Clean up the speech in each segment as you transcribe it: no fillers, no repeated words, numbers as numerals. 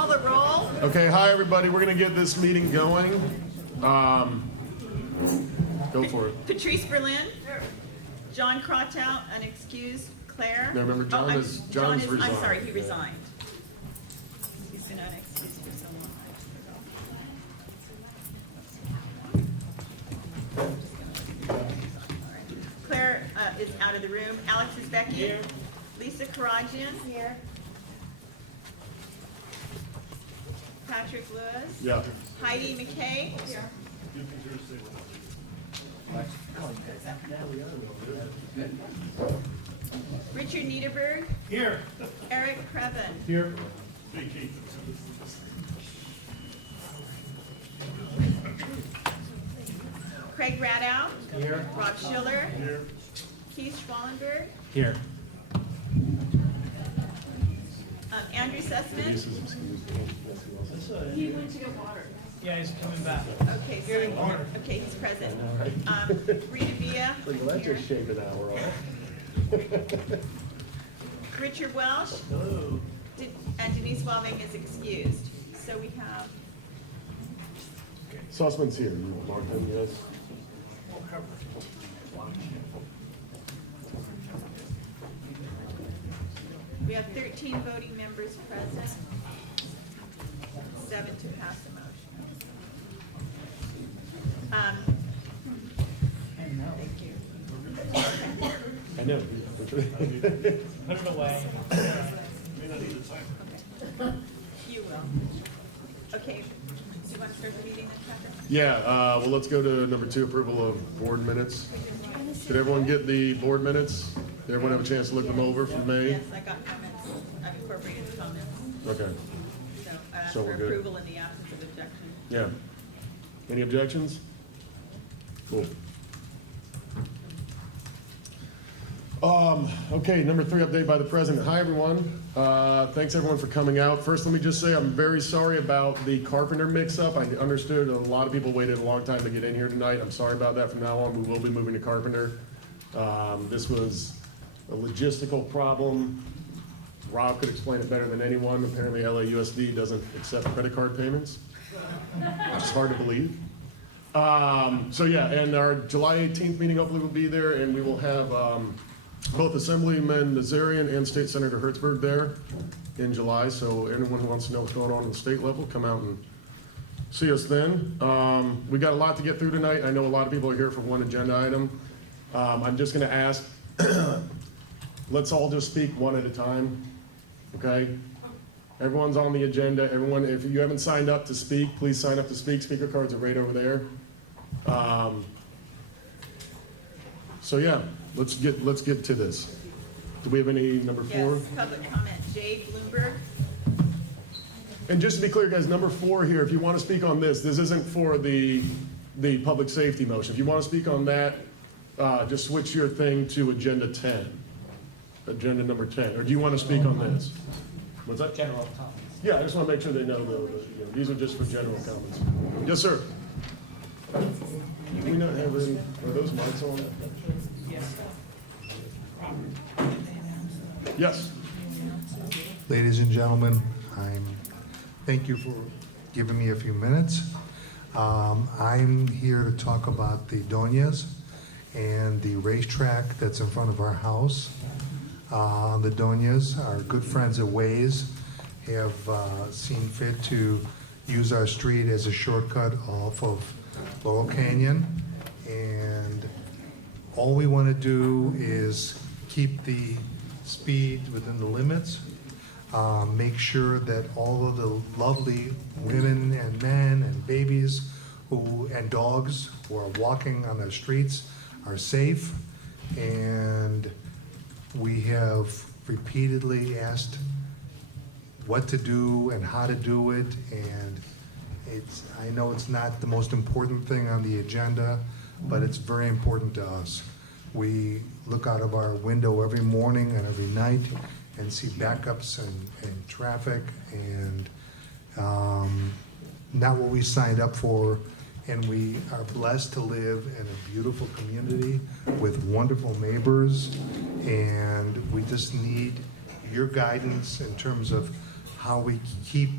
call the roll. Okay, hi everybody. We're going to get this meeting going. Go for it. Patrice Berlin. John Crotow, unexcused. Claire. No, remember, John is resigned. I'm sorry, he resigned. He's been unexcused for so long. Claire is out of the room. Alex is Becky. Here. Lisa Karajian. Here. Patrick Lewis. Yeah. Heidi McKay. Here. Richard Niederberg. Here. Eric Previn. Here. Craig Radow. Here. Rob Schiller. Here. Keith Schwallenberg. Here. Andrew Sussman. He went to get water. Yeah, he's coming back. Okay, so, okay, he's present. Rita Villa. So you let just shave an hour off. Richard Welsh. Hello. And Denise Walving is excused. So we have, Sussman's here. You mark him, yes? we have 13 voting members present. 7 to pass the motion. Thank you. I know. Put it away. You will. Okay, do you want to start the meeting then, Catherine? Yeah, well, let's go to number 2, approval of board minutes. Did everyone get the board minutes? Did everyone have a chance to look them over from May? Yes, I got comments. I've incorporated the comments. Okay, So I asked So for we're good. approval in the absence of objection. yeah. Any objections? Cool. Okay, number 3, update by the president. Hi, everyone. Thanks, everyone, for coming out. First, let me just say I'm very sorry about the carpenter mix-up. I understood a lot of people waited a long time to get in here tonight. I'm sorry about that. From now on, we will be moving to carpenter. This was a logistical problem. Rob could explain it better than anyone. Apparently, LAUSD doesn't accept credit card payments. It's hard to believe. So yeah, and our July 18th meeting hopefully will be there, and we will have both Assemblyman Nazarian and State Senator Hertzberg there in July. So anyone who wants to know what's going on at the state level, come out and see us then. We got a lot to get through tonight. I know a lot of people are here for one agenda item. I'm just going to ask, let's all just speak one at a time, okay? Everyone's on the agenda. Everyone, if you haven't signed up to speak, please sign up to speak. Speaker cards are right over there. So yeah, let's get to this. Do we have any number 4? Yes, public comment. Jade Bloomberg. And just to be clear, guys, number 4 here, if you want to speak on this isn't for the public safety motion. If you want to speak on that, just switch your thing to agenda 10. Agenda number 10. Or do you want to speak on this? What's that? General comments. Yeah, I just want to make sure they know these are just for general comments. Yes, sir. Do we not have any, are those mics on? Yes. Yes. Ladies and gentlemen, thank you for giving me a few minutes. I'm here to talk about the Donias and the racetrack that's in front of our house. The Donias, our good friends at Waze, have seen fit to use our street as a shortcut off of Laurel Canyon, and all we want to do is keep the speed within the limits, make sure that all of the lovely women and men and babies and dogs who are walking on the streets are safe, and we have repeatedly asked what to do and how to do it, and I know it's not the most important thing on the agenda, but it's very important to us. We look out of our window every morning and every night and see backups and traffic, and not what we signed up for. And we are blessed to live in a beautiful community with wonderful neighbors, and we just need your guidance in terms of how we keep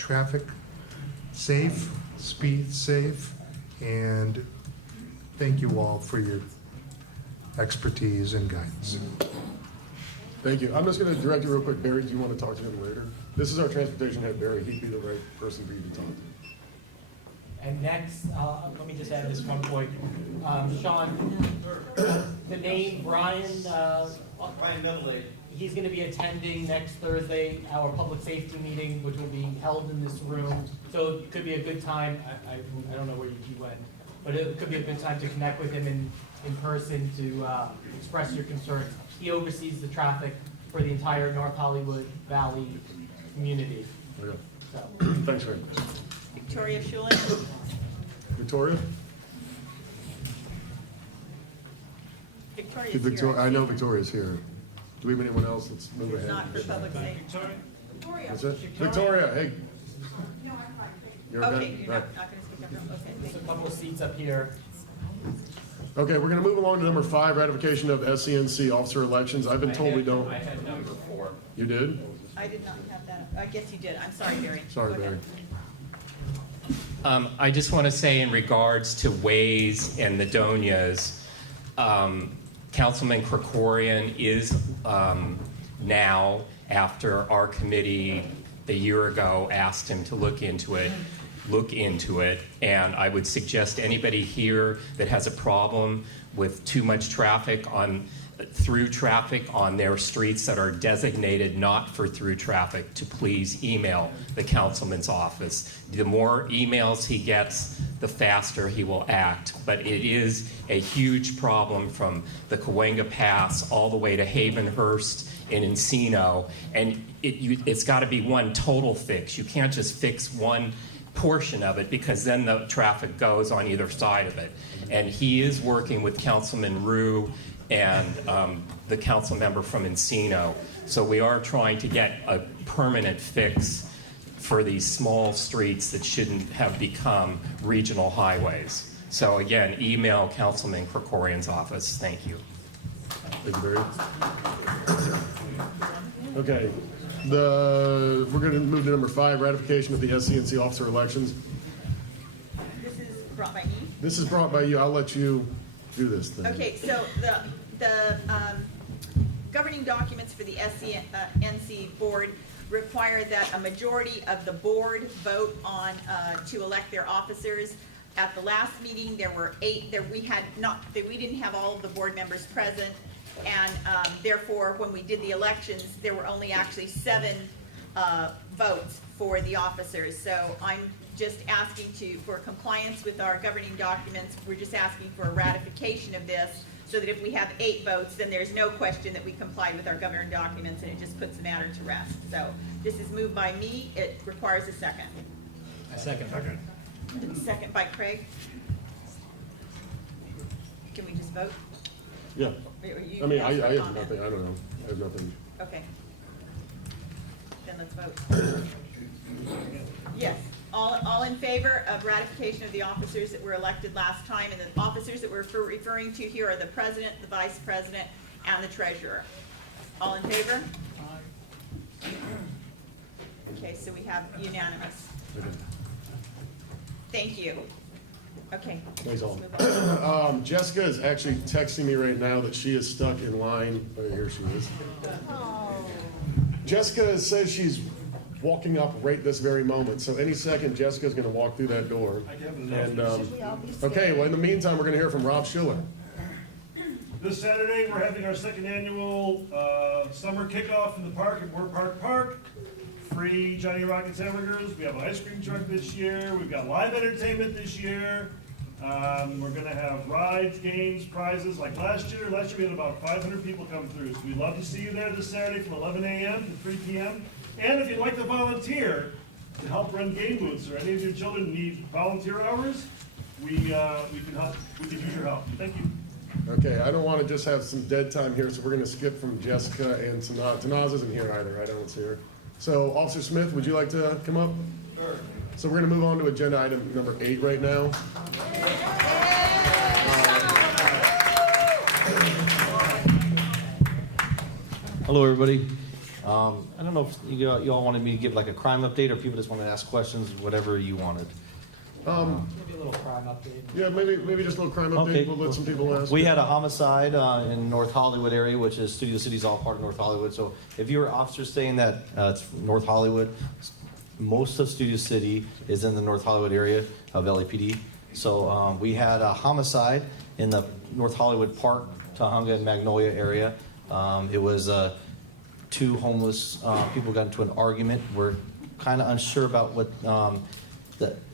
traffic safe, speed safe, and thank you all for your expertise and guidance. Thank you. I'm just going to direct you real quick. Barry, do you want to talk to him later? This is our transportation head, Barry. He'd be the right person for you to talk to. And next, let me just add this one point. Shawn, the name Brian Beverly, he's going to be attending next Thursday our public safety meeting, which will be held in this room. So it could be a good time. I don't know where he went, but it could be a good time to connect with him in person to express your concerns. He oversees the traffic for the entire North Hollywood Valley community. Okay. So. Thanks very much. Victoria Shulin. Victoria? Victoria's Victoria, here. I know Victoria's here. Do we have anyone else? Let's move It's ahead. not for public safety. What's that? Victoria, hey. You're Okay, okay? you're Right. not gonna speak up, okay, There's thank a couple of seats up here. Okay, we're going to move along to number 5, ratification of SCNC officer elections. I've been told we don't. I had number 4. You did? I did not have that, I guess you did, I'm sorry, Barry. Sorry, Go ahead. Barry. I just want to say in regards to Ways and the Donias, Councilman Krikorian is now, after our committee a year ago asked him to look into it, and I would suggest anybody here that has a problem with too much through traffic on their streets that are designated not for through traffic to please email the councilman's office. The more emails he gets, the faster he will act. But it is a huge problem from the Cahuenga Pass all the way to Havenhurst and Encino, and it's got to be one total fix. You can't just fix one portion of it because then the traffic goes on either side of it. And he is working with Councilman Rue and the council member from Encino. So we are trying to get a permanent fix for these small streets that shouldn't have become regional highways. So again, email Councilman Krikorian's office. Thank you. Thank you, Barry. Okay, we're going to move to number 5, ratification of the SCNC officer elections. This is brought by me. This is brought by you. I'll let you do this thing. Okay, so the governing documents for the SCNC board require that a majority of the board vote on to elect their officers. At the last meeting, there were 8. We didn't have all of the board members present, and therefore, when we did the elections, there were only actually 7 votes for the officers. So I'm just asking for compliance with our governing documents. We're just asking for a ratification of this, so that if we have 8 votes, then there's no question that we complied with our governing documents, and it just puts the matter to rest. So this is moved by me. It requires a second. A second. Second by Craig. Can we just vote? Yeah. Or you I mean, ask for I have comment? nothing. I don't know. I have nothing. Okay. Then let's vote. Yes. All in favor of ratification of the officers that were elected last time, and the officers that we're referring to here are the president, the vice president, and the treasurer. All in favor? Okay, so we have unanimous. Okay. Thank you. Okay. Thanks all. Let's move on. Jessica is actually texting me right now that she is stuck in line. Oh, here she is. Jessica says she's walking up right this very moment. So any second, Jessica's going to walk through that door. And okay, well, in the meantime, we're going to hear from Rob Schiller. This Saturday, we're having our 2nd annual summer kickoff in the park at Moore Park. Free Johnny Rockets hamburgers. We have an ice cream truck this year. We've got live entertainment this year. We're going to have rides, games, prizes like last year. Last year we had about 500 people come through. So we'd love to see you there this Saturday from 11 a.m. to 3 p.m. And if you'd like to volunteer to help run game booths, or any of your children need volunteer hours, we can use your help. Thank you. Okay, I don't want to just have some dead time here, so we're going to skip from Jessica and Tanaz. Tanaz isn't here either. I don't see her. So, Officer Smith, would you like to come up? Sure. So we're going to move on to agenda item number 8 right now. Hello, everybody. I don't know if you all wanted me to give like a crime update, or people just wanted to ask questions, whatever you wanted. Maybe a little crime update. Yeah, maybe just a little crime update. Okay. We'll let some people ask. We had a homicide in North Hollywood area, which is Studio City's all part of North Hollywood. So if you're an officer saying that it's North Hollywood, most of Studio City is in the North Hollywood area of LAPD. So we had a homicide in the North Hollywood Park, Tahunga, and Magnolia area. It was two homeless people got into an argument. We're kind of unsure about what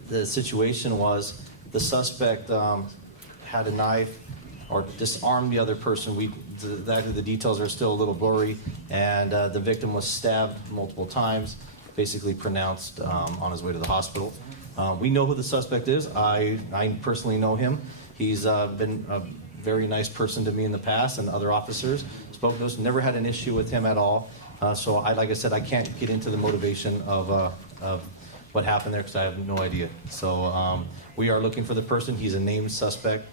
the situation was. The suspect had a knife or disarmed the other person. The details are still a little blurry, and the victim was stabbed multiple times, basically pronounced on his way to the hospital. We know who the suspect is. I personally know him. He's been a very nice person to me in the past, and other officers spoke to us. Never had an issue with him at all. So like I said, I can't get into the motivation of what happened there because I have no idea. So we are looking for the person. He's a named suspect.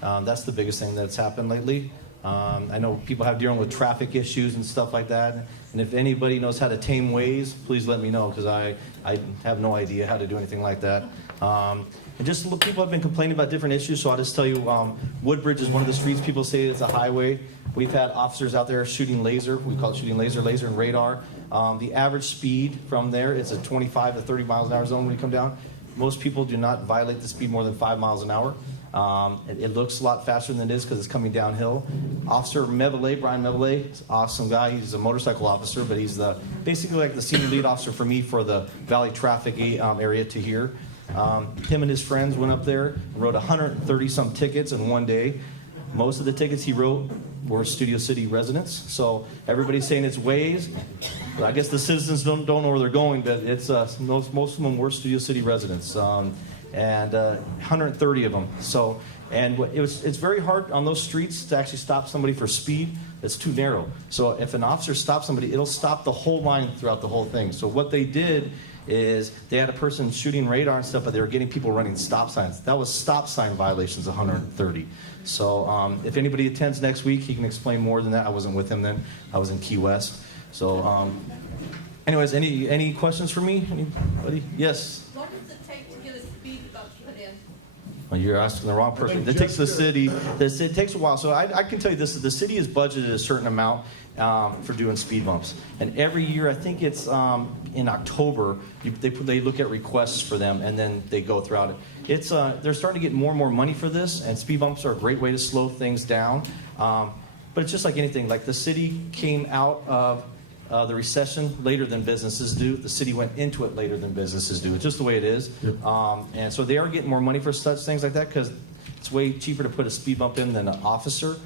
That's the biggest thing that's happened lately. I know people have dealing with traffic issues and stuff like that. And if anybody knows how to tame ways, please let me know, because I have no idea how to do anything like that. And just people have been complaining about different issues, so I'll just tell you, Woodbridge is one of the streets. People say it's a highway. We've had officers out there shooting laser. We call it shooting laser and radar. The average speed from there is a 25 to 30 miles an hour zone when you come down. Most people do not violate the speed more than 5 miles an hour. It looks a lot faster than it is because it's coming downhill. Officer Mevele, Brian Mevele, is an awesome guy. He's a motorcycle officer, but he's basically like the senior lead officer for me for the Valley traffic area to here. Him and his friends went up there and wrote 130-some tickets in one day. Most of the tickets he wrote were Studio City residents. So everybody's saying it's ways. I guess the citizens don't know where they're going, but it's most of them were Studio City residents. And 130 of them. So, and it's very hard on those streets to actually stop somebody for speed that's too narrow. So if an officer stops somebody, it'll stop the whole line throughout the whole thing. So what they did is they had a person shooting radar and stuff, but they were getting people running stop signs. That was stop sign violations, 130. So if anybody attends next week, he can explain more than that. I wasn't with him then. I was in Key West. So anyways, any questions for me? Anybody? Yes? What does it take to get a speed bump put in? Well, you're asking the wrong person. It takes the city. It takes a while. So I can tell you this: the city has budgeted a certain amount for doing speed bumps, and every year I think it's in October they look at requests for them, and then they go throughout it. It's they're starting to get more and more money for this, and speed bumps are a great way to slow things down. But it's just like anything. Like the city came out of the recession later than businesses do. The city went into it later than businesses do. It's just the way it is. Yep. And so they are getting more money for such things like that because it's way cheaper to put a speed bump in than an officer.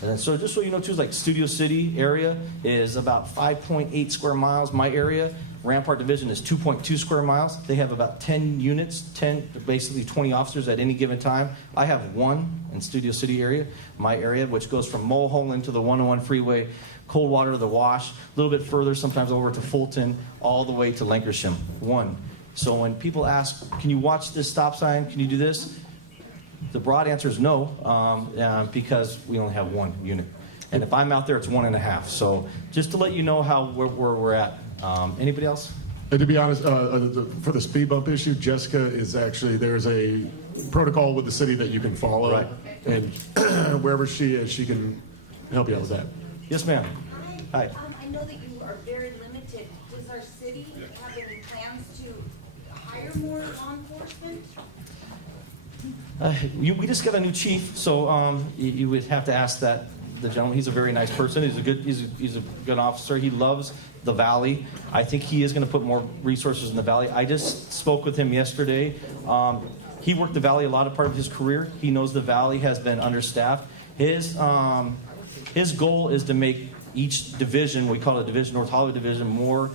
And then, so just so you know, too, like Studio City area is about 5.8 square miles. My area, Rampart Division, is 2.2 square miles. They have about 10 units, basically 20 officers at any given time. I have one in Studio City area, my area, which goes from Mulholland to the 101 freeway, Coldwater to the Wash, a little bit further, sometimes over to Fulton, all the way to Lancashire. One. So when people ask, can you watch this stop sign? Can you do this? The broad answer is no, because we only have one unit. And if I'm out there, it's 1.5. So just to let you know where we're at. Anybody else? And to be honest, for the speed bump issue, Jessica is actually, there's a protocol with the city that you can follow. Right. And wherever she is, she can help you out with that. Yes, ma'am. Hi. I know that you are very limited. Does our city have any plans to hire more law enforcement? We just got a new chief, so you would have to ask the gentleman. He's a very nice person. He's a good officer. He loves the Valley. I think he is going to put more resources in the Valley. I just spoke with him yesterday. He worked the Valley a lot of part of his career. He knows the Valley has been understaffed. His goal is to make each division, we call it division, North Hollywood division, more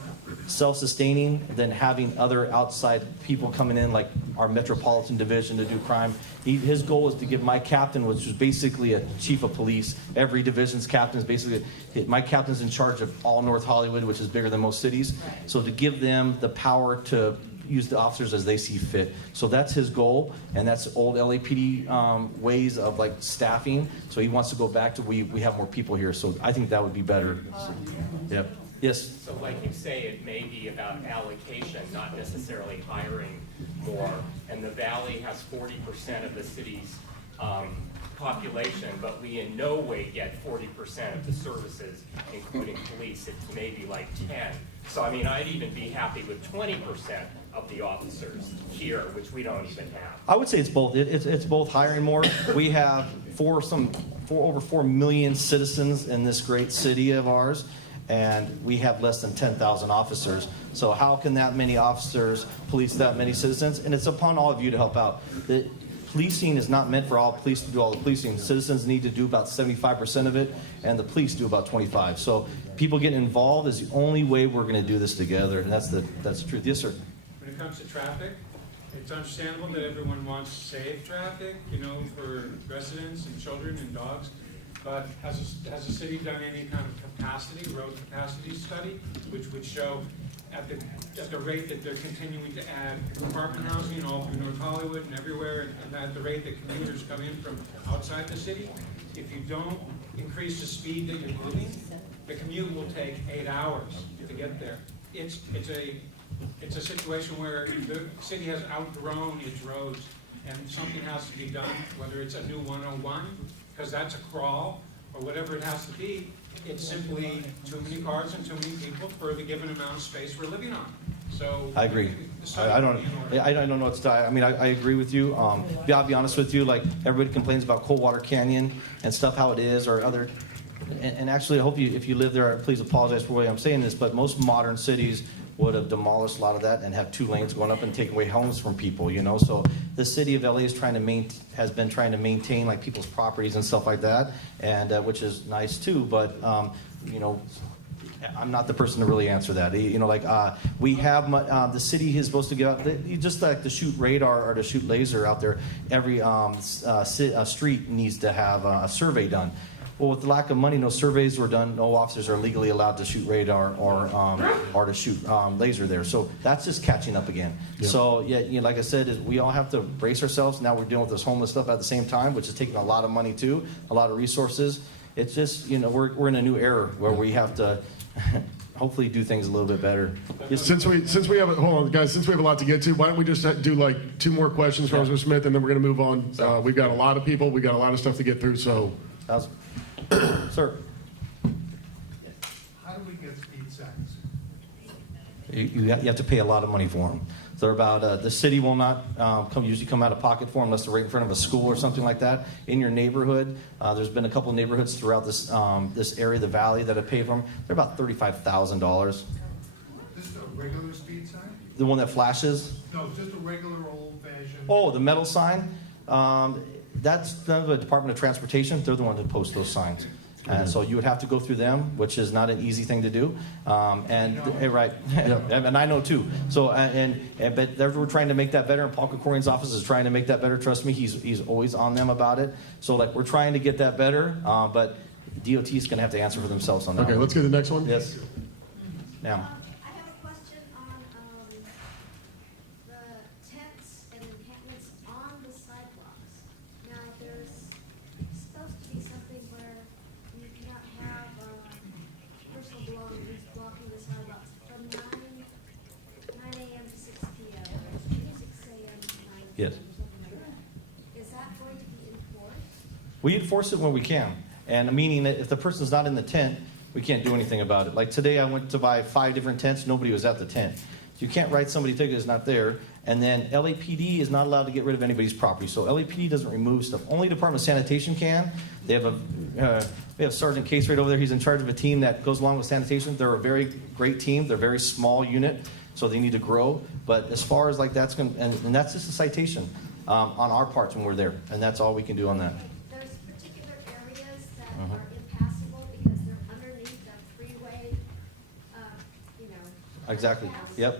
self-sustaining than having other outside people coming in like our metropolitan division to do crime. His goal is to give my captain, which is basically a chief of police, every division's captain is basically, my captain's in charge of all North Hollywood, which is bigger than most cities. So to give them the power to use the officers as they see fit. So that's his goal, and that's old LAPD ways of like staffing. So he wants to go back to we have more people here. So I think that would be better. So, yep. Yes. So like you say, it may be about allocation, not necessarily hiring more. And the Valley has 40% of the city's population, but we in no way get 40% of the services, including police. It's maybe like 10. So I mean, I'd even be happy with 20% of the officers here, which we don't even have. I would say it's both. It's both hiring more. We have over 4 million citizens in this great city of ours, and we have less than 10,000 officers. So how can that many officers police that many citizens? And it's upon all of you to help out. The policing is not meant for all police to do all the policing. Citizens need to do about 75% of it, and the police do about 25%. So people getting involved is the only way we're going to do this together, and that's the truth. Yes, sir. When it comes to traffic, it's understandable that everyone wants safe traffic, for residents and children and dogs. But has the city done any kind of road capacity study, which would show at the rate that they're continuing to add apartment housing all through North Hollywood and everywhere, and at the rate that commuters come in from outside the city, if you don't increase the speed that you're moving, the commute will take 8 hours to get there. It's a situation where the city has outgrown its roads, and something has to be done, whether it's a new 101, because that's a crawl, or whatever it has to be. It's simply too many cars and too many people for the given amount of space we're living on. So I agree. I don't know what to I mean, I agree with you. I'll be honest with you. Like everybody complains about Coldwater Canyon and stuff, how it is, or other. And actually, I hope if you live there, please apologize for the way I'm saying this. But most modern cities would have demolished a lot of that and have 2 lanes going up and taking away homes from people. So the city of LA is has been trying to maintain like people's properties and stuff like that, and which is nice too. But I'm not the person to really answer that. We have the city is supposed to give out just like to shoot radar or to shoot laser out there. Every street needs to have a survey done. Well, with the lack of money, no surveys were done. No officers are legally allowed to shoot radar or to shoot laser there. So that's just catching up again. Yep. So like I said, we all have to brace ourselves. Now we're dealing with this homeless stuff at the same time, which is taking a lot of money too, a lot of resources. It's just we're in a new era where we have to hopefully do things a little bit better. Since we have hold on, guys. Since we have a lot to get to, why don't we just do like 2 more questions from Mr. Smith, and then we're going to move on. We've got a lot of people. We got a lot of stuff to get through. So. Sir. How do we get speed signs? You have to pay a lot of money for them. So they're about the city will not usually come out of pocket for them unless they're right in front of a school or something like that. In your neighborhood, there's been a couple neighborhoods throughout this area, the valley, that have paid for them. They're about $35,000. Just a regular speed sign? The one that flashes? No, just a regular old-fashioned. Oh, the metal sign. That's the Department of Transportation. They're the ones that post those signs. And so you would have to go through them, which is not an easy thing to do. Right. And I know too. So, but we're trying to make that better. And Paul Kukorian's office is trying to make that better. Trust me, he's always on them about it. So we're trying to get that better. But DOT is going to have to answer for themselves on that. Okay, let's get the next one. Yes. Now. I have a question on the tents and encampments on the sidewalks. Now, there's supposed to be something where you cannot have personal belongings blocking the sidewalks from 9 a.m. to 6 p.m. or 6 a.m. to 9 p.m. Yes. or something like that. Is that going to be enforced? We enforce it when we can. And meaning that if the person's not in the tent, we can't do anything about it. Like today, I went to buy 5 different tents. Nobody was at the tent. So you can't write somebody a ticket that's not there. And then LAPD is not allowed to get rid of anybody's property. So LAPD doesn't remove stuff. Only Department of Sanitation can. They have we have Sergeant Case right over there. He's in charge of a team that goes along with sanitation. They're a very great team. They're a very small unit, so they need to grow. But as far as like that's going, and that's just a citation on our parts when we're there, and that's all we can do on that. There's particular areas that are impassable because they're underneath the freeway, Exactly. overpass. Yep.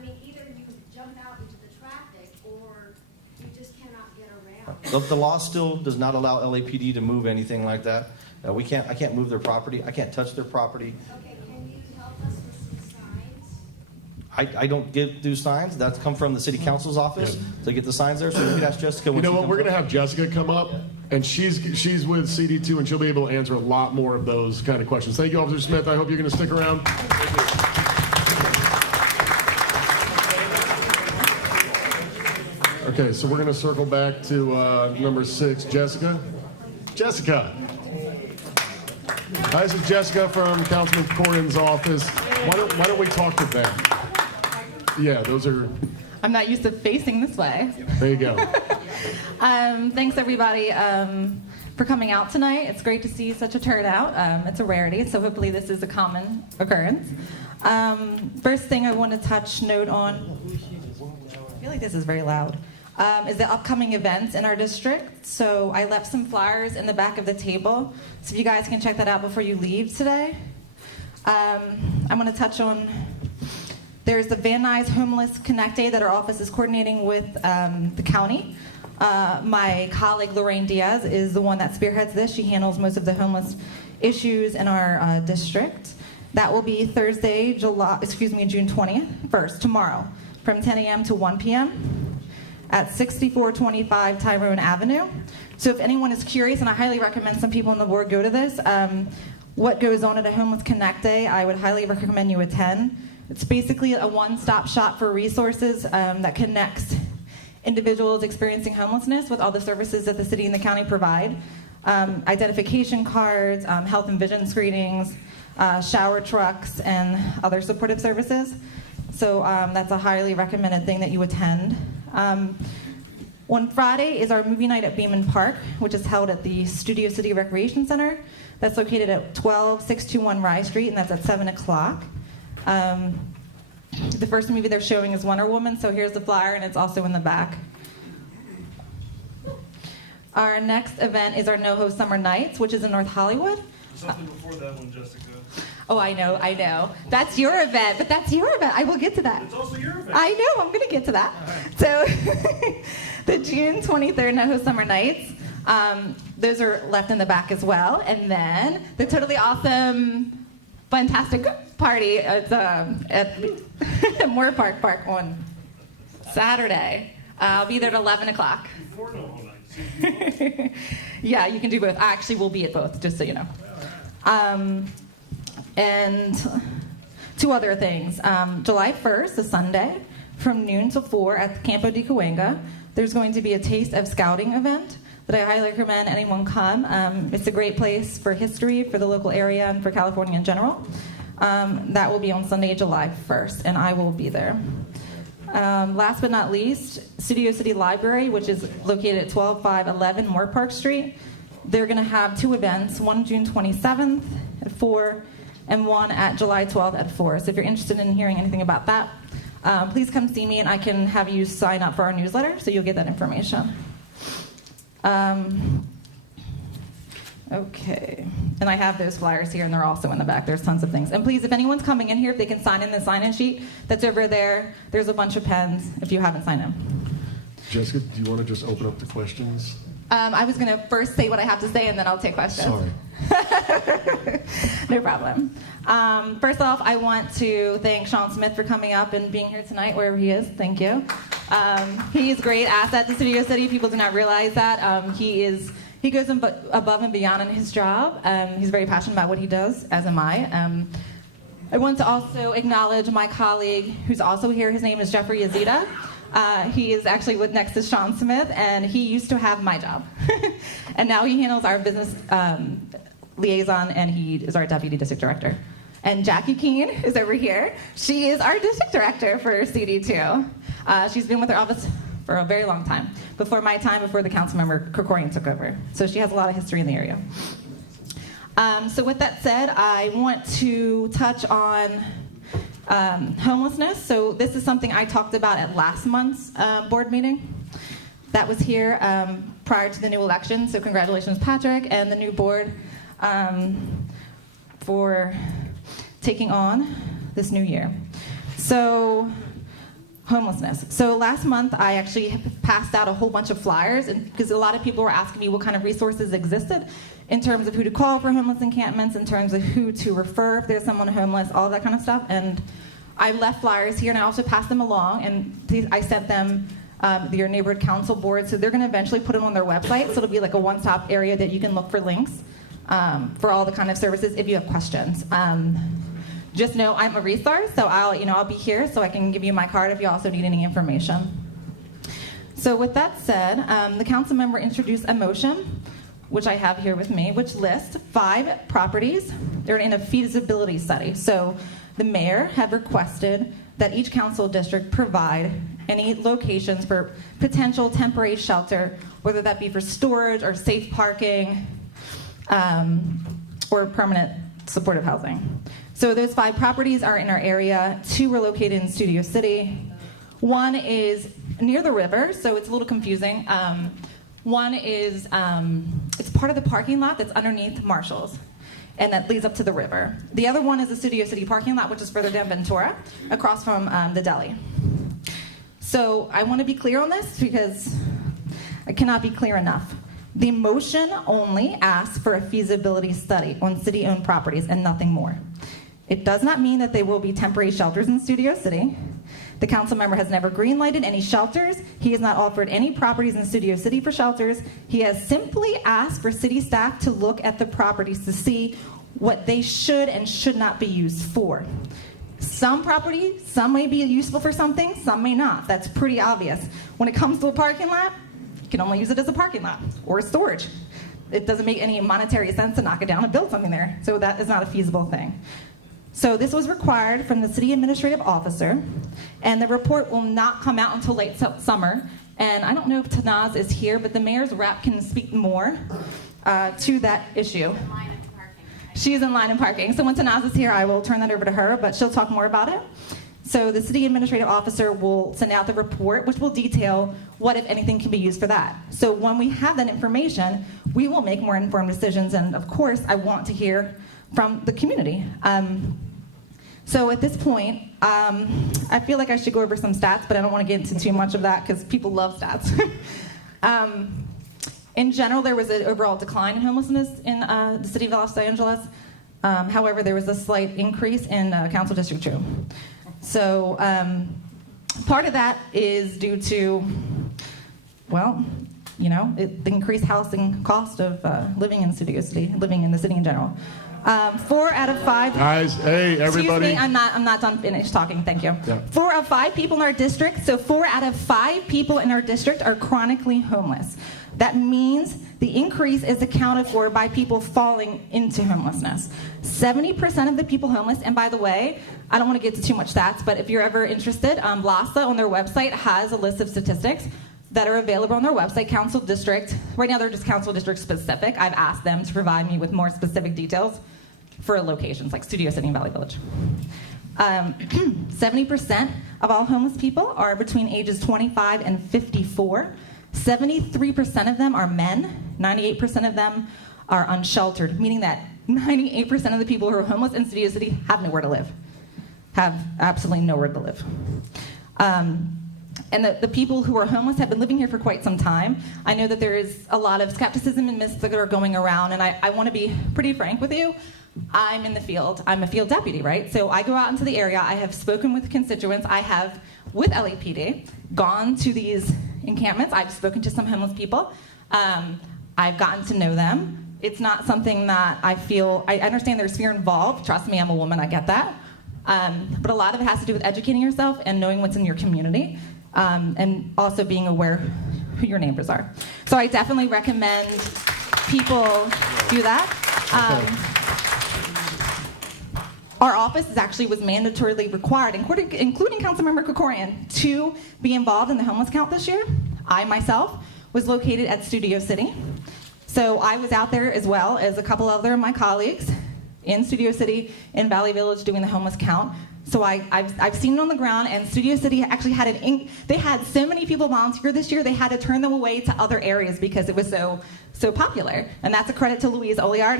And either you jump out into the traffic or you just cannot get around. The law still does not allow LAPD to move anything like that. I can't move their property. I can't touch their property. Okay, can you help us with some signs? I don't do signs. That's come from the city council's office to get the signs there. So you could ask Jessica. You know what? We're going to have Jessica come up. And she's with CD2, and she'll be able to answer a lot more of those kind of questions. Thank you, Officer Smith. I hope you're going to stick around. Okay, so we're going to circle back to number 6, Jessica. Jessica. Hi, this is Jessica from Councilman Cornyn's office. Why don't we talk to them? Yeah, those are... I'm not used to facing this way. There you go. Thanks, everybody, for coming out tonight. It's great to see such a turnout. It's a rarity, so hopefully this is a common occurrence. First thing I want to note on, I feel like this is very loud, is the upcoming events in our district. So I left some flyers in the back of the table, so if you guys can check that out before you leave today. I'm going to touch on, there's the Van Nuys Homeless Connect Day that our office is coordinating with the county. My colleague Lorraine Diaz is the one that spearheads this. She handles most of the homeless issues in our district. That will be Thursday, June 21st, tomorrow, from 10 a.m. to 1 p.m. at 6425 Tyrone Avenue. So if anyone is curious, and I highly recommend some people on the board go to this, what goes on at a Homeless Connect Day, I would highly recommend you attend. It's basically a one-stop shop for resources that connects individuals experiencing homelessness with all the services that the city and the county provide. Identification cards, health and vision screenings, shower trucks, and other supportive services. So that's a highly recommended thing that you attend. On Friday is our movie night at Beeman Park, which is held at the Studio City Recreation Center. That's located at 12621 Rye Street, and that's at 7 o'clock. The first movie they're showing is Wonder Woman, so here's the flyer, and it's also in the back. Our next event is our NoHo Summer Nights, which is in North Hollywood. Something before that one, Jessica. Oh, I know. That's your event, but that's your event. I will get to that. It's also your event. I know, I'm going to get to that. So, the June 23rd NoHo Summer Nights, those are left in the back as well. And then the totally awesome, fantastic party at Moore Park on Saturday. I'll be there at 11 o'clock. Before NoHo night. Yeah, you can do both. I actually will be at both, just so you know. And two other things. July 1st, a Sunday, from noon to 4 at the Campo de Cahuenga, there's going to be a Taste of Scouting event that I highly recommend anyone come. It's a great place for history, for the local area, and for California in general. That will be on Sunday, July 1st, and I will be there. Last but not least, Studio City Library, which is located at 12511 Moore Park Street. They're going to have two events, one June 27th at 4 and one at July 12th at 4. So if you're interested in hearing anything about that, please come see me, and I can have you sign up for our newsletter, so you'll get that information. Okay, and I have those flyers here, and they're also in the back. There's tons of things. And please, if anyone's coming in here, if they can sign in the sign-in sheet that's over there. There's a bunch of pens if you haven't signed in. Jessica, do you want to just open up the questions? I was going to first say what I have to say, and then I'll take questions. Sorry. No problem. First off, I want to thank Shawn Smith for coming up and being here tonight, wherever he is. Thank you. He is a great asset to Studio City. People do not realize that. He goes above and beyond in his job. He's very passionate about what he does, as am I. I want to also acknowledge my colleague who's also here. His name is Jeffrey Yazida. He is actually next to Shawn Smith, and he used to have my job. And now he handles our business liaison, and he is our deputy district director. And Jackie Keene is over here. She is our district director for CD2. She's been with her office for a very long time, before my time, before the council member Krikorian took over. So she has a lot of history in the area. So with that said, I want to touch on homelessness. So this is something I talked about at last month's board meeting. That was here prior to the new election. So congratulations, Patrick, and the new board for taking on this new year. So homelessness. So last month, I actually passed out a whole bunch of flyers, because a lot of people were asking me what kind of resources existed in terms of who to call for homeless encampments, in terms of who to refer if there's someone homeless, all that kind of stuff. And I left flyers here, and I also passed them along, and I sent them your neighborhood council board. So they're going to eventually put it on their website. So it'll be like a one-stop area that you can look for links for all the kind of services if you have questions. Just know I'm a resource, so I'll be here so I can give you my card if you also need any information. So with that said, the council member introduced a motion, which I have here with me, which lists 5 properties. They're in a feasibility study. So the mayor had requested that each council district provide any locations for potential temporary shelter, whether that be for storage or safe parking or permanent supportive housing. So those 5 properties are in our area. 2 were located in Studio City. 1 is near the river, so it's a little confusing. One is, it's part of the parking lot that's underneath Marshall's, and that leads up to the river. The other one is the Studio City parking lot, which is further down Ventura, across from the deli. So I want to be clear on this because I cannot be clear enough. The motion only asks for a feasibility study on city-owned properties and nothing more. It does not mean that there will be temporary shelters in Studio City. The council member has never green-lighted any shelters. He has not offered any properties in Studio City for shelters. He has simply asked for city staff to look at the properties to see what they should and should not be used for. Some properties, some may be useful for something, some may not. That's pretty obvious. When it comes to a parking lot, you can only use it as a parking lot or storage. It doesn't make any monetary sense to knock it down and build something there. So that is not a feasible thing. So this was required from the city administrative officer, and the report will not come out until late summer. And I don't know if Tanaz is here, but the mayor's rep can speak more to that issue. She's in line and parking. So when Tanaz is here, I will turn that over to her, but she'll talk more about it. So the city administrative officer will send out the report, which will detail what, if anything, can be used for that. So when we have that information, we will make more informed decisions. And of course, I want to hear from the community. So at this point, I feel like I should go over some stats, but I don't want to get into too much of that because people love stats. In general, there was an overall decline in homelessness in the city of Los Angeles. However, there was a slight increase in Council District 2. So part of that is due to, well, you know, the increased housing cost of living in Studio City, living in the city in general. 4 out of 5. Guys, hey, everybody. Excuse me, I'm not done finished talking. Thank you. Yeah. 4 of 5 people in our district. So 4 out of 5 people in our district are chronically homeless. That means the increase is accounted for by people falling into homelessness. 70% of the people homeless, and by the way, I don't want to get to too much stats, but if you're ever interested, LASA on their website has a list of statistics that are available on their website, council district. Right now they're just council district specific. I've asked them to provide me with more specific details for locations like Studio City and Valley Village. 70% of all homeless people are between ages 25 and 54. 73% of them are men. 98% of them are unsheltered, meaning that 98% of the people who are homeless in Studio City have nowhere to live, have absolutely nowhere to live. And the people who are homeless have been living here for quite some time. I know that there is a lot of skepticism and myths that are going around, and I want to be pretty frank with you. I'm in the field. I'm a field deputy, right? So I go out into the area. I have spoken with constituents. I have, with LAPD, gone to these encampments. I've spoken to some homeless people. I've gotten to know them. It's not something that I understand there's fear involved. Trust me, I'm a woman, I get that. But a lot of it has to do with educating yourself and knowing what's in your community, and also being aware who your neighbors are. So I definitely recommend people do that. Our office was mandatorily required, including Councilmember Krikorian, to be involved in the homeless count this year. I myself was located at Studio City. So I was out there as well as a couple other of my colleagues in Studio City, in Valley Village, doing the homeless count. So I've seen it on the ground, and Studio City actually had they had so many people volunteer this year, they had to turn them away to other areas because it was so popular. And that's a credit to Louise Oliard,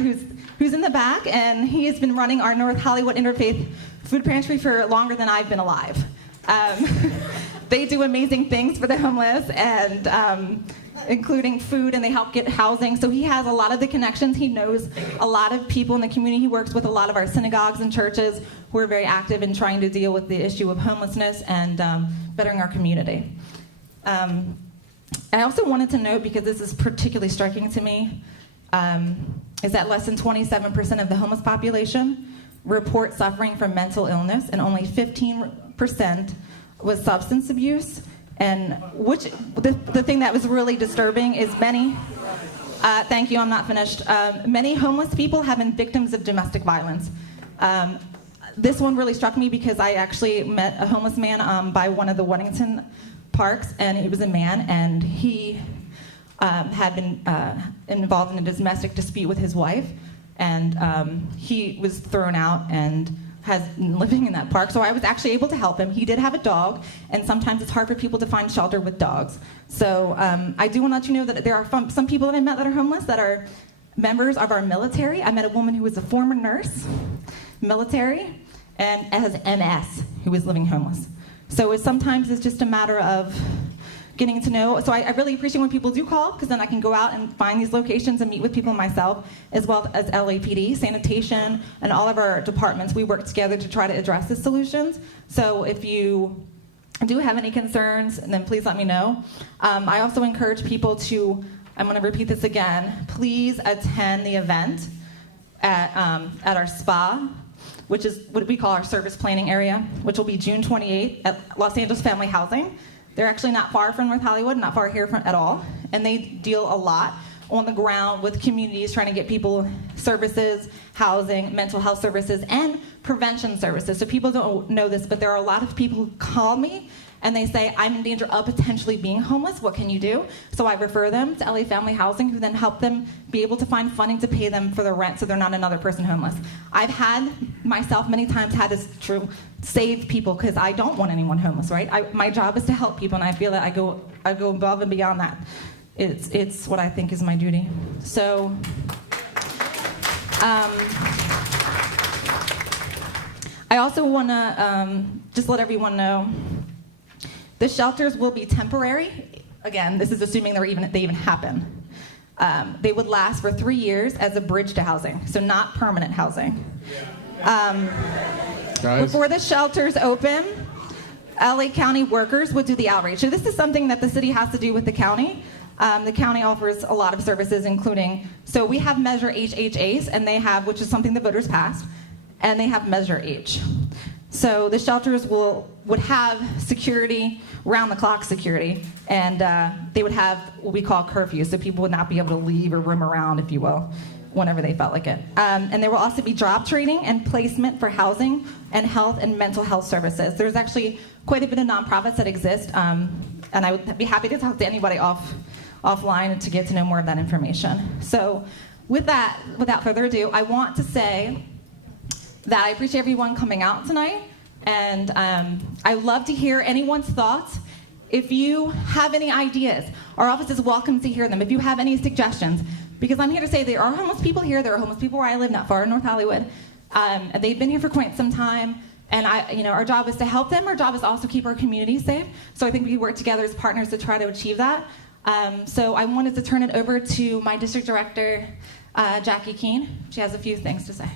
who's in the back, and he has been running our North Hollywood Interfaith Food Pantry for longer than I've been alive. They do amazing things for the homeless, and including food, and they help get housing. So he has a lot of the connections. He knows a lot of people in the community. He works with a lot of our synagogues and churches who are very active in trying to deal with the issue of homelessness and bettering our community. I also wanted to note, because this is particularly striking to me, is that less than 27% of the homeless population report suffering from mental illness, and only 15% was substance abuse. And the thing that was really disturbing is thank you, I'm not finished. Many homeless people have been victims of domestic violence. This one really struck me because I actually met a homeless man by one of the Weddington parks, and he was a man, and he had been involved in a domestic dispute with his wife, and he was thrown out and has been living in that park. So I was actually able to help him. He did have a dog, and sometimes it's hard for people to find shelter with dogs. So I do want to let you know that there are some people that I met that are homeless that are members of our military. I met a woman who was a former nurse, military, and has MS, who is living homeless. So sometimes it's just a matter of getting to know. So I really appreciate when people do call, because then I can go out and find these locations and meet with people myself, as well as LAPD, sanitation, and all of our departments. We work together to try to address the solutions. So if you do have any concerns, then please let me know. I also encourage people to, I'm going to repeat this again, please attend the event at our spa, which is what we call our service planning area, which will be June 28th at Los Angeles Family Housing. They're actually not far from North Hollywood, not far here from at all, and they deal a lot on the ground with communities trying to get people services, housing, mental health services, and prevention services. So people don't know this, but there are a lot of people who call me and they say, I'm in danger of potentially being homeless. What can you do? So I refer them to LA Family Housing, who then help them be able to find funding to pay them for their rent so they're not another person homeless. I've had myself many times had to save people because I don't want anyone homeless, right? My job is to help people, and I feel that I go above and beyond that. It's what I think is my duty. So I also want to just let everyone know the shelters will be temporary. Again, this is assuming they even happen. They would last for 3 years as a bridge to housing, so not permanent housing. Before the shelters open, LA County workers would do the outreach. So this is something that the city has to do with the county. The county offers a lot of services, including, so we have Measure HHAs, and they have, which is something the voters passed, and they have Measure H. So the shelters would have security, round-the-clock security, and they would have what we call curfews, so people would not be able to leave or roam around, if you will, whenever they felt like it. And there will also be job training and placement for housing and health and mental health services. There's actually quite a bit of nonprofits that exist, and I would be happy to talk to anybody offline to get to know more of that information. So with that, without further ado, I want to say that I appreciate everyone coming out tonight, and I love to hear anyone's thoughts. If you have any ideas, our office is welcome to hear them. If you have any suggestions, because I'm here to say there are homeless people here. There are homeless people where I live, not far in North Hollywood. And they've been here for quite some time, and our job is to help them. Our job is also keep our community safe. So I think we work together as partners to try to achieve that. So I wanted to turn it over to my district director, Jackie Keene. She has a few things to say.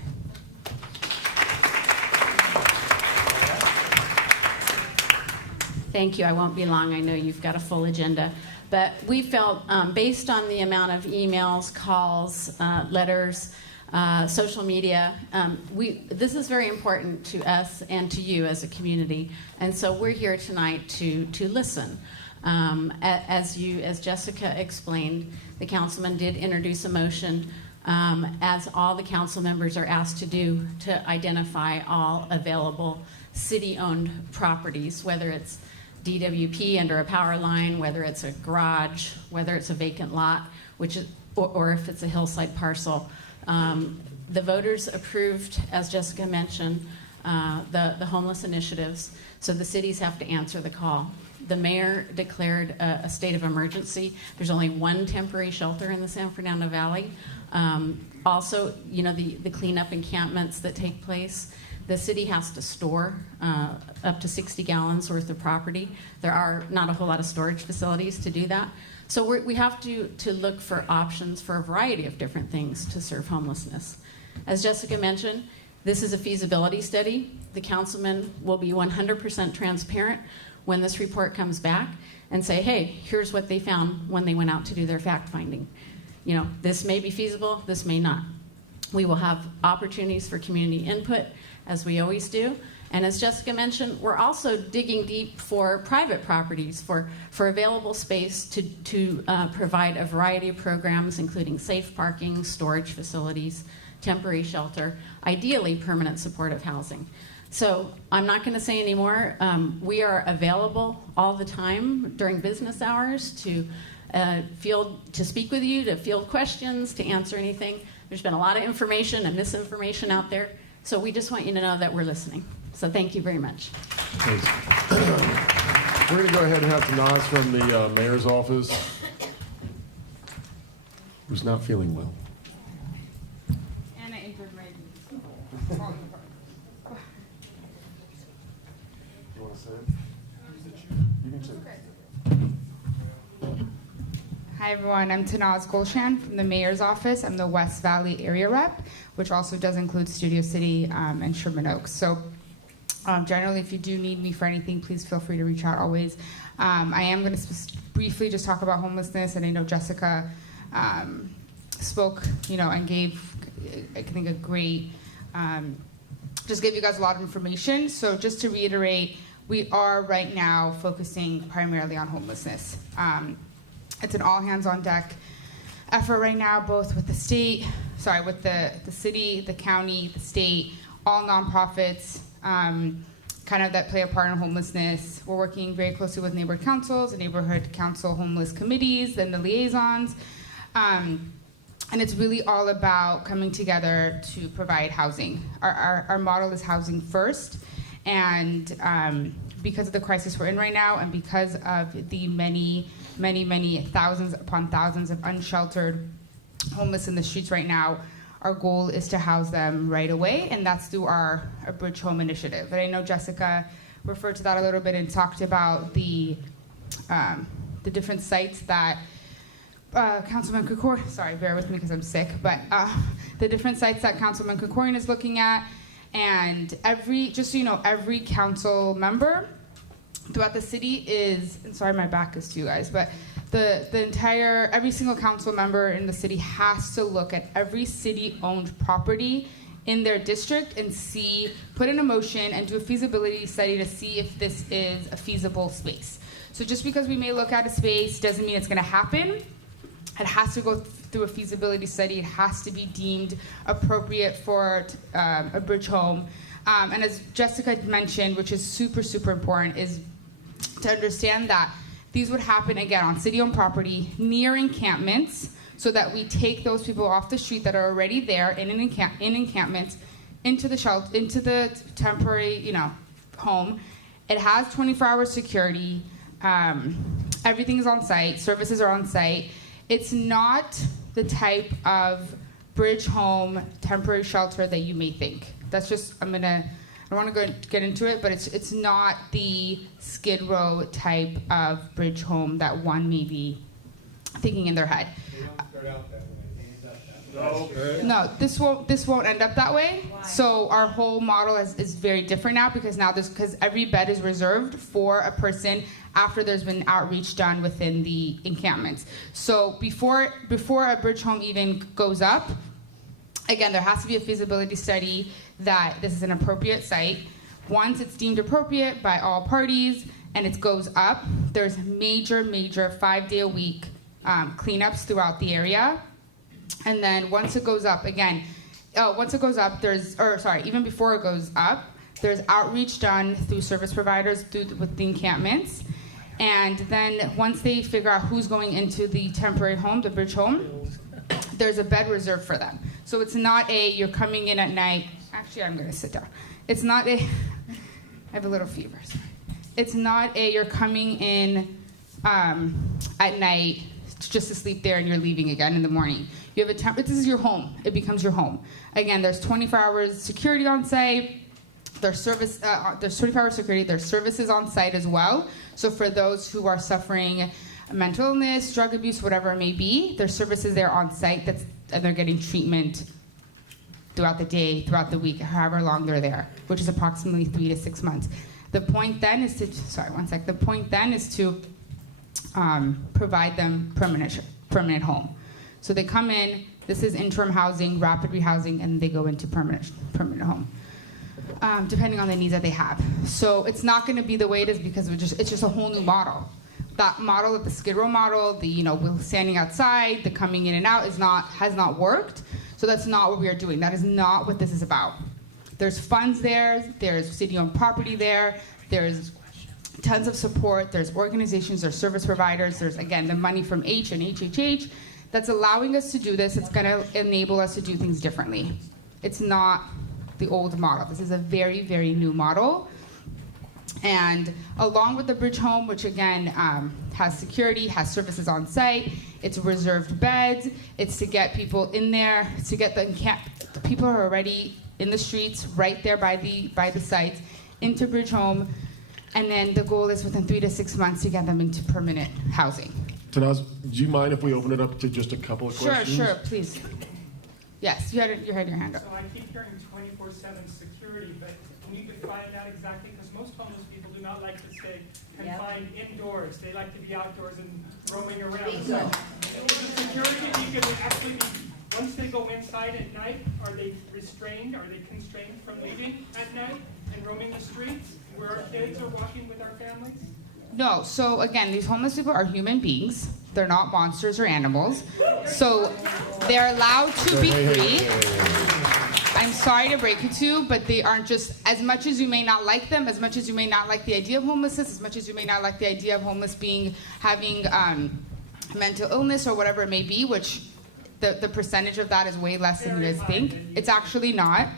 Thank you. I won't be long. I know you've got a full agenda. But we felt, based on the amount of emails, calls, letters, social media, this is very important to us and to you as a community. And so we're here tonight to listen. As Jessica explained, the councilman did introduce a motion, as all the council members are asked to do, to identify all available city-owned properties, whether it's DWP under a power line, whether it's a garage, whether it's a vacant lot, or if it's a hillside parcel. The voters approved, as Jessica mentioned, the homeless initiatives, so the cities have to answer the call. The mayor declared a state of emergency. There's only one temporary shelter in the San Fernando Valley. Also, the cleanup encampments that take place. The city has to store up to 60 gallons worth of property. There are not a whole lot of storage facilities to do that. So we have to look for options for a variety of different things to serve homelessness. As Jessica mentioned, this is a feasibility study. The councilman will be 100% transparent when this report comes back and say, hey, here's what they found when they went out to do their fact finding. You know, this may be feasible, this may not. We will have opportunities for community input, as we always do. And as Jessica mentioned, we're also digging deep for private properties, for available space to provide a variety of programs, including safe parking, storage facilities, temporary shelter, ideally permanent supportive housing. So I'm not going to say any more. We are available all the time during business hours to speak with you, to field questions, to answer anything. There's been a lot of information and misinformation out there, so we just want you to know that we're listening. So thank you very much. Thanks. We're going to go ahead and have Tanaz from the mayor's office, who's not feeling well. And I injured my knee. You want to say it? You can say it. Hi everyone, I'm Tanaz Golshan from the mayor's office. I'm the West Valley area rep, which also does include Studio City and Sherman Oaks. So generally, if you do need me for anything, please feel free to reach out always. I am going to briefly just talk about homelessness, and I know Jessica spoke, and gave, I think, a great, just gave you guys a lot of information. So just to reiterate, we are right now focusing primarily on homelessness. It's an all-hands-on-deck effort right now, both with the city, the county, the state, all nonprofits, kind of that play a part in homelessness. We're working very closely with neighborhood councils, the neighborhood council homeless committees, and the liaisons. And it's really all about coming together to provide housing. Our model is housing first, and because of the crisis we're in right now, and because of the many thousands upon thousands of unsheltered homeless in the streets right now, our goal is to house them right away, and that's through our Bridge Home initiative. And I know Jessica referred to that a little bit and talked about the different sites that Councilman Kukorian, sorry, bear with me because I'm sick, but the different sites that Councilman Kukorian is looking at, and every council member throughout the city is, and sorry my back is to you guys, but every single council member in the city has to look at every city-owned property in their district and put in a motion and do a feasibility study to see if this is a feasible space. So just because we may look at a space doesn't mean it's gonna happen. It has to go through a feasibility study. It has to be deemed appropriate for a bridge home. And as Jessica mentioned, which is super, super important, is to understand that these would happen, again, on city-owned property, near encampments, so that we take those people off the street that are already there in encampments into the temporary, home. It has 24-hour security. Everything is on site. Services are on site. It's not the type of bridge home, temporary shelter that you may think. That's just, I don't want to get into it, but it's not the Skid Row type of bridge home that one may be thinking in their head. No, this won't end up that way. Why? So our whole model is very different now, because every bed is reserved for a person after there's been outreach done within the encampments. So before a bridge home even goes up, again, there has to be a feasibility study that this is an appropriate site. Once it's deemed appropriate by all parties and it goes up, there's major 5-day-a-week cleanups throughout the area. And then once it goes up, even before it goes up, there's outreach done through service providers with the encampments. And then once they figure out who's going into the temporary home, the bridge home, there's a bed reserved for them. So it's not you're coming in at night. Actually, I'm going to sit down. It's not I have a little fever. Sorry. It's not you're coming in at night just to sleep there and you're leaving again in the morning. You have this is your home. It becomes your home. Again, there's 24 hours security on site. There's 24-hour security. There's services on site as well. So for those who are suffering mental illness, drug abuse, whatever it may be, there's services there on site and they're getting treatment throughout the day, throughout the week, however long they're there, which is approximately 3 to 6 months. The point then is to, the point then is to provide them permanent home. So they come in, this is interim housing, rapid rehousing, and they go into permanent home, depending on the needs that they have. So it's not going to be the way it is because it's just a whole new model. That model of the Skid Row model, the standing outside, the coming in and out has not worked. So that's not what we are doing. That is not what this is about. There's funds there, there's city-owned property there, there's tons of support, there's organizations, there's service providers, there's, again, the money from H and HHH that's allowing us to do this. It's going to enable us to do things differently. It's not the old model. This is a very, very new model. And along with the bridge home, which again has security, has services on site, it's reserved beds, it's to get people in there, to get the people who are already in the streets, right there by the sites, into bridge home, and then the goal is within 3 to 6 months to get them into permanent housing. Tanaz, do you mind if we open it up to just a couple of questions? Sure, please. Yes, you had your hand up. So I keep hearing 24/7 security, but can you define that exactly? Because most homeless people do not like to stay confined indoors. They like to be outdoors and roaming around. So the security, you can actually be, once they go inside at night, are they restrained? Are they constrained from leaving at night and roaming the streets where our kids are walking with our families? No, so again, these homeless people are human beings. They're not monsters or animals. So they're allowed to be free. I'm sorry to break it to you, but they aren't just, as much as you may not like them, as much as you may not like the idea of homelessness, as much as you may not like the idea of homeless having mental illness or whatever it may be, which the percentage of that is way less than you guys think. It's actually not.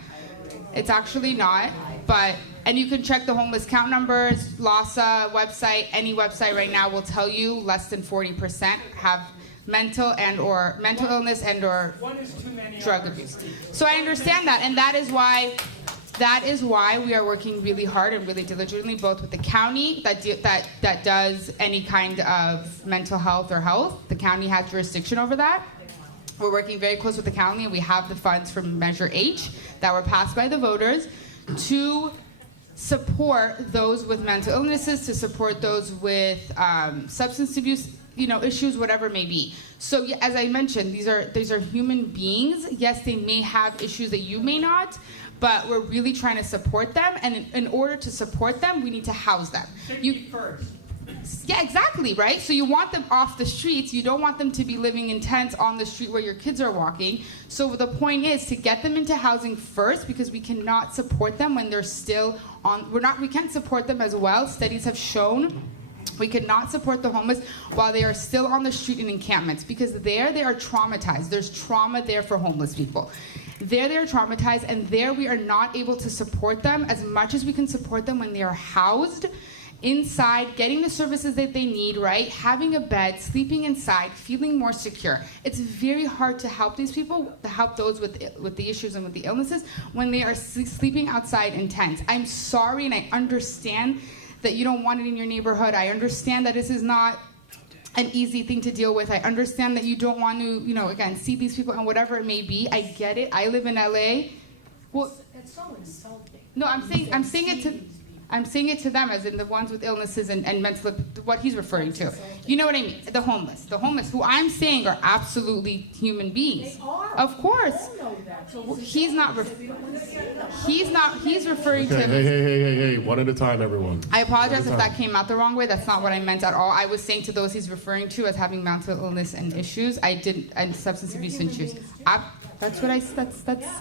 It's actually not. But, and you can check the homeless count numbers, LASA website, any website right now will tell you less than 40% have mental illness and or drug abuse. So I understand that, and that is why we are working really hard and really diligently, both with the county that does any kind of mental health or health. The county has jurisdiction over that. We're working very close with the county, and we have the funds from Measure H that were passed by the voters to support those with mental illnesses, to support those with substance abuse, issues, whatever it may be. So as I mentioned, these are human beings. Yes, they may have issues that you may not, but we're really trying to support them. And in order to support them, we need to house them. Safety first. Yeah, exactly, right? So you want them off the streets. You don't want them to be living in tents on the street where your kids are walking. So the point is to get them into housing first, because we cannot support them when they're still on. We can't support them as well. Studies have shown we cannot support the homeless while they are still on the street in encampments, because there they are traumatized. There's trauma there for homeless people. There they are traumatized, and there we are not able to support them as much as we can support them when they are housed inside, getting the services that they need, right? Having a bed, sleeping inside, feeling more secure. It's very hard to help these people, to help those with the issues and with the illnesses when they are sleeping outside in tents. I'm sorry, and I understand that you don't want it in your neighborhood. I understand that this is not an easy thing to deal with. I understand that you don't want to, again, see these people and whatever it may be. I get it. I live in LA. Well, that's so insulting. No, I'm saying it to them, as in the ones with illnesses and mental, what he's referring to. You know what I mean? The homeless, who I'm saying are absolutely human beings. They are. Of course. We all know that. So he's referring to. Hey, one at a time, everyone. I apologize if that came out the wrong way. That's not what I meant at all. I was saying to those he's referring to as having mental illness and issues. And substance abuse issues. That's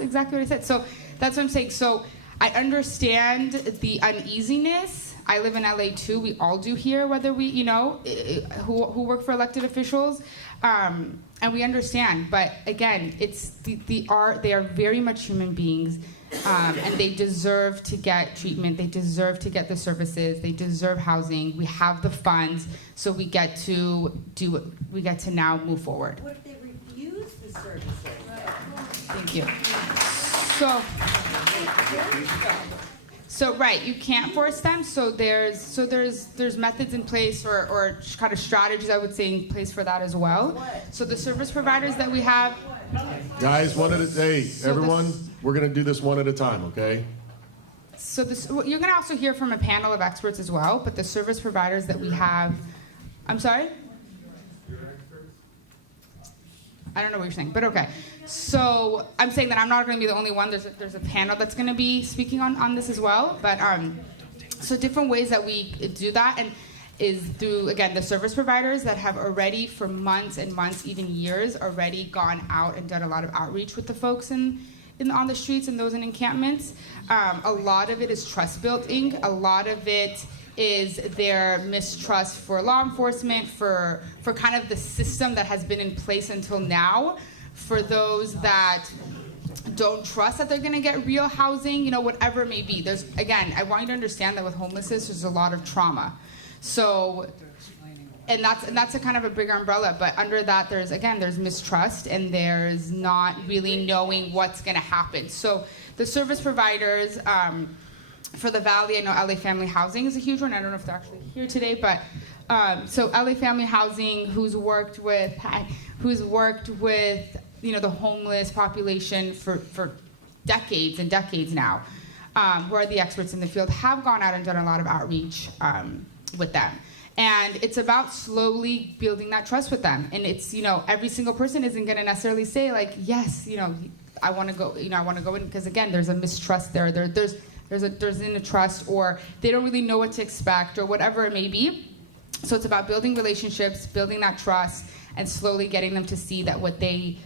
exactly what I said. So that's what I'm saying. So I understand the uneasiness. I live in LA too. We all do here, whether we, who work for elected officials, and we understand. But again, they are very much human beings, and they deserve to get treatment. They deserve to get the services. They deserve housing. We have the funds, so we get to do it. We get to now move forward. What if they refuse the services? Thank you. So right, you can't force them. So there's methods in place or kind of strategies, I would say, in place for that as well. So the service providers that we have. Guys, everyone, we're gonna do this one at a time, okay? So you're going to also hear from a panel of experts as well, but the service providers that we have, I'm sorry? I don't know what you're saying, but okay. So I'm saying that I'm not going to be the only one. There's a panel that's going to be speaking on this as well. But so different ways that we do that and is through, again, the service providers that have already for months and months, even years, already gone out and done a lot of outreach with the folks on the streets and those in encampments. A lot of it is trust building. A lot of it is their mistrust for law enforcement, for kind of the system that has been in place until now, for those that don't trust that they're going to get real housing, whatever it may be. I want you to understand that with homelessness, there's a lot of trauma. So, and that's a kind of a bigger umbrella, but under that, there's mistrust and there's not really knowing what's going to happen. So the service providers, for the Valley, I know LA Family Housing is a huge one. I don't know if they're actually here today, but so LA Family Housing, who's worked with the homeless population for decades and decades now, who are the experts in the field, have gone out and done a lot of outreach with them. And it's about slowly building that trust with them. And it's, every single person isn't going to necessarily say like, yes, I want to go, I want to go in, because again, there's a mistrust there. There's in a trust, or they don't really know what to expect, or whatever it may be. So it's about building relationships, building that trust, and slowly getting them to see that what the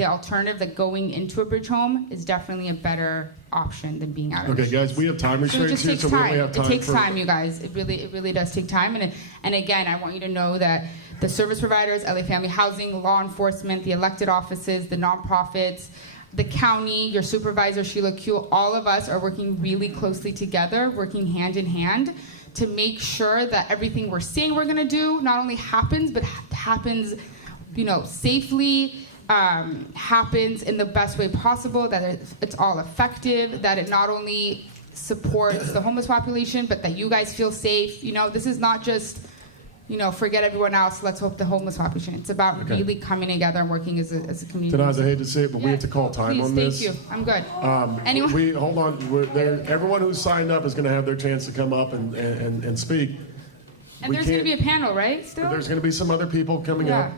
alternative, that going into a bridge home is definitely a better option than being out of Okay, guys, we have time restraints here, so we only have time. It takes time, you guys. It really does take time. And again, I want you to know that the service providers, LA Family Housing, law enforcement, the elected offices, the nonprofits, the county, your supervisor, Sheila Kuehl, all of us are working really closely together, working hand in hand to make sure that everything we're saying we're going to do not only happens, but happens, safely, happens in the best way possible, that it's all effective, that it not only supports the homeless population, but that you guys feel safe. This is not just, forget everyone else, let's hope the homeless population. It's about really coming together and working as a community. Tanaz, I hate to say it, but we have to call time on this. Thank you. I'm good. Anyone? Hold on. Everyone who's signed up is going to have their chance to come up and speak. And there's going to be a panel, right? Still? There's going to be some other people coming up.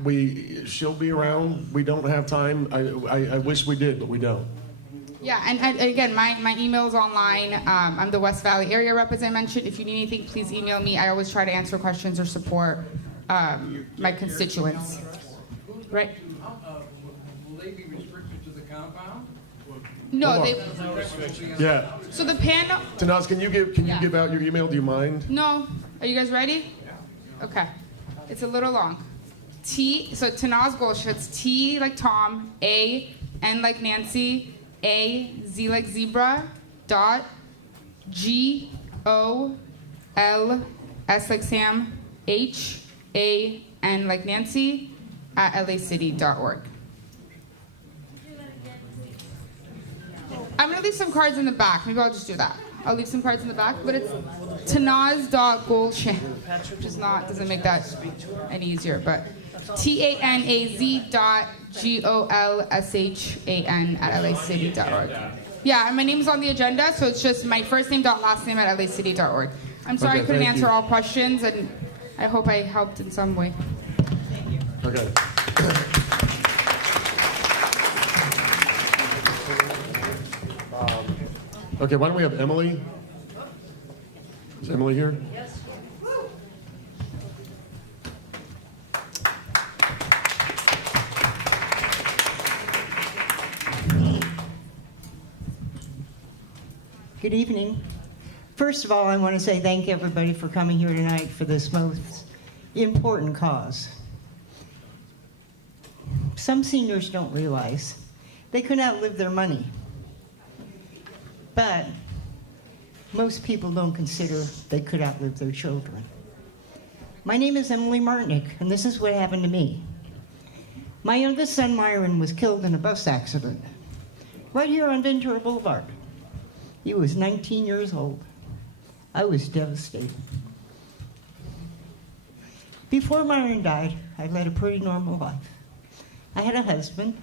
She'll be around. We don't have time. I wish we did, but we don't. Yeah, and again, my email is online. I'm the West Valley area rep, as I mentioned. If you need anything, please email me. I always try to answer questions or support my constituents. Right? Will they be restricted to the compound? No, Yeah. So the panel. Tanaz, can you give out your email? Do you mind? No. Are you guys ready? Yeah. Okay. It's a little long. So Tanaz Golshan, it's T like Tom, A, N like Nancy, A, Z like zebra, dot, G, O, L, S like Sam, H, A, N like Nancy, at lacity.org. I'm going to leave some cards in the back. Maybe I'll just do that. I'll leave some cards in the back, but it's tanaz.golshan, which doesn't make that any easier, but TANAZ.GOLSHAN at lacity.org. Yeah, and my name's on the agenda, so it's just my first name dot last name at lacity.org. I'm sorry I couldn't answer all questions, and I hope I helped in some way. Thank you. Okay. Okay, why don't we have Emily? Is Emily here? Yes. Good evening. First of all, I want to say thank everybody for coming here tonight for this most important cause. Some seniors don't realize they could outlive their money. But most people don't consider they could outlive their children. My name is Emily Martiniuk, and this is what happened to me. My youngest son, Myron, was killed in a bus accident right here on Ventura Boulevard. He was 19 years old. I was devastated. Before Myron died, I led a pretty normal life. I had a husband,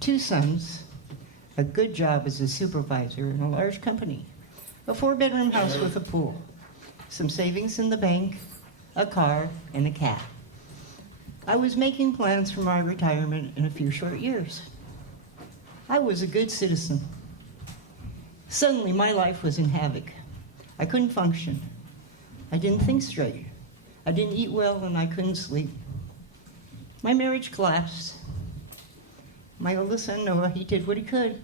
2 sons, a good job as a supervisor in a large company. a 4-bedroom house with a pool, some savings in the bank, a car, and a cat. I was making plans for my retirement in a few short years. I was a good citizen. Suddenly, my life was in havoc. I couldn't function. I didn't think straight. I didn't eat well, and I couldn't sleep. My marriage collapsed. My oldest son, Noah, he did what he could.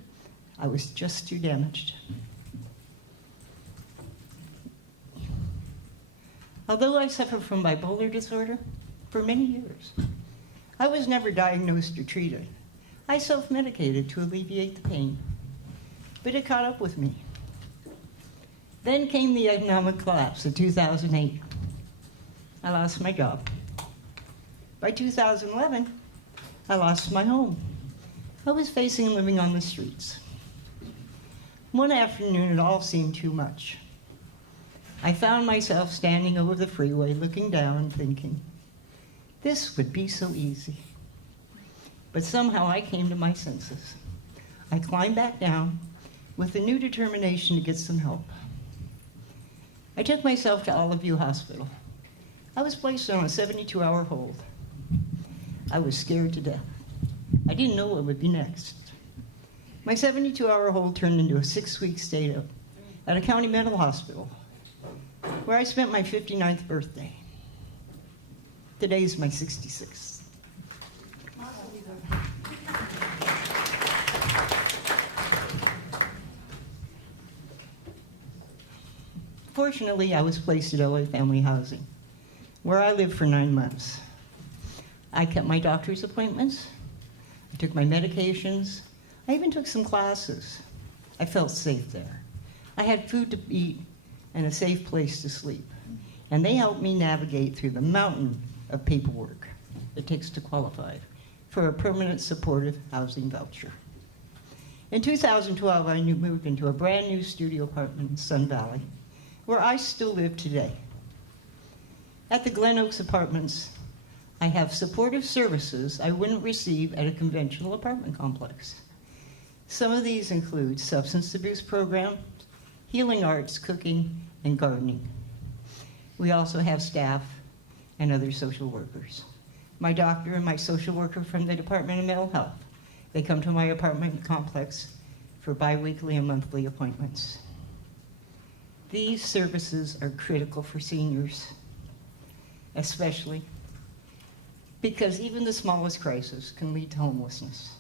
I was just too damaged. Although I suffer from bipolar disorder for many years, I was never diagnosed or treated. I self-medicated to alleviate the pain, but it caught up with me. Then came the economic collapse of 2008. I lost my job. By 2011, I lost my home. I was facing living on the streets. One afternoon, it all seemed too much. I found myself standing over the freeway, looking down, thinking, this would be so easy. But somehow I came to my senses. I climbed back down with a new determination to get some help. I took myself to Olive View Hospital. I was placed on a 72-hour hold. I was scared to death. I didn't know what would be next. My 72-hour hold turned into a 6-week stay at a county mental hospital, where I spent my 59th birthday. Today is my 66th. Fortunately, I was placed at LA Family Housing, where I lived for 9 months. I kept my doctor's appointments. I took my medications. I even took some classes. I felt safe there. I had food to eat and a safe place to sleep. And they helped me navigate through the mountain of paperwork it takes to qualify for a permanent supportive housing voucher. In 2012, I moved into a brand new studio apartment in Sun Valley, where I still live today. At the Glen Oaks Apartments, I have supportive services I wouldn't receive at a conventional apartment complex. Some of these include substance abuse programs, healing arts, cooking, and gardening. We also have staff and other social workers. My doctor and my social worker from the Department of Mental Health. They come to my apartment complex for bi-weekly and monthly appointments. These services are critical for seniors, especially because even the smallest crisis can lead to homelessness.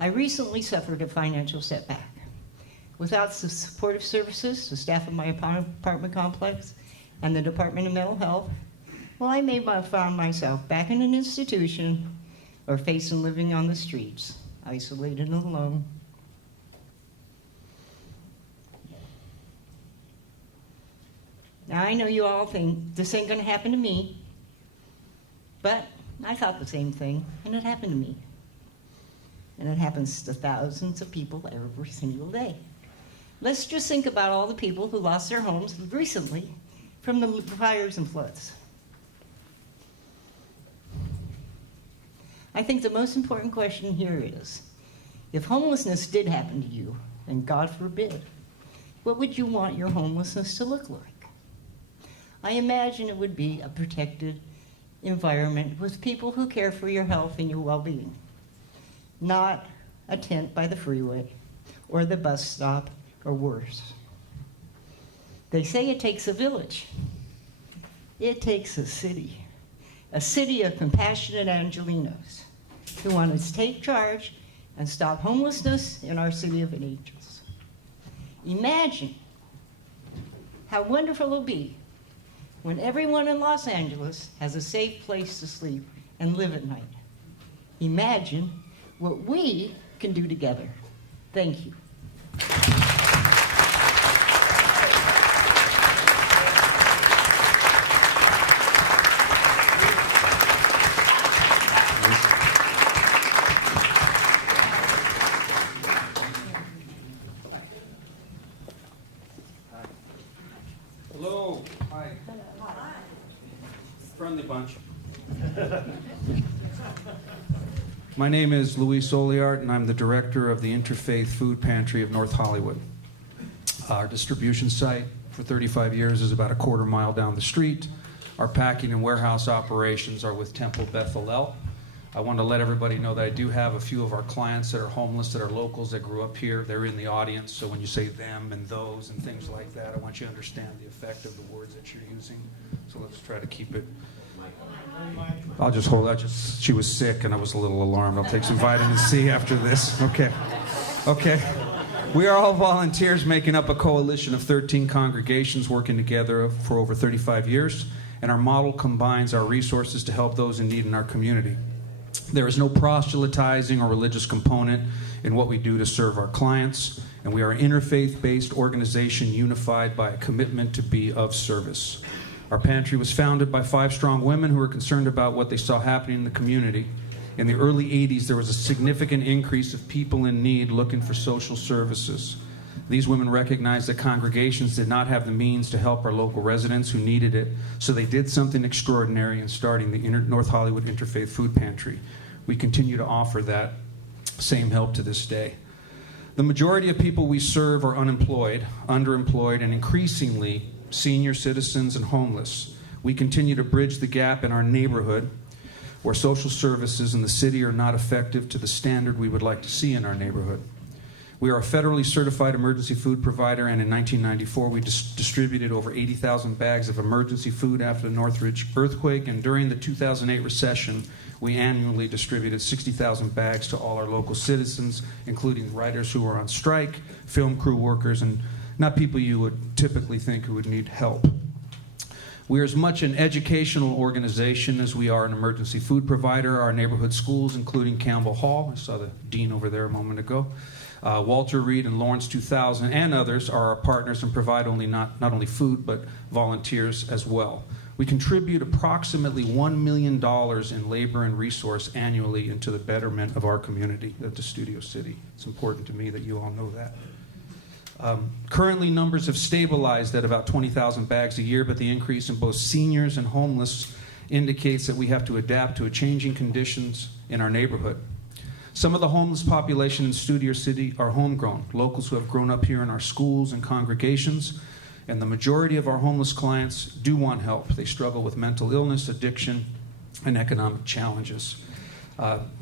I recently suffered a financial setback. Without the supportive services, the staff of my apartment complex, and the Department of Mental Health, well, I may have found myself back in an institution or facing living on the streets, isolated and alone. Now, I know you all think this ain't gonna happen to me, but I thought the same thing, and it happened to me. And it happens to thousands of people every single day. Let's just think about all the people who lost their homes recently from the fires and floods. I think the most important question here is, if homelessness did happen to you, and God forbid, what would you want your homelessness to look like? I imagine it would be a protected environment with people who care for your health and your well-being, not a tent by the freeway or the bus stop or worse. They say it takes a village. It takes a city of compassionate Angelinos who want to take charge and stop homelessness in our city of angels. Imagine how wonderful it'll be when everyone in Los Angeles has a safe place to sleep and live at night. Imagine what we can do together. Thank you. Hello. Hi. Friendly bunch. My name is Luis Soliart, and I'm the director of the Interfaith Food Pantry of North Hollywood. Our distribution site for 35 years is about a quarter mile down the street. Our packing and warehouse operations are with Temple Bethel. I want to let everybody know that I do have a few of our clients that are homeless, that are locals, that grew up here. They're in the audience, so when you say them and those and things like that, I want you to understand the effect of the words that you're using. So let's try to keep it. I'll just hold that. She was sick and I was a little alarmed. I'll take some vitamin C after this. Okay. We are all volunteers making up a coalition of 13 congregations working together for over 35 years, and our model combines our resources to help those in need in our community. There is no proselytizing or religious component in what we do to serve our clients, and we are an interfaith-based organization unified by a commitment to be of service. Our pantry was founded by 5 strong women who were concerned about what they saw happening in the community. In the early 80s, there was a significant increase of people in need looking for social services. These women recognized that congregations did not have the means to help our local residents who needed it, so they did something extraordinary in starting the North Hollywood Interfaith Food Pantry. We continue to offer that same help to this day. The majority of people we serve are unemployed, underemployed, and increasingly senior citizens and homeless. We continue to bridge the gap in our neighborhood where social services in the city are not effective to the standard we would like to see in our neighborhood. We are a federally certified emergency food provider, and in 1994 we distributed over 80,000 bags of emergency food after the Northridge earthquake, and during the 2008 recession, we annually distributed 60,000 bags to all our local citizens, including writers who are on strike, film crew workers, and not people you would typically think who would need help. We are as much an educational organization as we are an emergency food provider. Our neighborhood schools, including Campbell Hall, I saw the dean over there a moment ago, Walter Reed and Lawrence 2000 and others are our partners and provide not only food but volunteers as well. We contribute approximately $1 million in labor and resource annually into the betterment of our community at the Studio City. It's important to me that you all know that. Currently, numbers have stabilized at about 20,000 bags a year, but the increase in both seniors and homeless indicates that we have to adapt to changing conditions in our neighborhood. Some of the homeless population in Studio City are homegrown, locals who have grown up here in our schools and congregations, and the majority of our homeless clients do want help. They struggle with mental illness, addiction, and economic challenges.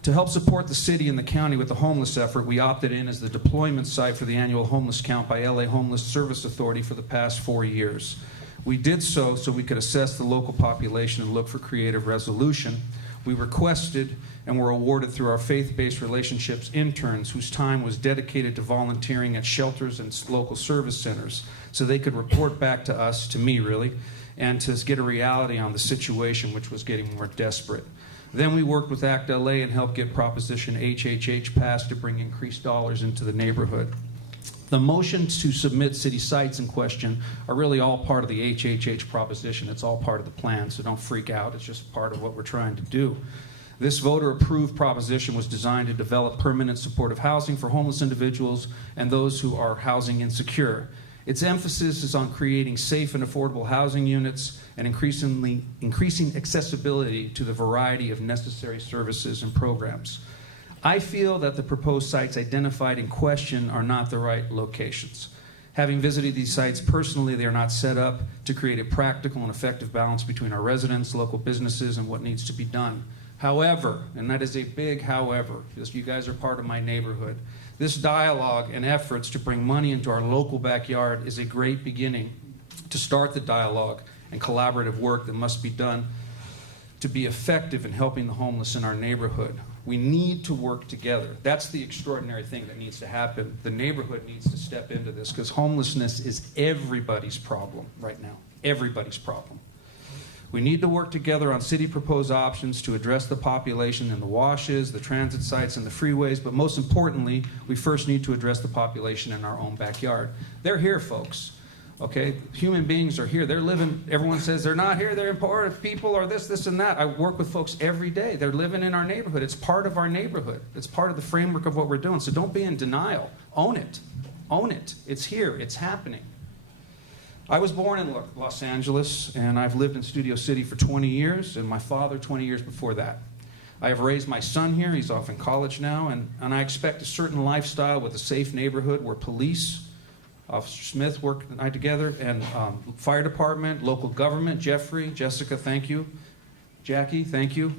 To help support the city and the county with the homeless effort, we opted in as the deployment site for the annual homeless count by LA Homeless Service Authority for the past 4 years. We did so we could assess the local population and look for creative resolution. We requested and were awarded through our faith-based relationships interns whose time was dedicated to volunteering at shelters and local service centers so they could report back to us, to me really, and to get a reality on the situation, which was getting more desperate. Then we worked with ACT LA and helped get Proposition HHH passed to bring increased dollars into the neighborhood. The motions to submit city sites in question are really all part of the HHH proposition. It's all part of the plan, so don't freak out. It's just part of what we're trying to do. This voter-approved proposition was designed to develop permanent supportive housing for homeless individuals and those who are housing insecure. Its emphasis is on creating safe and affordable housing units and increasing accessibility to the variety of necessary services and programs. I feel that the proposed sites identified in question are not the right locations. Having visited these sites personally, they are not set up to create a practical and effective balance between our residents, local businesses, and what needs to be done. However, and that is a big however, because you guys are part of my neighborhood, this dialogue and efforts to bring money into our local backyard is a great beginning to start the dialogue and collaborative work that must be done to be effective in helping the homeless in our neighborhood. We need to work together. That's the extraordinary thing that needs to happen. The neighborhood needs to step into this because homelessness is everybody's problem right now. Everybody's problem. We need to work together on city proposed options to address the population in the washes, the transit sites, and the freeways, but most importantly, we first need to address the population in our own backyard. They're here, folks. Okay, human beings are here. They're living, everyone says they're not here, they're important people or this and that. I work with folks every day. They're living in our neighborhood. It's part of our neighborhood. It's part of the framework of what we're doing. So don't be in denial. Own it. Own it. It's here. It's happening. I was born in Los Angeles, and I've lived in Studio City for 20 years, and my father 20 years before that. I have raised my son here. He's off in college now, and I expect a certain lifestyle with a safe neighborhood where police Officer Smith worked the night together, and fire department, local government, Jeffrey, Jessica, thank you. Jackie, thank you.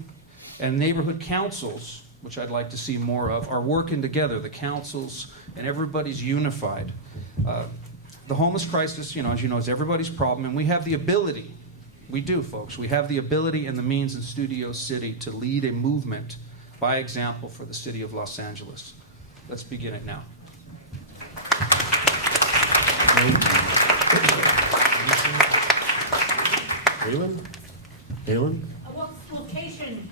And neighborhood councils, which I'd like to see more of, are working together, the councils, and everybody's unified. The homeless crisis, as you know, is everybody's problem, and we have the ability, we do, folks, we have the ability and the means in Studio City to lead a movement by example for the city of Los Angeles. Let's begin it now. Alyn? What location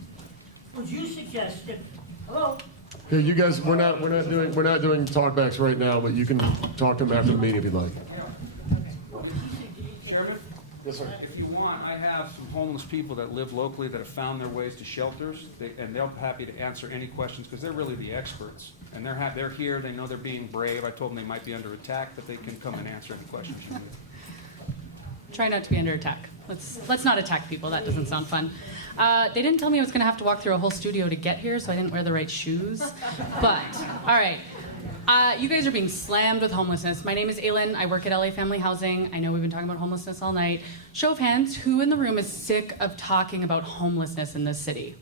would you suggest? Hello? Here, you guys, we're not doing talkbacks right now, but you can talk to them after the meeting if you'd like. Sheriff? Yes, sir. If you want, I have some homeless people that live locally that have found their ways to shelters, and they're happy to answer any questions because they're really the experts. And they're here, they know they're being brave. I told them they might be under attack, but they can come and answer any questions you need. Try not to be under attack. Let's not attack people. That doesn't sound fun. They didn't tell me I was going to have to walk through a whole studio to get here, so I didn't wear the right shoes. But, all right. You guys are being slammed with homelessness. My name is Alyn. I work at LA Family Housing. I know we've been talking about homelessness all night. Show of hands, who in the room is sick of talking about homelessness in this city?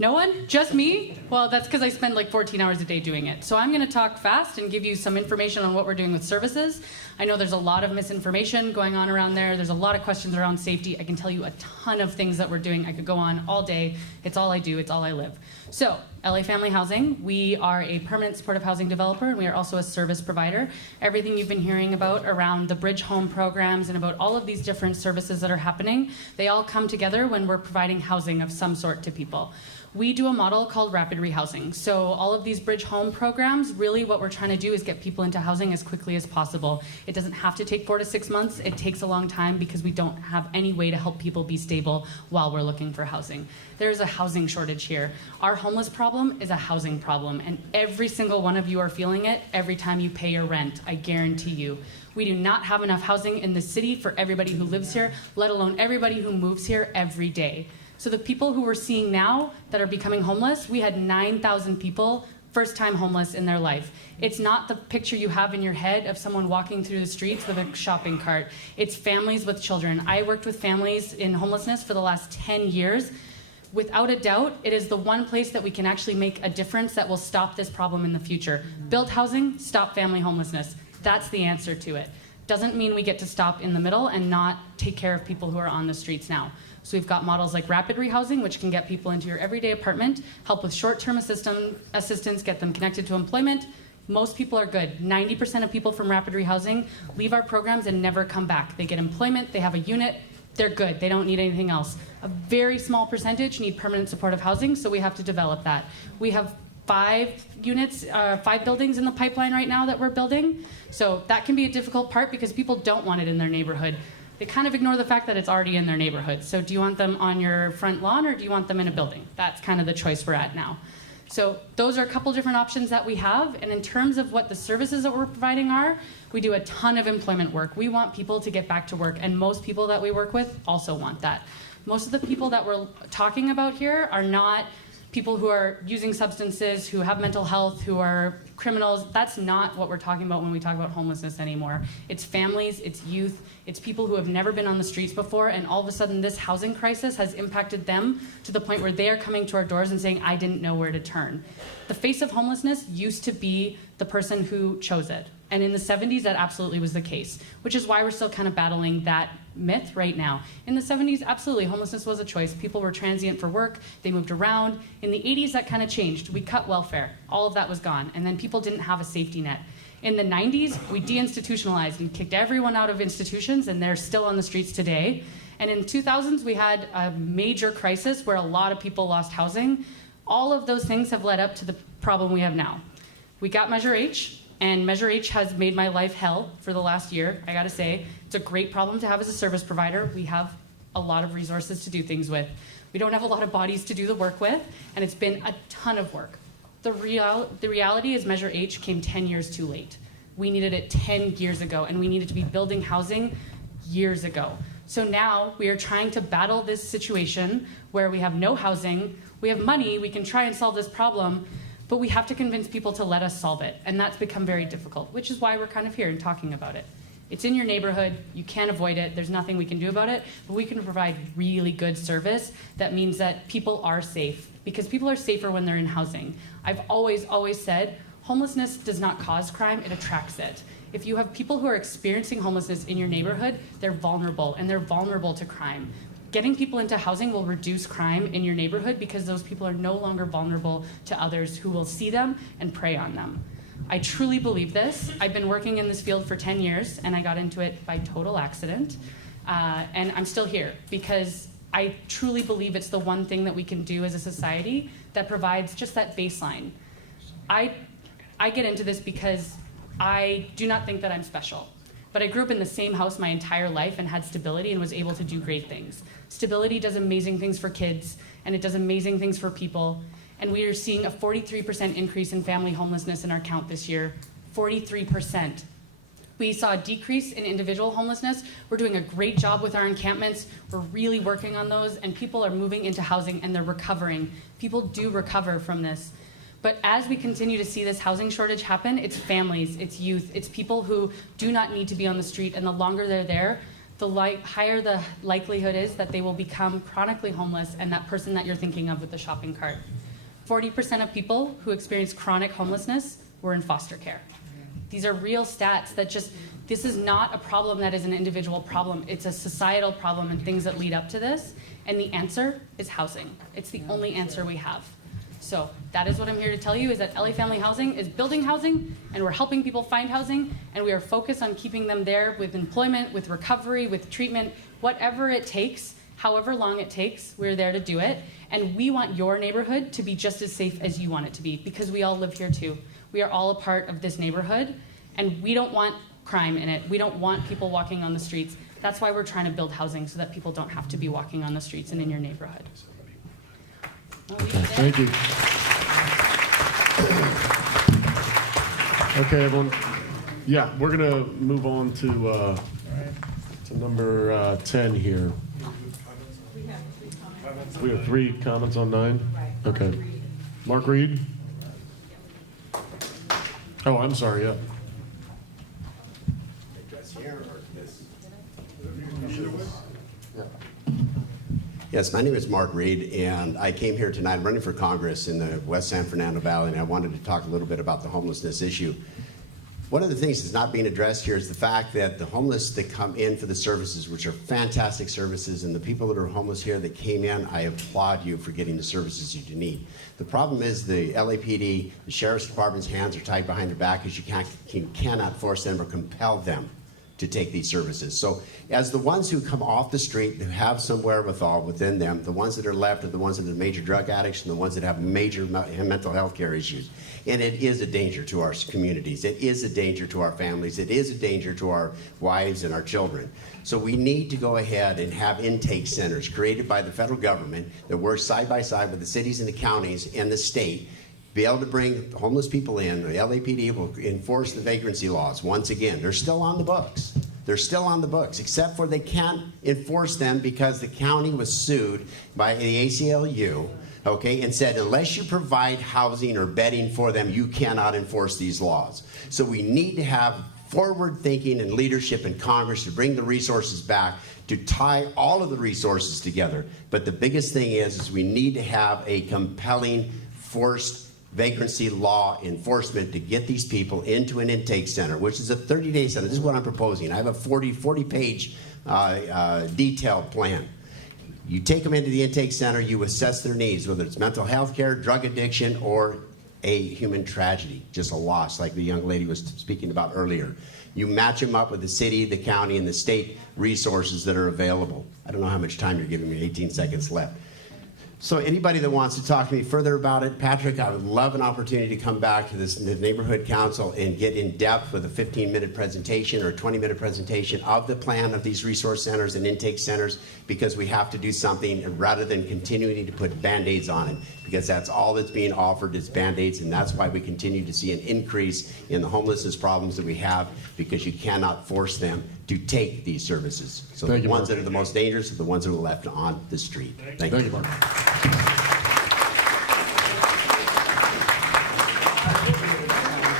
No one? Just me? Well, that's because I spend like 14 hours a day doing it. So I'm going to talk fast and give you some information on what we're doing with services. I know there's a lot of misinformation going on around there. There's a lot of questions around safety. I can tell you a ton of things that we're doing. I could go on all day. It's all I do. It's all I live. So, LA Family Housing, we are a permanent supportive housing developer, and we are also a service provider. Everything you've been hearing about around the Bridge Home programs and about all of these different services that are happening, they all come together when we're providing housing of some sort to people. We do a model called rapid rehousing. So all of these Bridge Home programs, really what we're trying to do is get people into housing as quickly as possible. It doesn't have to take 4 to 6 months. It takes a long time because we don't have any way to help people be stable while we're looking for housing. There's a housing shortage here. Our homeless problem is a housing problem, and every single one of you are feeling it every time you pay your rent, I guarantee you. We do not have enough housing in the city for everybody who lives here, let alone everybody who moves here every day. So the people who we're seeing now that are becoming homeless, we had 9,000 people first-time homeless in their life. It's not the picture you have in your head of someone walking through the streets with a shopping cart. It's families with children. I worked with families in homelessness for the last 10 years. Without a doubt, it is the one place that we can actually make a difference that will stop this problem in the future. Build housing, stop family homelessness. That's the answer to it. Doesn't mean we get to stop in the middle and not take care of people who are on the streets now. So we've got models like rapid rehousing, which can get people into your everyday apartment, help with short-term assistance, get them connected to employment. Most people are good. 90% of people from rapid rehousing leave our programs and never come back. They get employment, they have a unit, they're good. They don't need anything else. A very small percentage need permanent supportive housing, so we have to develop that. We have 5 buildings in the pipeline right now that we're building. So that can be a difficult part because people don't want it in their neighborhood. They kind of ignore the fact that it's already in their neighborhood. So do you want them on your front lawn or do you want them in a building? That's kind of the choice we're at now. So those are a couple different options that we have. And in terms of what the services that we're providing are, we do a ton of employment work. We want people to get back to work, and most people that we work with also want that. Most of the people that we're talking about here are not people who are using substances, who have mental health, who are criminals. That's not what we're talking about when we talk about homelessness anymore. It's families, it's youth, it's people who have never been on the streets before, and all of a sudden this housing crisis has impacted them to the point where they are coming to our doors and saying, I didn't know where to turn. The face of homelessness used to be the person who chose it. And in the 70s, that absolutely was the case, which is why we're still kind of battling that myth right now. In the 70s, absolutely, homelessness was a choice. People were transient for work. They moved around. In the 80s, that kind of changed. We cut welfare. All of that was gone. And then people didn't have a safety net. In the 90s, we deinstitutionalized and kicked everyone out of institutions, and they're still on the streets today. And in 2000s, we had a major crisis where a lot of people lost housing. All of those things have led up to the problem we have now. We got Measure H. And Measure H has made my life hell for the last year, I gotta say. It's a great problem to have as a service provider. We have a lot of resources to do things with. We don't have a lot of bodies to do the work with, and it's been a ton of work. The reality is Measure H came 10 years too late. We needed it 10 years ago, and we needed to be building housing years ago. So now we are trying to battle this situation where we have no housing, we have money, we can try and solve this problem, but we have to convince people to let us solve it, and that's become very difficult, which is why we're kind of here and talking about it. It's in your neighborhood, you can't avoid it, there's nothing we can do about it, but we can provide really good service that means that people are safe, because people are safer when they're in housing. I've always said, homelessness does not cause crime, it attracts it. If you have people who are experiencing homelessness in your neighborhood, they're vulnerable, and they're vulnerable to crime. Getting people into housing will reduce crime in your neighborhood because those people are no longer vulnerable to others who will see them and prey on them. I truly believe this. I've been working in this field for 10 years, and I got into it by total accident. And I'm still here because I truly believe it's the one thing that we can do as a society that provides just that baseline. I get into this because I do not think that I'm special. But I grew up in the same house my entire life and had stability and was able to do great things. Stability does amazing things for kids, and it does amazing things for people. And we are seeing a 43% increase in family homelessness in our count this year. 43%. We saw a decrease in individual homelessness. We're doing a great job with our encampments. We're really working on those, and people are moving into housing and they're recovering. People do recover from this. But as we continue to see this housing shortage happen, it's families, it's youth, it's people who do not need to be on the street, and the longer they're there, the higher the likelihood is that they will become chronically homeless and that person that you're thinking of with the shopping cart. 40% of people who experience chronic homelessness were in foster care. These are real stats that this is not a problem that is an individual problem. It's a societal problem and things that lead up to this. And the answer is housing. It's the only answer we have. So that is what I'm here to tell you, is that LA Family Housing is building housing, and we're helping people find housing, and we are focused on keeping them there with employment, with recovery, with treatment, whatever it takes, however long it takes, we're there to do it. And we want your neighborhood to be just as safe as you want it to be, because we all live here too. We are all a part of this neighborhood, and we don't want crime in it. We don't want people walking on the streets. That's why we're trying to build housing, so that people don't have to be walking on the streets and in your neighborhood. Thank you. Okay, everyone. Yeah, we're gonna move on to number 10 here. We have 3 comments on 9? Okay. Mark Reed? Oh, I'm sorry, yeah. Yes, my name is Mark Reed, and I came here tonight. I'm running for Congress in the West San Fernando Valley, and I wanted to talk a little bit about the homelessness issue. One of the things that's not being addressed here is the fact that the homeless that come in for the services, which are fantastic services, and the people that are homeless here that came in, I applaud you for getting the services you need. The problem is the LAPD, the Sheriff's Department's hands are tied behind their back, because you cannot force them or compel them to take these services. So as the ones who come off the street, who have some wherewithal within them, the ones that are left are the ones that are major drug addicts and the ones that have major mental health care issues. And it is a danger to our communities. It is a danger to our families. It is a danger to our wives and our children. So we need to go ahead and have intake centers created by the federal government that work side by side with the cities and the counties and the state, be able to bring homeless people in. The LAPD will enforce the vagrancy laws. Once again, they're still on the books. They're still on the books, except for they can't enforce them because the county was sued by the ACLU, okay, and said unless you provide housing or bedding for them, you cannot enforce these laws. So we need to have forward thinking and leadership in Congress to bring the resources back, to tie all of the resources together. But the biggest thing is we need to have a compelling forced vagrancy law enforcement to get these people into an intake center, which is a 30-day center. This is what I'm proposing. I have a 40-page detailed plan. You take them into the intake center, you assess their needs, whether it's mental health care, drug addiction, or a human tragedy, just a loss like the young lady was speaking about earlier. You match them up with the city, the county, and the state resources that are available. I don't know how much time you're giving me, 18 seconds left. So anybody that wants to talk to me further about it, Patrick, I would love an opportunity to come back to the neighborhood council and get in depth with a 15-minute presentation or a 20-minute presentation of the plan of these resource centers and intake centers, because we have to do something rather than continuing to put Band-Aids on it, because that's all that's being offered is Band-Aids, and that's why we continue to see an increase in the homelessness problems that we have, because you cannot force them to take these services. So the ones that are the most dangerous are the ones that are left on the street. Thank you. Mark.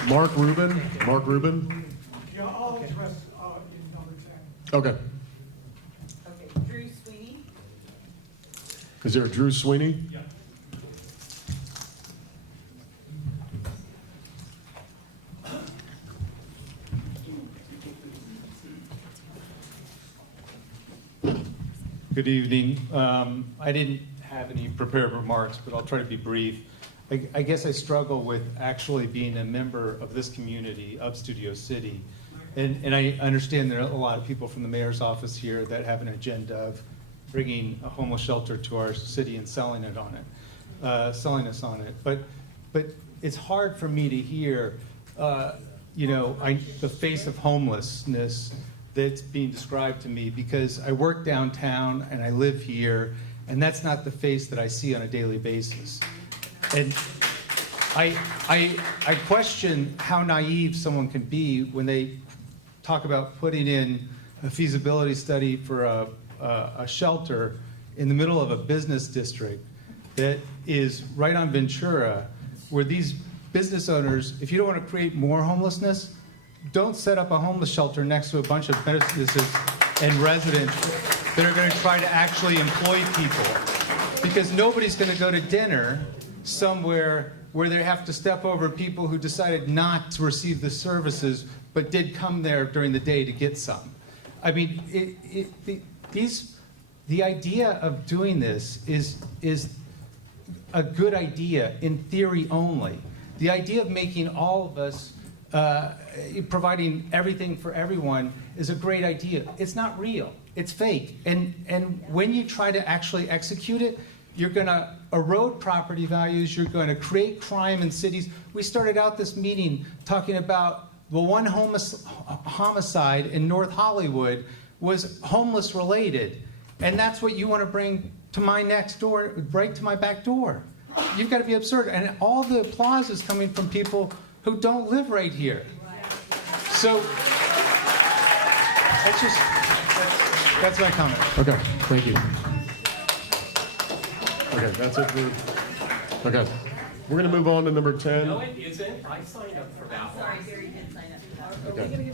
Mark Rubin. Mark Rubin. Yeah, I'll address in number 10. Okay. Okay, Drew Sweeney. Is there a Drew Sweeney? Yeah. Good evening. I didn't have any prepared remarks, but I'll try to be brief. I guess I struggle with actually being a member of this community of Studio City. And I understand there are a lot of people from the mayor's office here that have an agenda of bringing a homeless shelter to our city and selling us on it. But it's hard for me to hear, the face of homelessness that's being described to me, because I work downtown and I live here, and that's not the face that I see on a daily basis. And I question how naive someone can be when they talk about putting in a feasibility study for a shelter in the middle of a business district that is right on Ventura, where these business owners, if you don't want to create more homelessness, don't set up a homeless shelter next to a bunch of businesses and residents that are going to try to actually employ people. Because nobody's going to go to dinner somewhere where they have to step over people who decided not to receive the services but did come there during the day to get some. I mean, the idea of doing this is a good idea in theory only. The idea of making all of us providing everything for everyone is a great idea. It's not real. It's fake. And when you try to actually execute it, you're going to erode property values. You're going to create crime in cities. We started out this meeting talking about the one homicide in North Hollywood was homeless related. And that's what you want to bring to my next door, right to my back door. You've got to be absurd. And all the applause is coming from people who don't live right here. So that's my comment. Okay, thank you. Okay, that's it for, okay. We're gonna move on to number 10. No, it isn't. I signed up for that one. Sorry, Gary did sign up for that. Okay.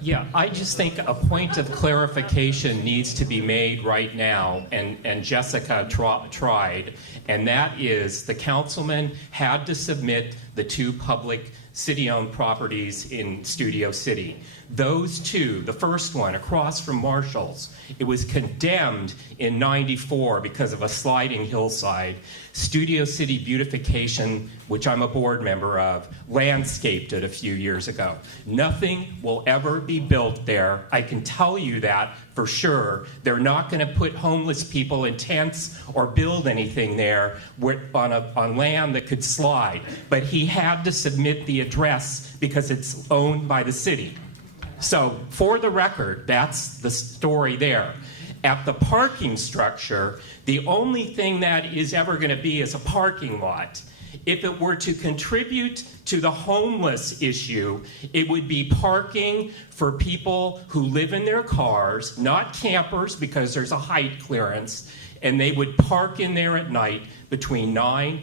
Yeah, I just think a point of clarification needs to be made right now, and Jessica tried, and that is the councilman had to submit the two public city-owned properties in Studio City. Those two, the first one across from Marshall's, it was condemned in '94 because of a sliding hillside. Studio City Beautification, which I'm a board member of, landscaped it a few years ago. Nothing will ever be built there. I can tell you that for sure. They're not going to put homeless people in tents or build anything there on land that could slide. But he had to submit the address because it's owned by the city. So for the record, that's the story there. At the parking structure, the only thing that is ever going to be is a parking lot. If it were to contribute to the homeless issue, it would be parking for people who live in their cars, not campers because there's a height clearance, and they would park in there at night between 9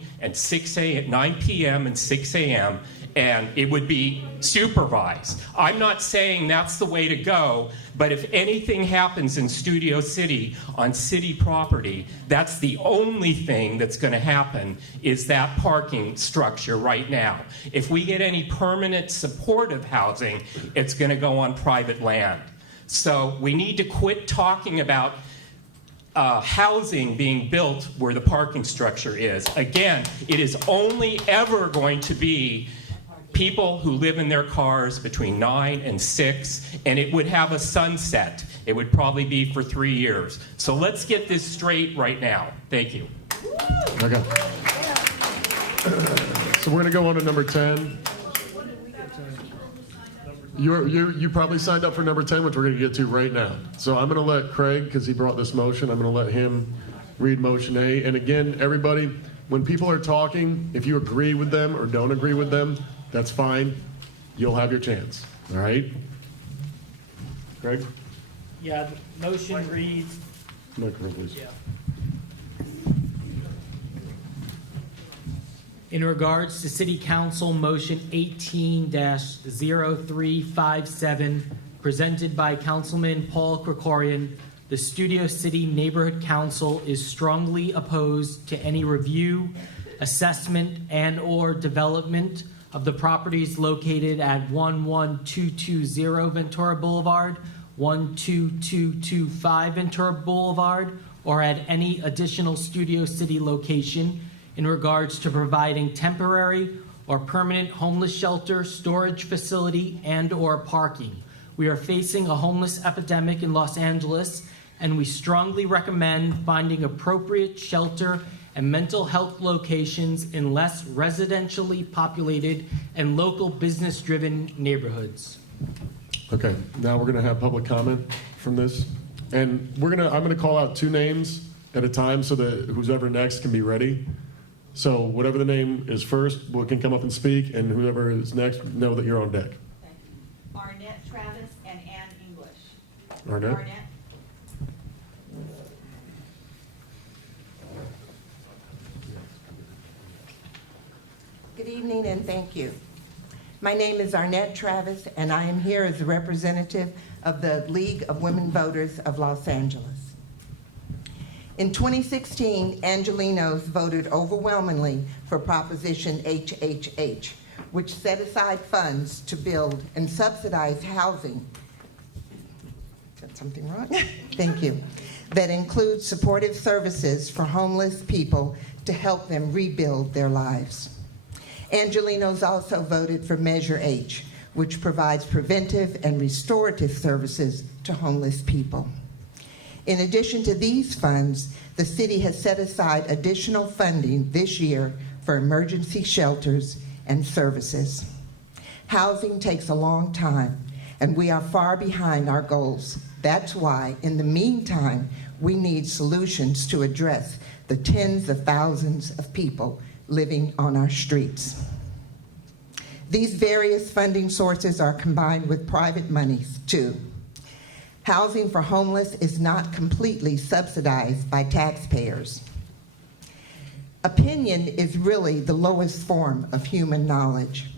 p.m. and 6 a.m., and it would be supervised. I'm not saying that's the way to go, but if anything happens in Studio City on city property, that's the only thing that's going to happen is that parking structure right now. If we get any permanent supportive housing, it's going to go on private land. So we need to quit talking about housing being built where the parking structure is. Again, it is only ever going to be people who live in their cars between 9 and 6, and it would have a sunset. It would probably be for 3 years. So let's get this straight right now. Thank you. Okay. So we're gonna go on to number 10. You probably signed up for number 10, which we're gonna get to right now. So I'm gonna let Craig, because he brought this motion, I'm gonna let him read motion A. And again, everybody, when people are talking, if you agree with them or don't agree with them, that's fine. You'll have your chance. All right? Craig? Yeah, the motion reads, Microphone, please. yeah. In regards to City Council Motion 18-0357, presented by Councilman Paul Krikorian, the Studio City Neighborhood Council is strongly opposed to any review, assessment, and/or development of the properties located at 11220 Ventura Boulevard, 12225 Ventura Boulevard, or at any additional Studio City location in regards to providing temporary or permanent homeless shelter, storage facility, and/or parking. We are facing a homeless epidemic in Los Angeles, and we strongly recommend finding appropriate shelter and mental health locations in less residentially populated and local business-driven neighborhoods. Okay, now we're gonna have public comment from this. And I'm gonna call out 2 names at a time so that who's ever next can be ready. So whatever the name is first, we can come up and speak, and whoever is next, know that you're on deck. Arnett Travis and Ann English. Arnett? Good evening and thank you. My name is Arnett Travis, and I am here as a representative of the League of Women Voters of Los Angeles. In 2016, Angelenos voted overwhelmingly for Proposition HHH, which set aside funds to build and subsidize housing. Got something wrong? Thank you. That includes supportive services for homeless people to help them rebuild their lives. Angelenos also voted for Measure H, which provides preventive and restorative services to homeless people. In addition to these funds, the city has set aside additional funding this year for emergency shelters and services. Housing takes a long time, and we are far behind our goals. That's why, in the meantime, we need solutions to address the tens of thousands of people living on our streets. These various funding sources are combined with private monies, too. Housing for homeless is not completely subsidized by taxpayers. Opinion is really the lowest form of human knowledge.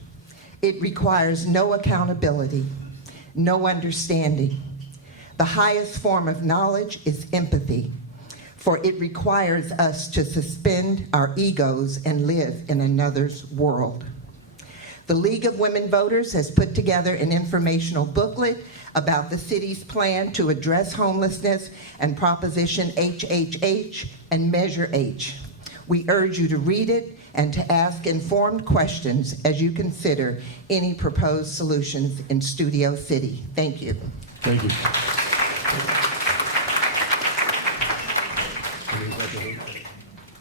It requires no accountability, no understanding. The highest form of knowledge is empathy, for it requires us to suspend our egos and live in another's world. The League of Women Voters has put together an informational booklet about the city's plan to address homelessness and Proposition HHH and Measure H. We urge you to read it and to ask informed questions as you consider any proposed solutions in Studio City. Thank you. Thank you.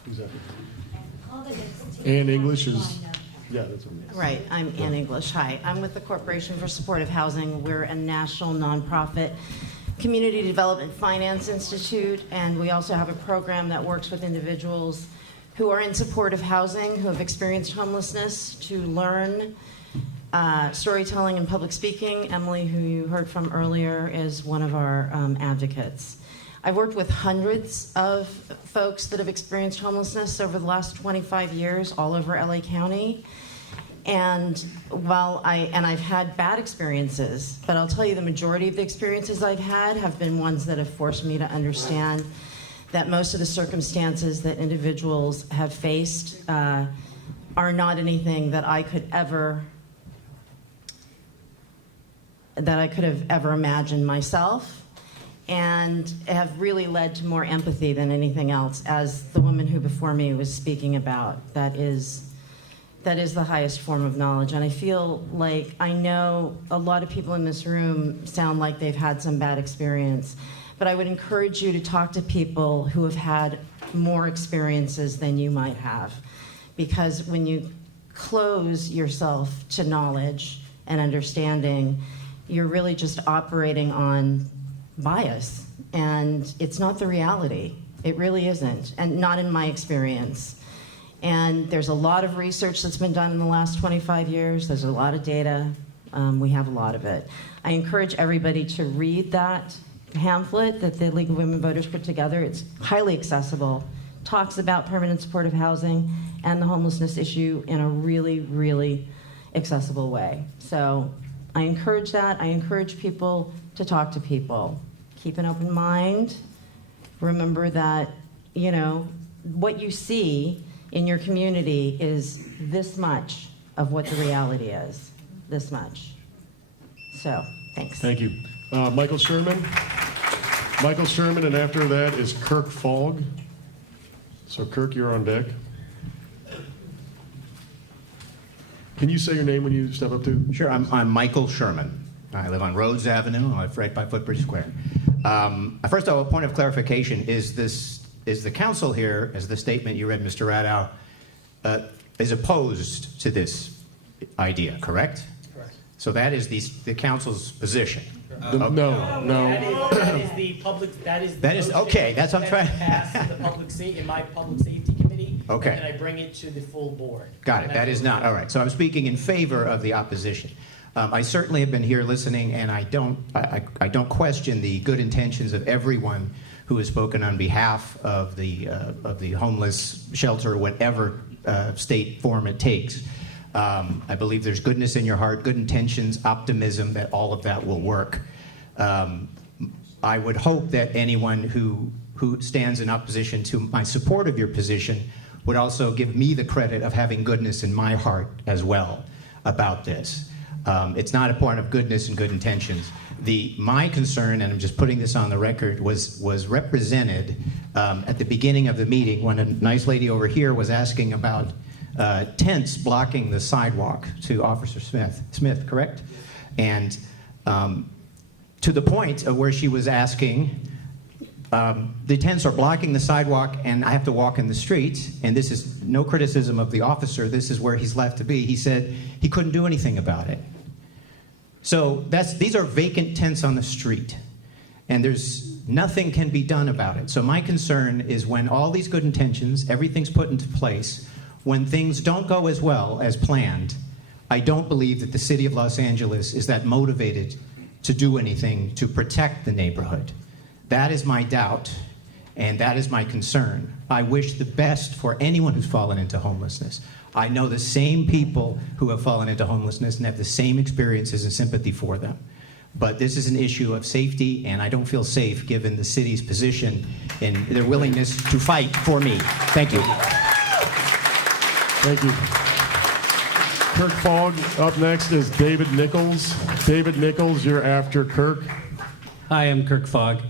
Who's that? Ann English is, yeah, that's what it is. Right, I'm Ann English. Hi, I'm with the Corporation for Supportive Housing. We're a national nonprofit community development finance institute, and we also have a program that works with individuals who are in supportive housing, who have experienced homelessness, to learn storytelling and public speaking. Emily, who you heard from earlier, is one of our advocates. I've worked with hundreds of folks that have experienced homelessness over the last 25 years all over LA County. And I've had bad experiences, but I'll tell you the majority of the experiences I've had have been ones that have forced me to understand that most of the circumstances that individuals have faced are not anything that I could have ever imagined myself, and have really led to more empathy than anything else, as the woman who before me was speaking about. That is the highest form of knowledge. And I feel like I know a lot of people in this room sound like they've had some bad experience, but I would encourage you to talk to people who have had more experiences than you might have. Because when you close yourself to knowledge and understanding, you're really just operating on bias, and it's not the reality. It really isn't, and not in my experience. And there's a lot of research that's been done in the last 25 years. There's a lot of data. We have a lot of it. I encourage everybody to read that pamphlet that the League of Women Voters put together. It's highly accessible talks about permanent supportive housing and the homelessness issue in a really, really accessible way. So I encourage that. I encourage people to talk to people. Keep an open mind. Remember that, you know, what you see in your community is this much of what the reality is. This much. So, thanks. Thank you. Michael Sherman. Michael Sherman, and after that is Kirk Fogg. So, Kirk, you're on deck. Can you say your name when you step up to? Sure, I'm Michael Sherman. I live on Rhodes Avenue. I live right by Footbridge Square. First of all, a point of clarification is the council here, as the statement you read, Mr. Radow, is opposed to this idea, correct? Correct. So that is the council's position. No. That is the public. That is okay. That's what I'm trying. Pass in my public safety committee. Okay. And then I bring it to the full board. Got it. That is not all right. So I'm speaking in favor of the opposition. I certainly have been here listening, and I don't question the good intentions of everyone who has spoken on behalf of the homeless shelter, whatever state form it takes. I believe there's goodness in your heart, good intentions, optimism that all of that will work. I would hope that anyone who stands in opposition to my support of your position would also give me the credit of having goodness in my heart as well about this. It's not a point of goodness and good intentions. My concern, and I'm just putting this on the record, was represented at the beginning of the meeting when a nice lady over here was asking about tents blocking the sidewalk to Officer Smith, correct? And to the point of where she was asking, the tents are blocking the sidewalk and I have to walk in the street, and this is no criticism of the officer, this is where he's left to be. He said he couldn't do anything about it. So these are vacant tents on the street, and nothing can be done about it. So my concern is when all these good intentions, everything's put into place, when things don't go as well as planned, I don't believe that the city of Los Angeles is that motivated to do anything to protect the neighborhood. That is my doubt, and that is my concern. I wish the best for anyone who's fallen into homelessness. I know the same people who have fallen into homelessness and have the same experiences and sympathy for them. But this is an issue of safety, and I don't feel safe given the city's position and their willingness to fight for me. Thank you. Thank you. Kirk Fogg. Up next is David Nicholls. David Nicholls, you're after Kirk. Hi, I'm Kirk Fogg.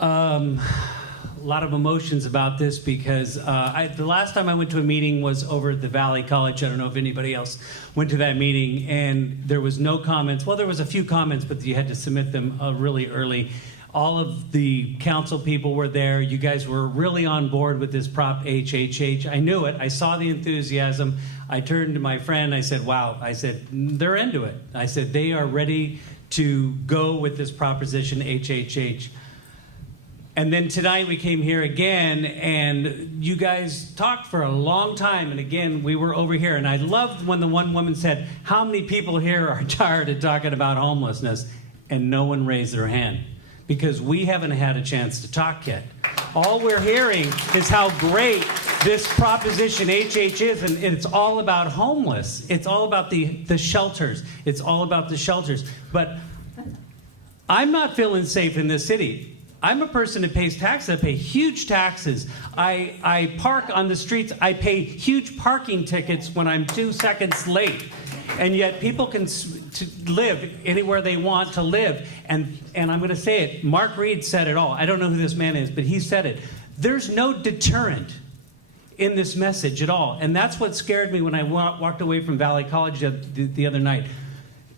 A lot of emotions about this because the last time I went to a meeting was over at the Valley College. I don't know if anybody else went to that meeting, and there was no comments. Well, there was a few comments, but you had to submit them really early. All of the council people were there. You guys were really on board with this Prop HHH. I knew it. I saw the enthusiasm. I turned to my friend. I said, wow. I said, they're into it. I said, they are ready to go with this Proposition HHH. And then tonight we came here again, and you guys talked for a long time. And again, we were over here. And I loved when the one woman said, how many people here are tired of talking about homelessness? And no one raised their hand, because we haven't had a chance to talk yet. All we're hearing is how great this Proposition HH is, and it's all about homeless. It's all about the shelters. It's all about the shelters. But I'm not feeling safe in this city. I'm a person that pays taxes. I pay huge taxes. I park on the streets. I pay huge parking tickets when I'm 2 seconds late. And yet people can live anywhere they want to live. And I'm going to say it. Mark Reed said it all. I don't know who this man is, but he said it. There's no deterrent in this message at all. And that's what scared me when I walked away from Valley College the other night.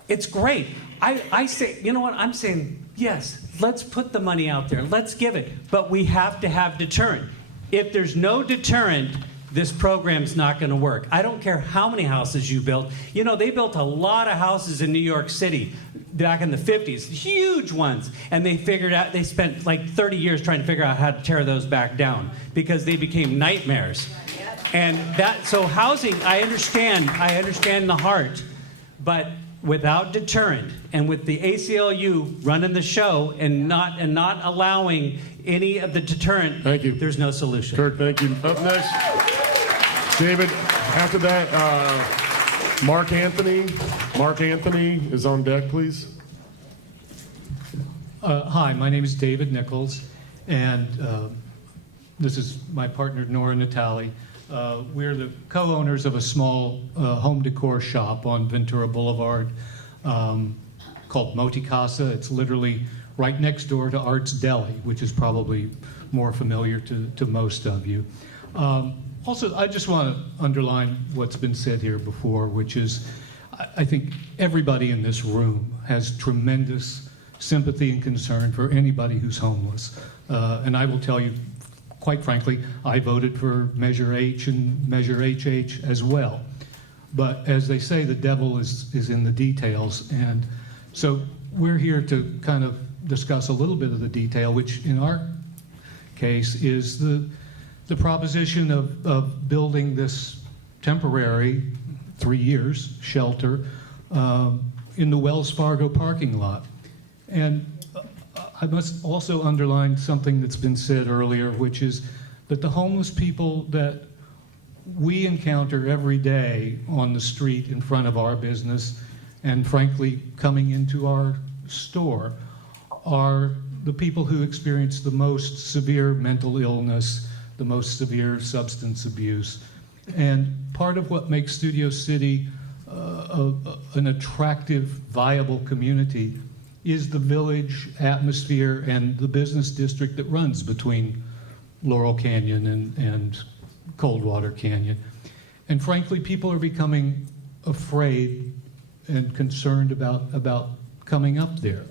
It's great. I say, you know what? I'm saying, yes, let's put the money out there. Let's give it. But we have to have deterrent. If there's no deterrent, this program's not going to work. I don't care how many houses you built. You know, they built a lot of houses in New York City back in the 50s, huge ones. And they spent like 30 years trying to figure out how to tear those back down because they became nightmares. And so housing, I understand the heart, but without deterrent, and with the ACLU running the show and not allowing any of the deterrent, Thank you. there's no solution. Kurt, thank you. Up next, David. After that, Mark Anthony. Mark Anthony is on deck, please. Hi, my name is David Nicholls, and this is my partner, Nora Natali. We're the co-owners of a small home decor shop on Ventura Boulevard called Moti Casa. It's literally right next door to Art's Deli, which is probably more familiar to most of you. Also, I just want to underline what's been said here before, which is I think everybody in this room has tremendous sympathy and concern for anybody who's homeless. And I will tell you, quite frankly, I voted for Measure H and Measure HH as well. But as they say, the devil is in the details. And so we're here to kind of discuss a little bit of the detail, which in our case is the proposition of building this temporary 3 years shelter in the Wells Fargo parking lot. And I must also underline something that's been said earlier, which is that the homeless people that we encounter every day on the street in front of our business and frankly coming into our store are the people who experience the most severe mental illness, the most severe substance abuse. And part of what makes Studio City an attractive, viable community is the village atmosphere and the business district that runs between Laurel Canyon and Coldwater Canyon. And frankly, people are becoming afraid and concerned about coming up there.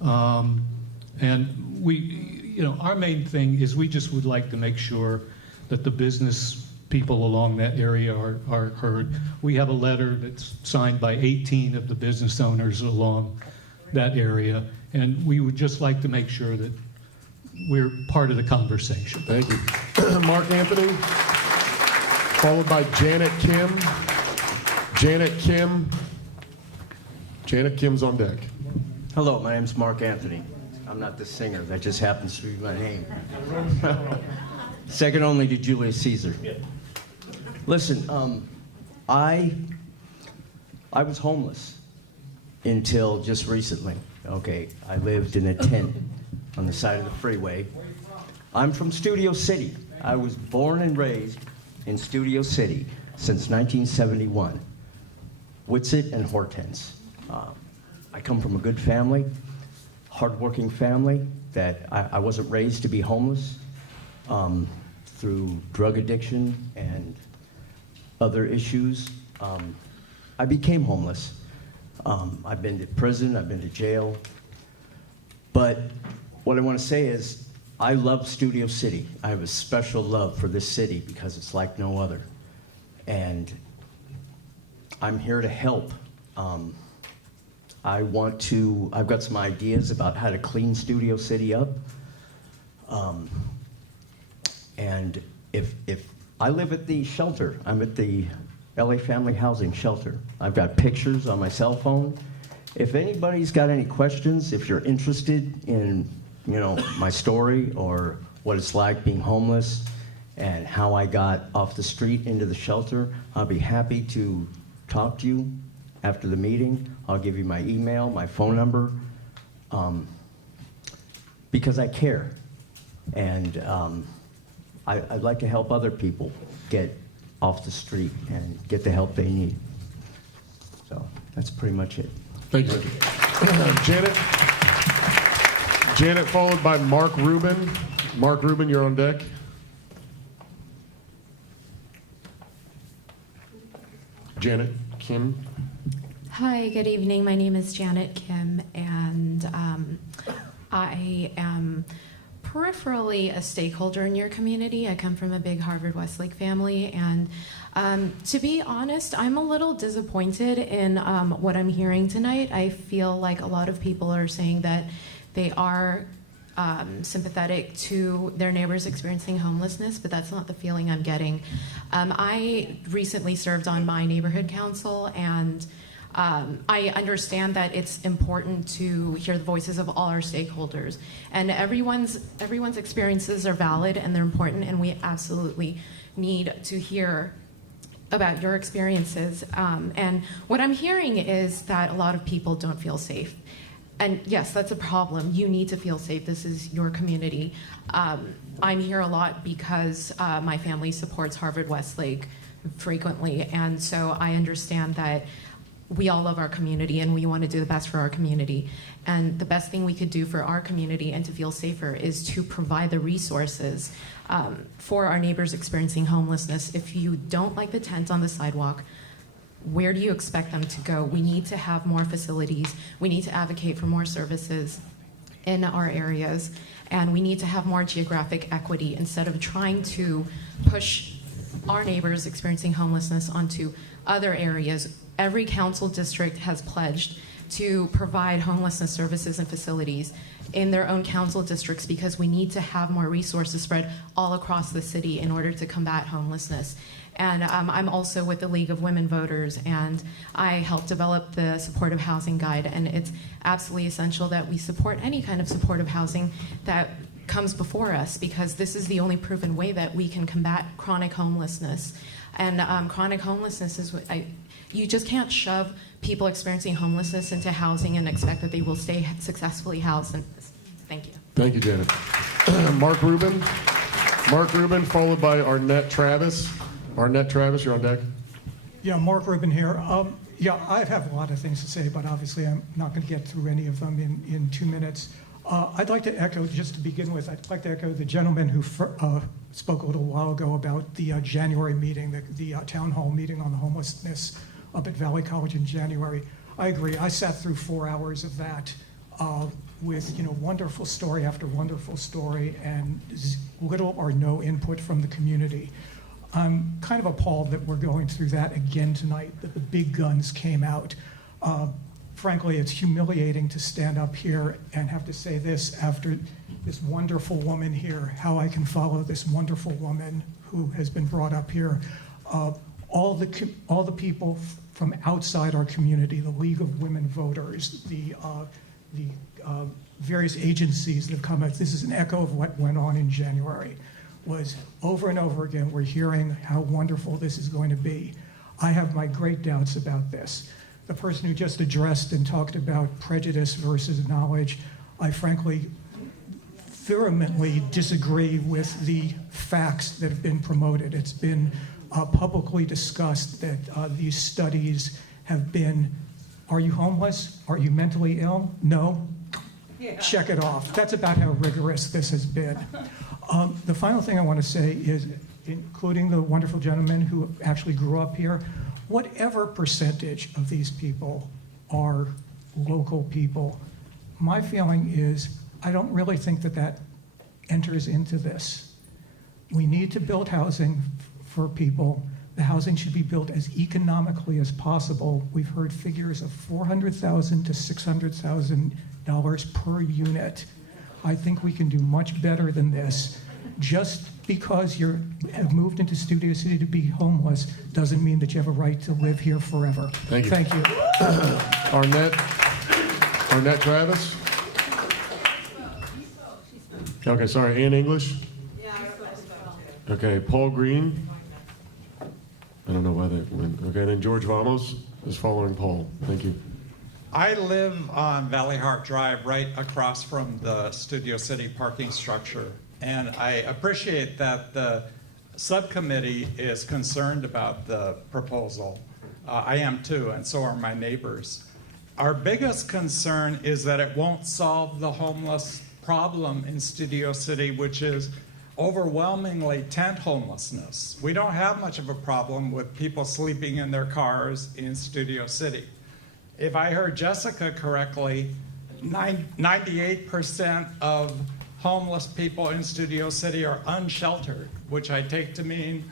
And we, our main thing is we just would like to make sure that the business people along that area are heard. We have a letter that's signed by 18 of the business owners along that area, and we would just like to make sure that we're part of the conversation. Thank you. Mark Anthony, followed by Janet Kim. Janet Kim's on deck. Hello, my name's Mark Anthony. I'm not the singer, that just happens to be my name. Second only to Julius Caesar. Listen, I was homeless until just recently. Okay, I lived in a tent on the side of the freeway. I'm from Studio City. I was born and raised in Studio City since 1971. Whitsett and Hortense. I come from a good family, hardworking family, that I wasn't raised to be homeless through drug addiction and other issues. I became homeless. I've been to prison, I've been to jail. But what I want to say is, I love Studio City. I have a special love for this city because it's like no other. And I'm here to help. I've got some ideas about how to clean Studio City up. And if I live at the shelter, I'm at the LA Family Housing Shelter. I've got pictures on my cell phone. If anybody's got any questions, if you're interested in, my story or what it's like being homeless and how I got off the street into the shelter, I'll be happy to talk to you after the meeting. I'll give you my email, my phone number, because I care. And I'd like to help other people get off the street and get the help they need. So that's pretty much it. Thank you. Janet, followed by Mark Rubin. Mark Rubin, you're on deck. Janet Kim. Hi, good evening. My name is Janet Kim, and I am peripherally a stakeholder in your community. I come from a big Harvard-Westlake family, and to be honest, I'm a little disappointed in what I'm hearing tonight. I feel like a lot of people are saying that they are sympathetic to their neighbors experiencing homelessness, but that's not the feeling I'm getting. I recently served on my neighborhood council, and I understand that it's important to hear the voices of all our stakeholders, and everyone's experiences are valid and they're important, and we absolutely need to hear about your experiences. And what I'm hearing is that a lot of people don't feel safe. And yes, that's a problem. You need to feel safe. This is your community. I'm here a lot because my family supports Harvard-Westlake frequently, and so I understand that we all love our community and we want to do the best for our community. And the best thing we could do for our community and to feel safer is to provide the resources for our neighbors experiencing homelessness. If you don't like the tent on the sidewalk, where do you expect them to go? We need to have more facilities. We need to advocate for more services in our areas. And we need to have more geographic equity instead of trying to push our neighbors experiencing homelessness onto other areas. Every council district has pledged to provide homelessness services and facilities in their own council districts because we need to have more resources spread all across the city in order to combat homelessness. And I'm also with the League of Women Voters, and I helped develop the supportive housing guide, and it's absolutely essential that we support any kind of supportive housing that comes before us, because this is the only proven way that we can combat chronic homelessness. And chronic homelessness is what you just can't shove people experiencing homelessness into housing and expect that they will stay successfully housed. And thank you. Thank you, Janet. Mark Rubin, followed by Arnett Travis. Arnett Travis, you're on deck. Yeah, Mark Rubin here. Yeah, I have a lot of things to say, but obviously I'm not going to get through any of them in 2 minutes. I'd like to echo, just to begin with, I'd like to echo the gentleman who spoke a little while ago about the January meeting, the town hall meeting on the homelessness up at Valley College in January. I agree. I sat through 4 hours of that with wonderful story after wonderful story and little or no input from the community. I'm kind of appalled that we're going through that again tonight, that the big guns came out. Frankly, it's humiliating to stand up here and have to say this after this wonderful woman here, how I can follow this wonderful woman who has been brought up here. All the people from outside our community, the League of Women Voters, the various agencies that have come out, this is an echo of what went on in January, was over and over again, we're hearing how wonderful this is going to be. I have my great doubts about this. The person who just addressed and talked about prejudice versus knowledge, I frankly vehemently disagree with the facts that have been promoted. It's been publicly discussed that these studies have been, are you homeless? Are you mentally ill? No? Yeah. Check it off. That's about how rigorous this has been. The final thing I want to say is, including the wonderful gentleman who actually grew up here, whatever percentage of these people are local people, my feeling is I don't really think that enters into this. We need to build housing for people. The housing should be built as economically as possible. We've heard figures of $400,000 to $600,000 per unit. I think we can do much better than this. Just because you have moved into Studio City to be homeless doesn't mean that you have a right to live here forever. Thank you. Thank you. Arnett Travis. Okay, sorry, in English? Okay, Paul Green. I don't know why that went. Okay, then George Vamos is following Paul. Thank you. I live on Valley Heart Drive, right across from the Studio City parking structure. And I appreciate that the subcommittee is concerned about the proposal. I am too, and so are my neighbors. Our biggest concern is that it won't solve the homeless problem in Studio City, which is overwhelmingly tent homelessness. We don't have much of a problem with people sleeping in their cars in Studio City. If I heard Jessica correctly, 98% of homeless people in Studio City are unsheltered, which I take to mean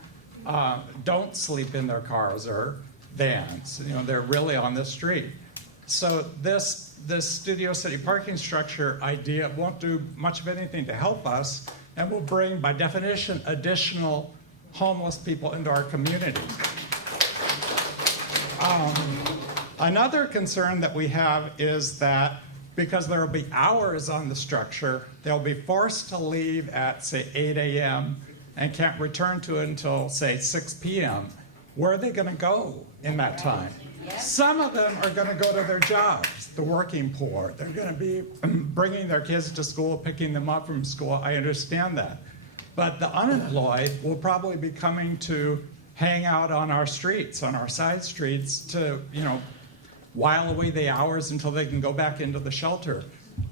don't sleep in their cars or vans. They're really on the street. So this Studio City parking structure idea won't do much of anything to help us, and will bring, by definition, additional homeless people into our community. Another concern that we have is that because there will be hours on the structure, they'll be forced to leave at, say, 8 a.m. and can't return to it until, say, 6 p.m. Where are they going to go in that time? Some of them are going to go to their jobs, the working poor. They're going to be bringing their kids to school, picking them up from school. I understand that. But the unemployed will probably be coming to hang out on our streets, on our side streets, to, while away the hours until they can go back into the shelter.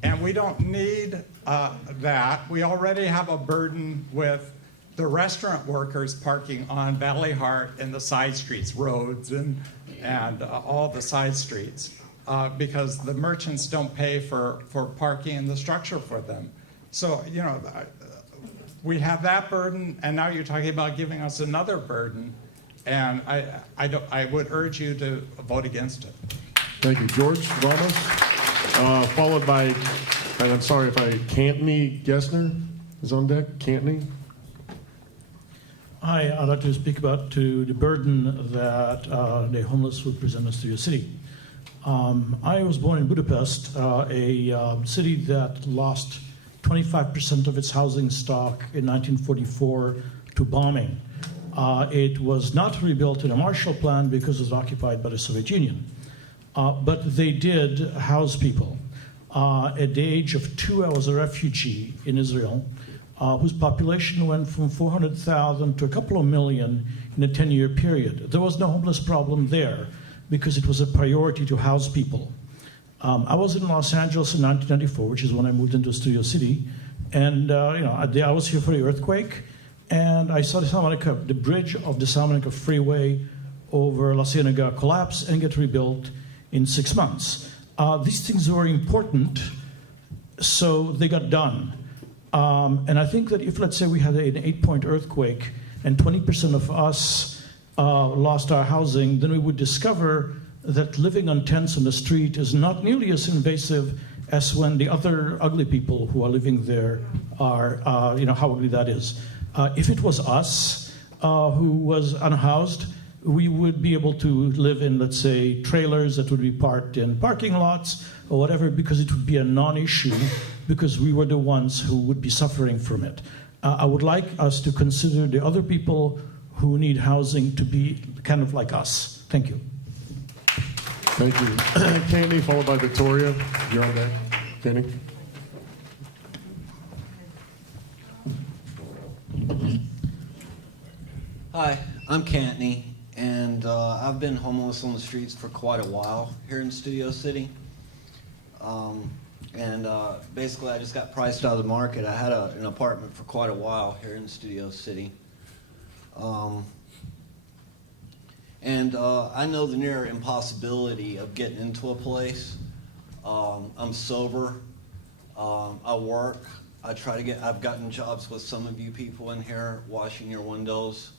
And we don't need that. We already have a burden with the restaurant workers parking on Valley Heart and the side streets, roads and all the side streets, because the merchants don't pay for parking in the structure for them. So, we have that burden, and now you're talking about giving us another burden, and I would urge you to vote against it. Thank you. George Ramos, followed by, and I'm sorry if Cantney Gessner is on deck. Cantney? Hi, I'd like to speak about the burden that the homeless would present us to your city. I was born in Budapest, a city that lost 25% of its housing stock in 1944 to bombing. It was not rebuilt in a Marshall Plan because it was occupied by the Soviet Union. But they did house people. At the age of 2, I was a refugee in Israel, whose population went from 400,000 to a couple of million in a 10-year period. There was no homeless problem there because it was a priority to house people. I was in Los Angeles in 1994, which is when I moved into Studio City, and I was here for the earthquake, and I saw the bridge of the Santa Monica Freeway over La Cienega collapse and get rebuilt in 6 months. These things were important, so they got done. And I think that if, let's say, we had an 8-point earthquake and 20% of us lost our housing, then we would discover that living on tents on the street is not nearly as invasive as when the other ugly people who are living there are, how ugly that is. If it was us who was unhoused, we would be able to live in, let's say, trailers that would be parked in parking lots or whatever, because it would be a non-issue, because we were the ones who would be suffering from it. I would like us to consider the other people who need housing to be kind of like us. Thank you. Thank you. Candy, followed by Victoria. You're on deck. Candy. Hi, I'm Cantney, and I've been homeless on the streets for quite a while here in Studio City. Basically, I just got priced out of the market. I had an apartment for quite a while here in Studio City. I know the near impossibility of getting into a place. I'm sober. I work. I've gotten jobs with some of you people in here, washing your windows.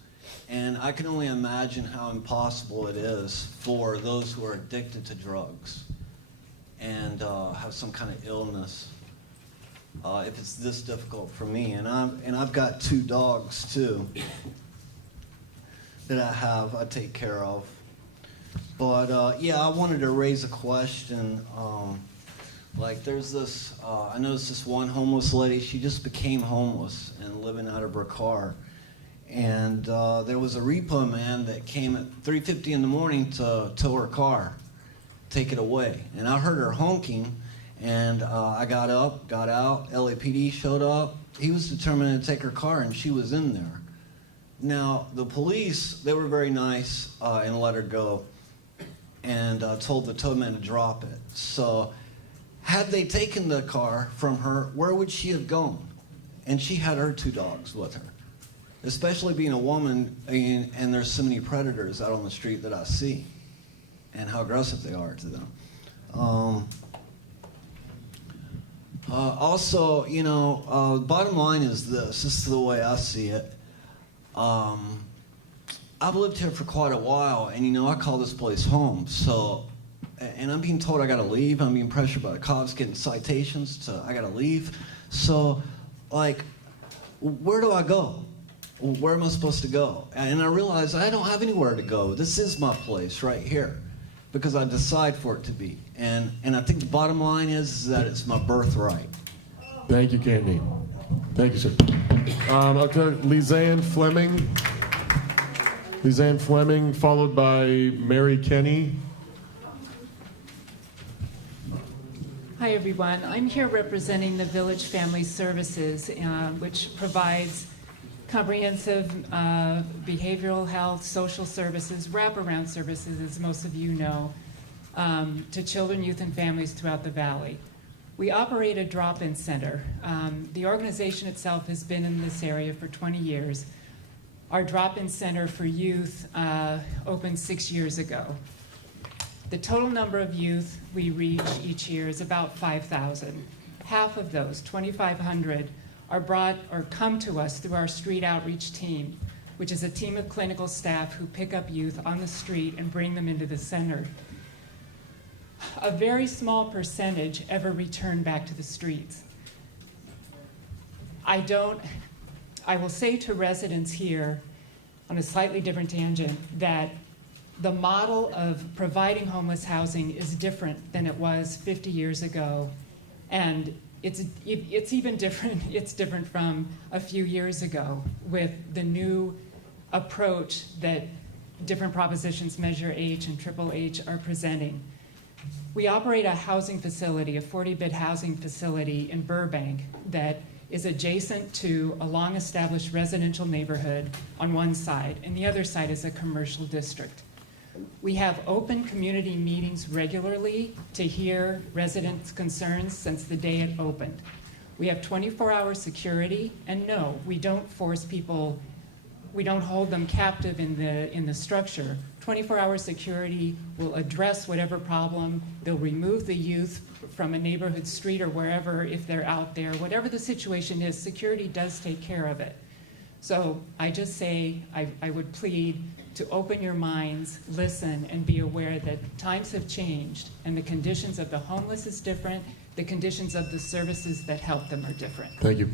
And I can only imagine how impossible it is for those who are addicted to drugs and have some kind of illness, if it's this difficult for me. And I've got 2 dogs too that I take care of. But I wanted to raise a question. There's this, I noticed this one homeless lady. She just became homeless and living out of her car. And there was a repo man that came at 3:50 in the morning to tow her car, take it away. And I heard her honking, and I got up, got out, LAPD showed up. He was determined to take her car, and she was in there. Now, the police, they were very nice and let her go and told the tow man to drop it. So had they taken the car from her, where would she have gone? And she had her 2 dogs with her. Especially being a woman, and there's so many predators out on the street that I see, and how aggressive they are to them. Also, bottom line is this is the way I see it. I've lived here for quite a while, and I call this place home. So, and I'm being told I gotta leave. I'm being pressured by the cops, getting citations I gotta leave. So, where do I go? Where am I supposed to go? And I realize I don't have anywhere to go. This is my place right here. because I decide for it to be. And I think the bottom line is that it's my birthright. Thank you, Candy. Thank you, sir. Okay, Lizanne Fleming. Lizanne Fleming, followed by Mary Kenny. Hi, everyone. I'm here representing the Village Family Services, which provides comprehensive behavioral health, social services, wraparound services, as most of you know, to children, youth, and families throughout the Valley. We operate a drop-in center. The organization itself has been in this area for 20 years. Our drop-in center for youth opened 6 years ago. The total number of youth we reach each year is about 5,000. Half of those, 2,500, are brought or come to us through our street outreach team, which is a team of clinical staff who pick up youth on the street and bring them into the center. A very small percentage ever return back to the streets. I will say to residents here, on a slightly different tangent, that the model of providing homeless housing is different than it was 50 years ago, and it's even different. It's different from a few years ago with the new approach that different propositions, Measure H and Triple H, are presenting. We operate a housing facility, a 40-bed housing facility in Burbank that is adjacent to a long-established residential neighborhood on one side, and the other side is a commercial district. We have open community meetings regularly to hear residents' concerns since the day it opened. We have 24-hour security, and no, we don't force people, we don't hold them captive in the structure. 24-hour security will address whatever problem. They'll remove the youth from a neighborhood street or wherever if they're out there. Whatever the situation is, security does take care of it. So I just say, I would plead to open your minds, listen, and be aware that times have changed and the conditions of the homeless is different, the conditions of the services that help them are different. Thank you.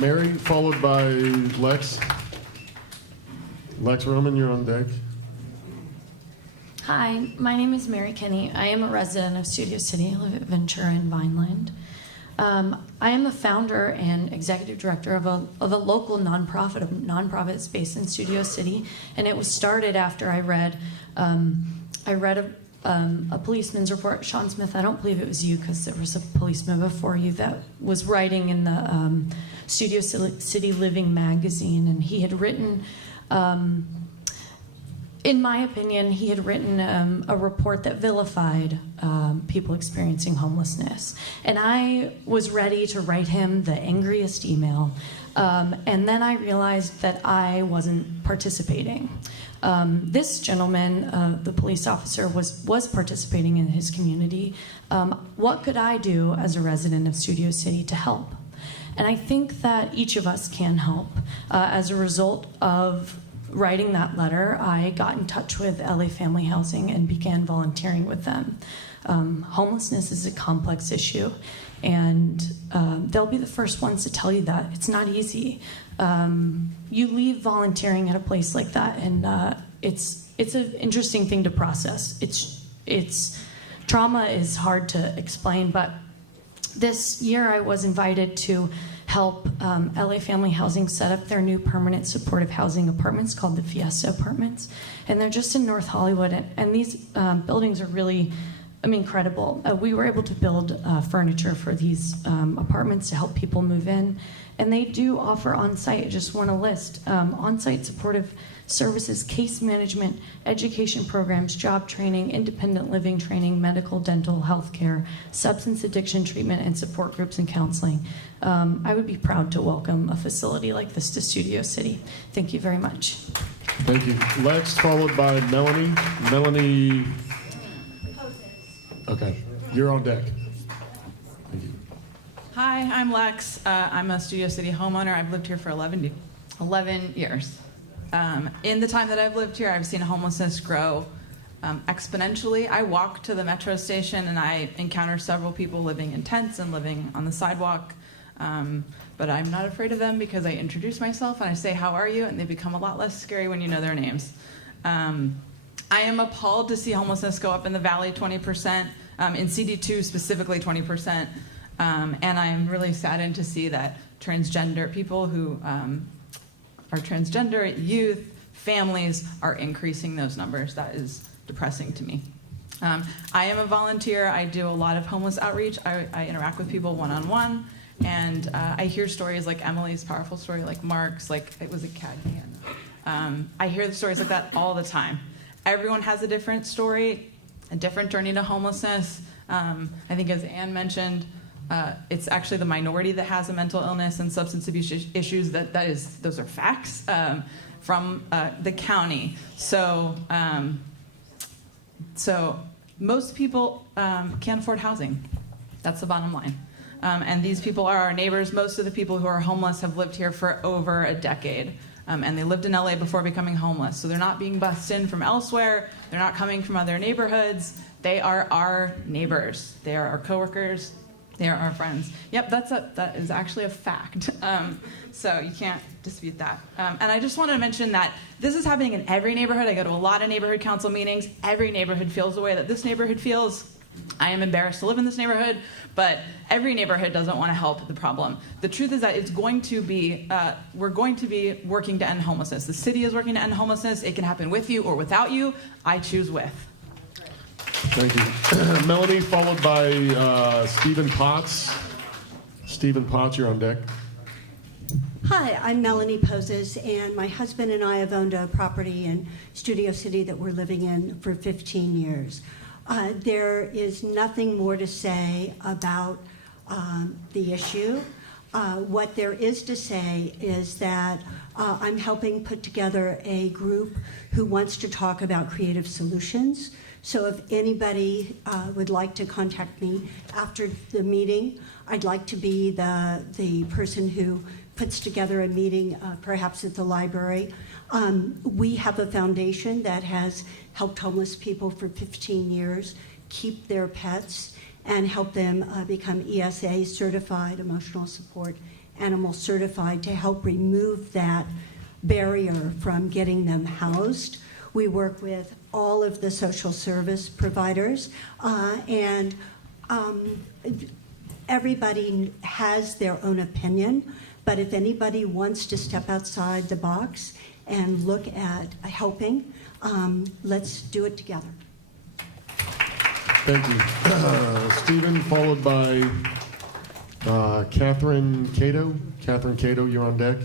Mary, followed by Lex. Lex Roman, you're on deck. Hi, my name is Mary Kenny. I am a resident of Studio City. I live at Ventura and Vineland. I am the founder and executive director of a local nonprofit space in Studio City, and it was started after I read a policeman's report. Shawn Smith, I don't believe it was you because there was a policeman before you that was writing in the Studio City Living magazine, and he had written. In my opinion, he had written a report that vilified people experiencing homelessness. And I was ready to write him the angriest email. And then I realized that I wasn't participating. This gentleman, the police officer, was participating in his community. What could I do as a resident of Studio City to help? And I think that each of us can help. As a result of writing that letter, I got in touch with LA Family Housing and began volunteering with them. Homelessness is a complex issue, and they'll be the first ones to tell you that. It's not easy. You leave volunteering at a place like that, and it's an interesting thing to process. It's trauma is hard to explain, but this year I was invited to help LA Family Housing set up their new permanent supportive housing apartments called the Fiesta Apartments. And they're just in North Hollywood. And these buildings are really incredible. We were able to build furniture for these apartments to help people move in. And they do offer on-site, I just want to list, on-site supportive services, case management, education programs, job training, independent living training, medical, dental, health care, substance addiction treatment, and support groups and counseling. I would be proud to welcome a facility like this to Studio City. Thank you very much. Thank you. Lex, followed by Melanie. Melanie. Okay, you're on deck. Thank you. Hi, I'm Lex. I'm a Studio City homeowner. I've lived here for 11 years. In the time that I've lived here, I've seen homelessness grow exponentially. I walk to the metro station and I encounter several people living in tents and living on the sidewalk. But I'm not afraid of them because I introduce myself and I say, "How are you?" And they become a lot less scary when you know their names. I am appalled to see homelessness go up in the Valley 20%, in CD2 specifically 20%, and I'm really saddened to see that transgender people who are transgender, youth, families are increasing those numbers. That is depressing to me. I am a volunteer. I do a lot of homeless outreach. I interact with people one-on-one, and I hear stories like Emily's powerful story, like Mark's, like it was a cat hand. I hear the stories like that all the time. Everyone has a different story, a different journey to homelessness. I think as Ann mentioned, it's actually the minority that has a mental illness and substance abuse issues. Those are facts from the county. So most people can't afford housing. That's the bottom line. And these people are our neighbors. Most of the people who are homeless have lived here for over a decade. And they lived in LA before becoming homeless. So they're not being bussed in from elsewhere. They're not coming from other neighborhoods. They are our neighbors. They are our coworkers. They are our friends. Yep, that is actually a fact. So you can't dispute that. And I just wanted to mention that this is happening in every neighborhood. I go to a lot of neighborhood council meetings. Every neighborhood feels the way that this neighborhood feels. I am embarrassed to live in this neighborhood, but every neighborhood doesn't want to help the problem. The truth is that we're going to be working to end homelessness. The city is working to end homelessness. It can happen with you or without you. I choose with. Thank you. Melanie, followed by Stephen Potts. Stephen Potts, you're on deck. Hi, I'm Melanie Poses, and my husband and I have owned a property in Studio City that we're living in for 15 years. There is nothing more to say about the issue. What there is to say is that I'm helping put together a group who wants to talk about creative solutions. So if anybody would like to contact me after the meeting, I'd like to be the person who puts together a meeting, perhaps at the library. We have a foundation that has helped homeless people for 15 years keep their pets and help them become ESA certified, emotional support animal certified, to help remove that barrier from getting them housed. We work with all of the social service providers, and everybody has their own opinion, but if anybody wants to step outside the box and look at helping, let's do it together. Thank you. Stephen, followed by Catherine Cato. Catherine Cato, you're on deck.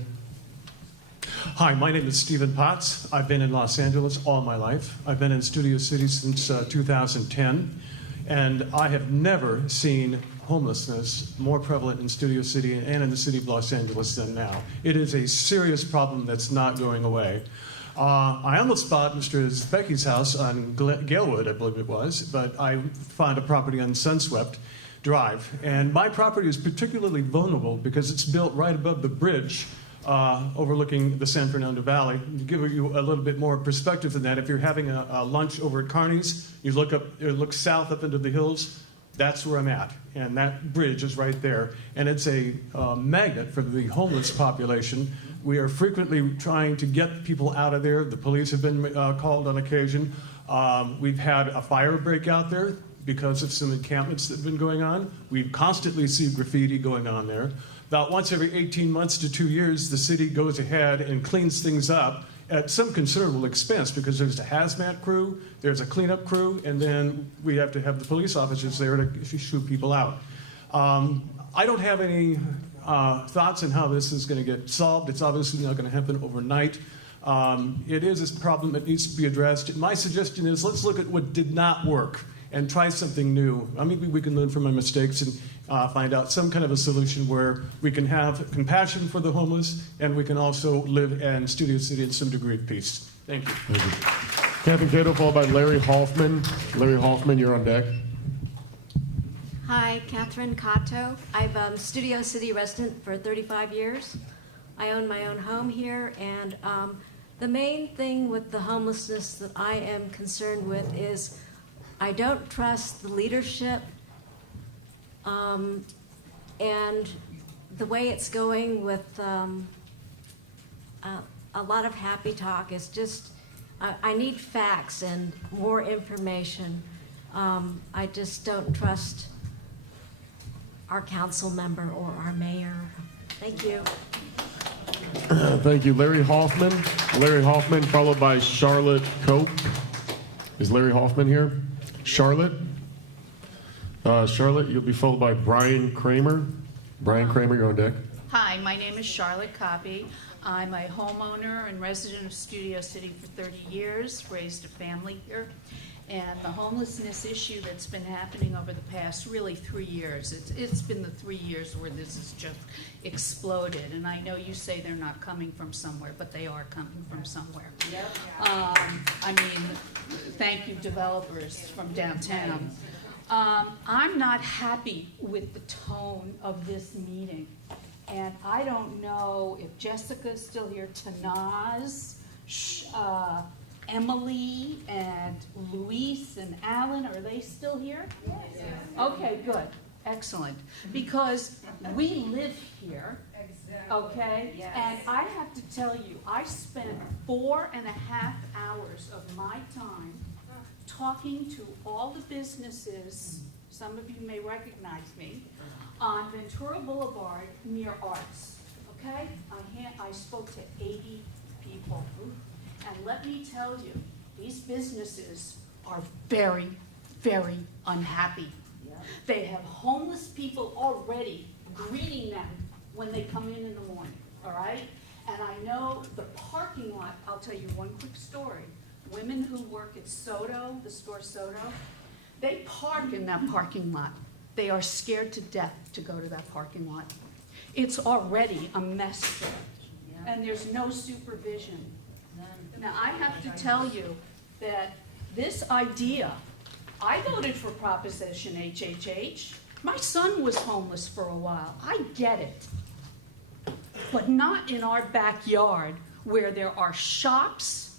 Hi, my name is Stephen Potts. I've been in Los Angeles all my life. I've been in Studio City since 2010, and I have never seen homelessness more prevalent in Studio City and in the city of Los Angeles than now. It is a serious problem that's not going away. I almost bought Mr. Zbecki's house on Galewood, I believe it was, but I found a property on Sunswept Drive. And my property is particularly vulnerable because it's built right above the bridge overlooking the San Fernando Valley. To give you a little bit more perspective than that, if you're having a lunch over at Carney's, you look south up into the hills, that's where I'm at. And that bridge is right there. And it's a magnet for the homeless population. We are frequently trying to get people out of there. The police have been called on occasion. We've had a fire break out there because of some encampments that have been going on. We constantly see graffiti going on there. About once every 18 months to 2 years, the city goes ahead and cleans things up at some considerable expense because there's a hazmat crew, there's a cleanup crew, and then we have to have the police officers there to shoot people out. I don't have any thoughts on how this is going to get solved. It's obviously not going to happen overnight. It is a problem that needs to be addressed. My suggestion is let's look at what did not work and try something new. Maybe we can learn from our mistakes and find out some kind of a solution where we can have compassion for the homeless and we can also live in Studio City in some degree of peace. Thank you. Thank you. Catherine Cato, followed by Larry Hoffman. Larry Hoffman, you're on deck. Hi, Catherine Cato. I'm a Studio City resident for 35 years. I own my own home here, and the main thing with the homelessness that I am concerned with is I don't trust the leadership, and the way it's going with a lot of happy talk is just, I need facts and more information. I just don't trust our council member or our mayor. Thank you. Thank you. Larry Hoffman. Larry Hoffman, followed by Charlotte Cope. Is Larry Hoffman here? Charlotte? Charlotte, you'll be followed by Brian Kramer. Brian Kramer, you're on deck. Hi, my name is Charlotte Copy. I'm a homeowner and resident of Studio City for 30 years, raised a family here. And the homelessness issue that's been happening over the past really 3 years, it's been the 3 years where this has just exploded. And I know you say they're not coming from somewhere, but they are coming from somewhere. Yep. I mean, thank you, developers from downtown. I'm not happy with the tone of this meeting. And I don't know if Jessica's still here, Tanaz, Emily and Nuys and Alyn, are they still here? Yes. Okay, good. Excellent. Because we live here, okay? Yes. And I have to tell you, I spent 4.5 hours of my time talking to all the businesses, some of you may recognize me, on Ventura Boulevard near Arts, okay? I spoke to 80 people. And let me tell you, these businesses are very, very unhappy. Yeah. They have homeless people already greeting them when they come in the morning, all right? And I know the parking lot, I'll tell you one quick story. Women who work at Soto, the store Soto, they park in that parking lot. They are scared to death to go to that parking lot. It's already a mess there, and there's no supervision. Now, I have to tell you that this idea, I voted for Proposition HHH. My son was homeless for a while. I get it. But not in our backyard where there are shops.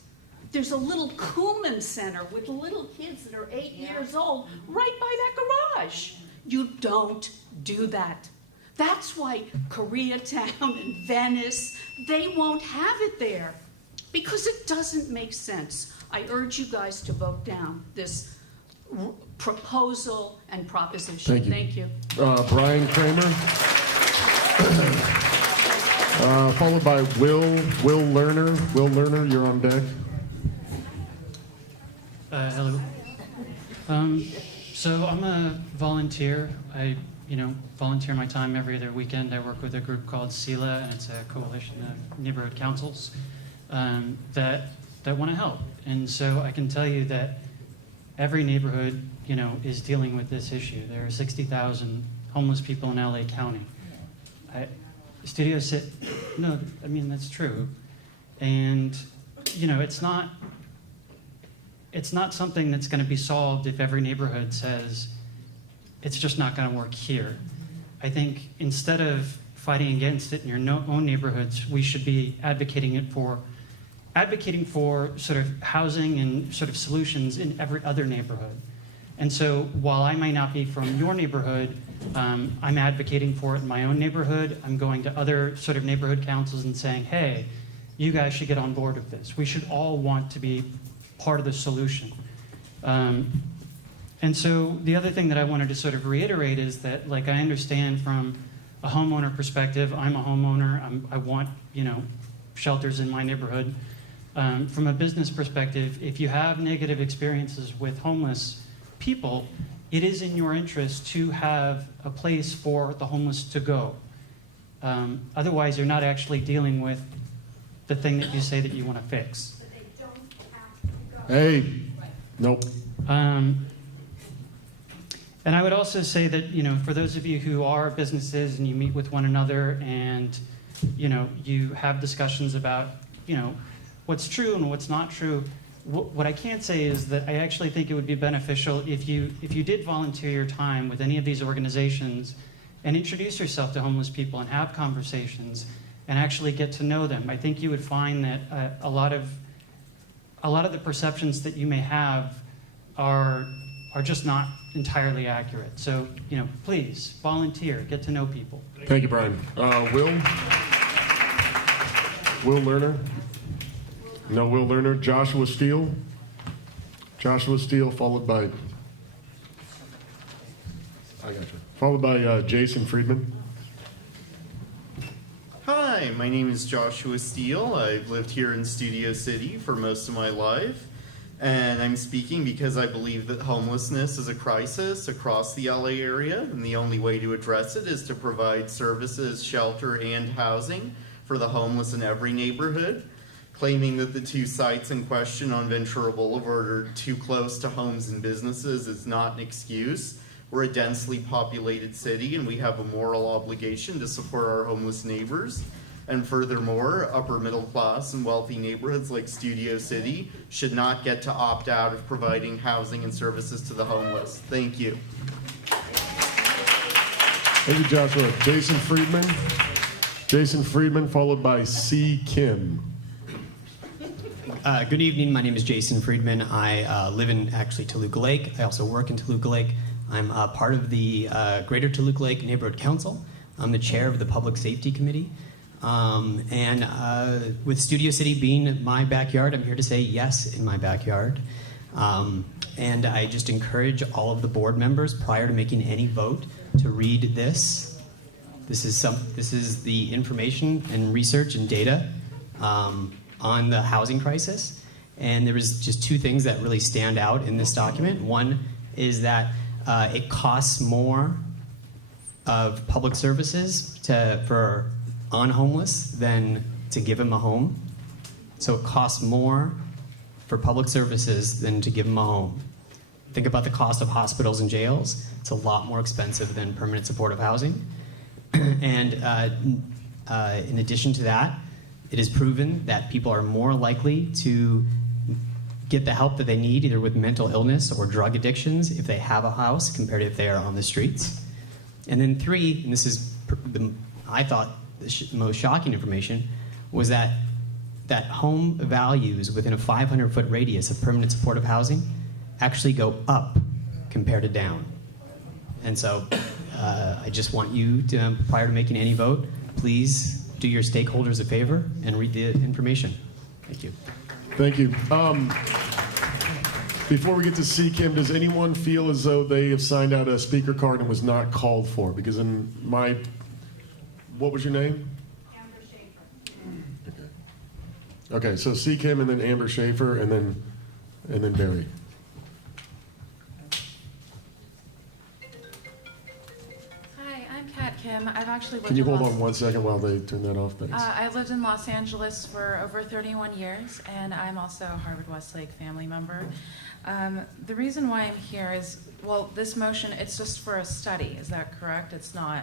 There's a little Kuhlman Center with little kids that are 8 years old right by that garage. You don't do that. That's why Koreatown and Venice, they won't have it there. Because it doesn't make sense. I urge you guys to vote down this proposal and proposition. Thank you. Thank you. Brian Kramer. Followed by Will Lerner. Will Lerner, you're on deck. Hello. So I'm a volunteer. I volunteer my time every other weekend. I work with a group called SELA, and it's a coalition of neighborhood councils that want to help. And so I can tell you that every neighborhood, is dealing with this issue. There are 60,000 homeless people in LA County. No, I mean, that's true. And, it's not something that's going to be solved if every neighborhood says, it's just not going to work here. I think instead of fighting against it in your own neighborhoods, we should be advocating for sort of housing and sort of solutions in every other neighborhood. And so while I might not be from your neighborhood, I'm advocating for it in my own neighborhood. I'm going to other sort of neighborhood councils and saying, hey, you guys should get on board with this. We should all want to be part of the solution. And so the other thing that I wanted to sort of reiterate is that, like, I understand from a homeowner perspective, I'm a homeowner, I want, shelters in my neighborhood. From a business perspective, if you have negative experiences with homeless people, it is in your interest to have a place for the homeless to go. Otherwise, you're not actually dealing with the thing that you say that you want to fix. Hey, nope. And I would also say that, for those of you who are businesses and you meet with one another and, you have discussions about, what's true and what's not true, what I can say is that I actually think it would be beneficial if you did volunteer your time with any of these organizations and introduce yourself to homeless people and have conversations and actually get to know them. I think you would find that a lot of the perceptions that you may have are just not entirely accurate. So, please volunteer, get to know people. Thank you, Brian. Will Lerner. No Will Lerner. Joshua Steele. Joshua Steele, followed by, I got you. Followed by Jason Friedman. Hi, my name is Joshua Steele. I've lived here in Studio City for most of my life, and I'm speaking because I believe that homelessness is a crisis across the LA area, and the only way to address it is to provide services, shelter, and housing for the homeless in every neighborhood. Claiming that the two sites in question on Ventura Boulevard are too close to homes and businesses is not an excuse. We're a densely populated city, and we have a moral obligation to support our homeless neighbors. And furthermore, upper middle class and wealthy neighborhoods like Studio City should not get to opt out of providing housing and services to the homeless. Thank you. Thank you, Joshua. Jason Friedman. Jason Friedman, followed by C. Kim. Good evening. My name is Jason Friedman. I live in actually Toluca Lake. I also work in Toluca Lake. I'm part of the Greater Toluca Lake Neighborhood Council. I'm the chair of the Public Safety Committee. And with Studio City being my backyard, I'm here to say yes in my backyard. And I just encourage all of the board members prior to making any vote to read this. This is the information and research and data on the housing crisis. And there was just two things that really stand out in this document. One is that it costs more of public services on homeless than to give them a home. So it costs more for public services than to give them a home. Think about the cost of hospitals and jails. It's a lot more expensive than permanent supportive housing. And in addition to that, it is proven that people are more likely to get the help that they need, either with mental illness or drug addictions, if they have a house compared to if they are on the streets. And then three, and this is, I thought, the most shocking information, was that home values within a 500-foot radius of permanent supportive housing actually go up compared to down. And so I just want you to, prior to making any vote, please do your stakeholders a favor and read the information. Thank you. Thank you. Before we get to C. Kim, does anyone feel as though they have signed out a speaker card and was not called for? Because in my, what was your name? Amber Schaefer. Okay, so C. Kim and then Amber Schaefer and then Barry. Kim. I've actually lived Can you in hold on 1 second while they turn that off? Thanks. I've lived in Los Angeles for over 31 years, and I'm also a Harvard-Westlake family member. The reason why I'm here is, well, this motion, it's just for a study. Is that correct? It's not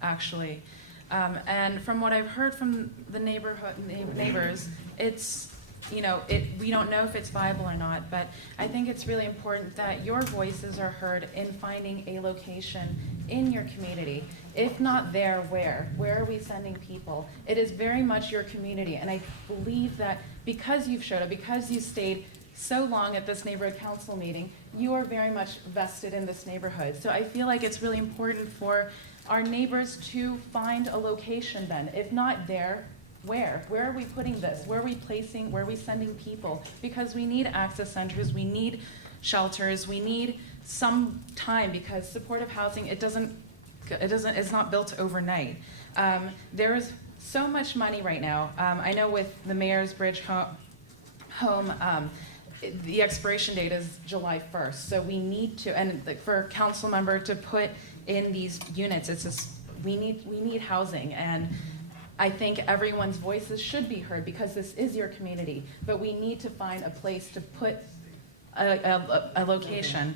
actually. And from what I've heard from the neighbors, it's, we don't know if it's viable or not, but I think it's really important that your voices are heard in finding a location in your community. If not there, where? Where are we sending people? It is very much your community, and I believe that because you've showed up, because you stayed so long at this neighborhood council meeting, you are very much vested in this neighborhood. So I feel like it's really important for our neighbors to find a location then. If not there, where? Where are we putting this? Where are we placing, where are we sending people? Because we need access centers, we need shelters, we need some time, because supportive housing, it's not built overnight. There is so much money right now. I know with the Mayor's Bridge home, the expiration date is July 1st. So we need to, and for a council member to put in these units, it's just, we need housing. And I think everyone's voices should be heard because this is your community, but we need to find a place to put a location.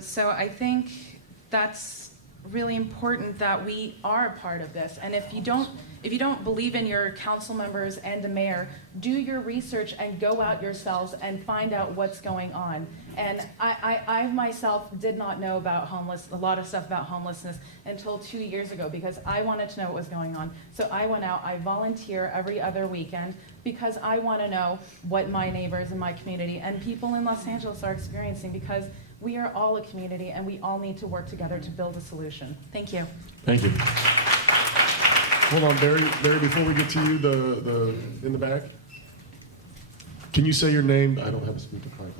So I think that's really important that we are a part of this. And if you don't believe in your council members and the mayor, do your research and go out yourselves and find out what's going on. And I myself did not know about a lot of stuff about homelessness until 2 years ago because I wanted to know what was going on. So I went out, I volunteer every other weekend because I want to know what my neighbors in my community and people in Los Angeles are experiencing, because we are all a community and we all need to work together to build a solution. Thank you. Thank you. Hold on, Barry. Barry, before we get to you, the in the back. Can you say your name? I don't have a speaker card.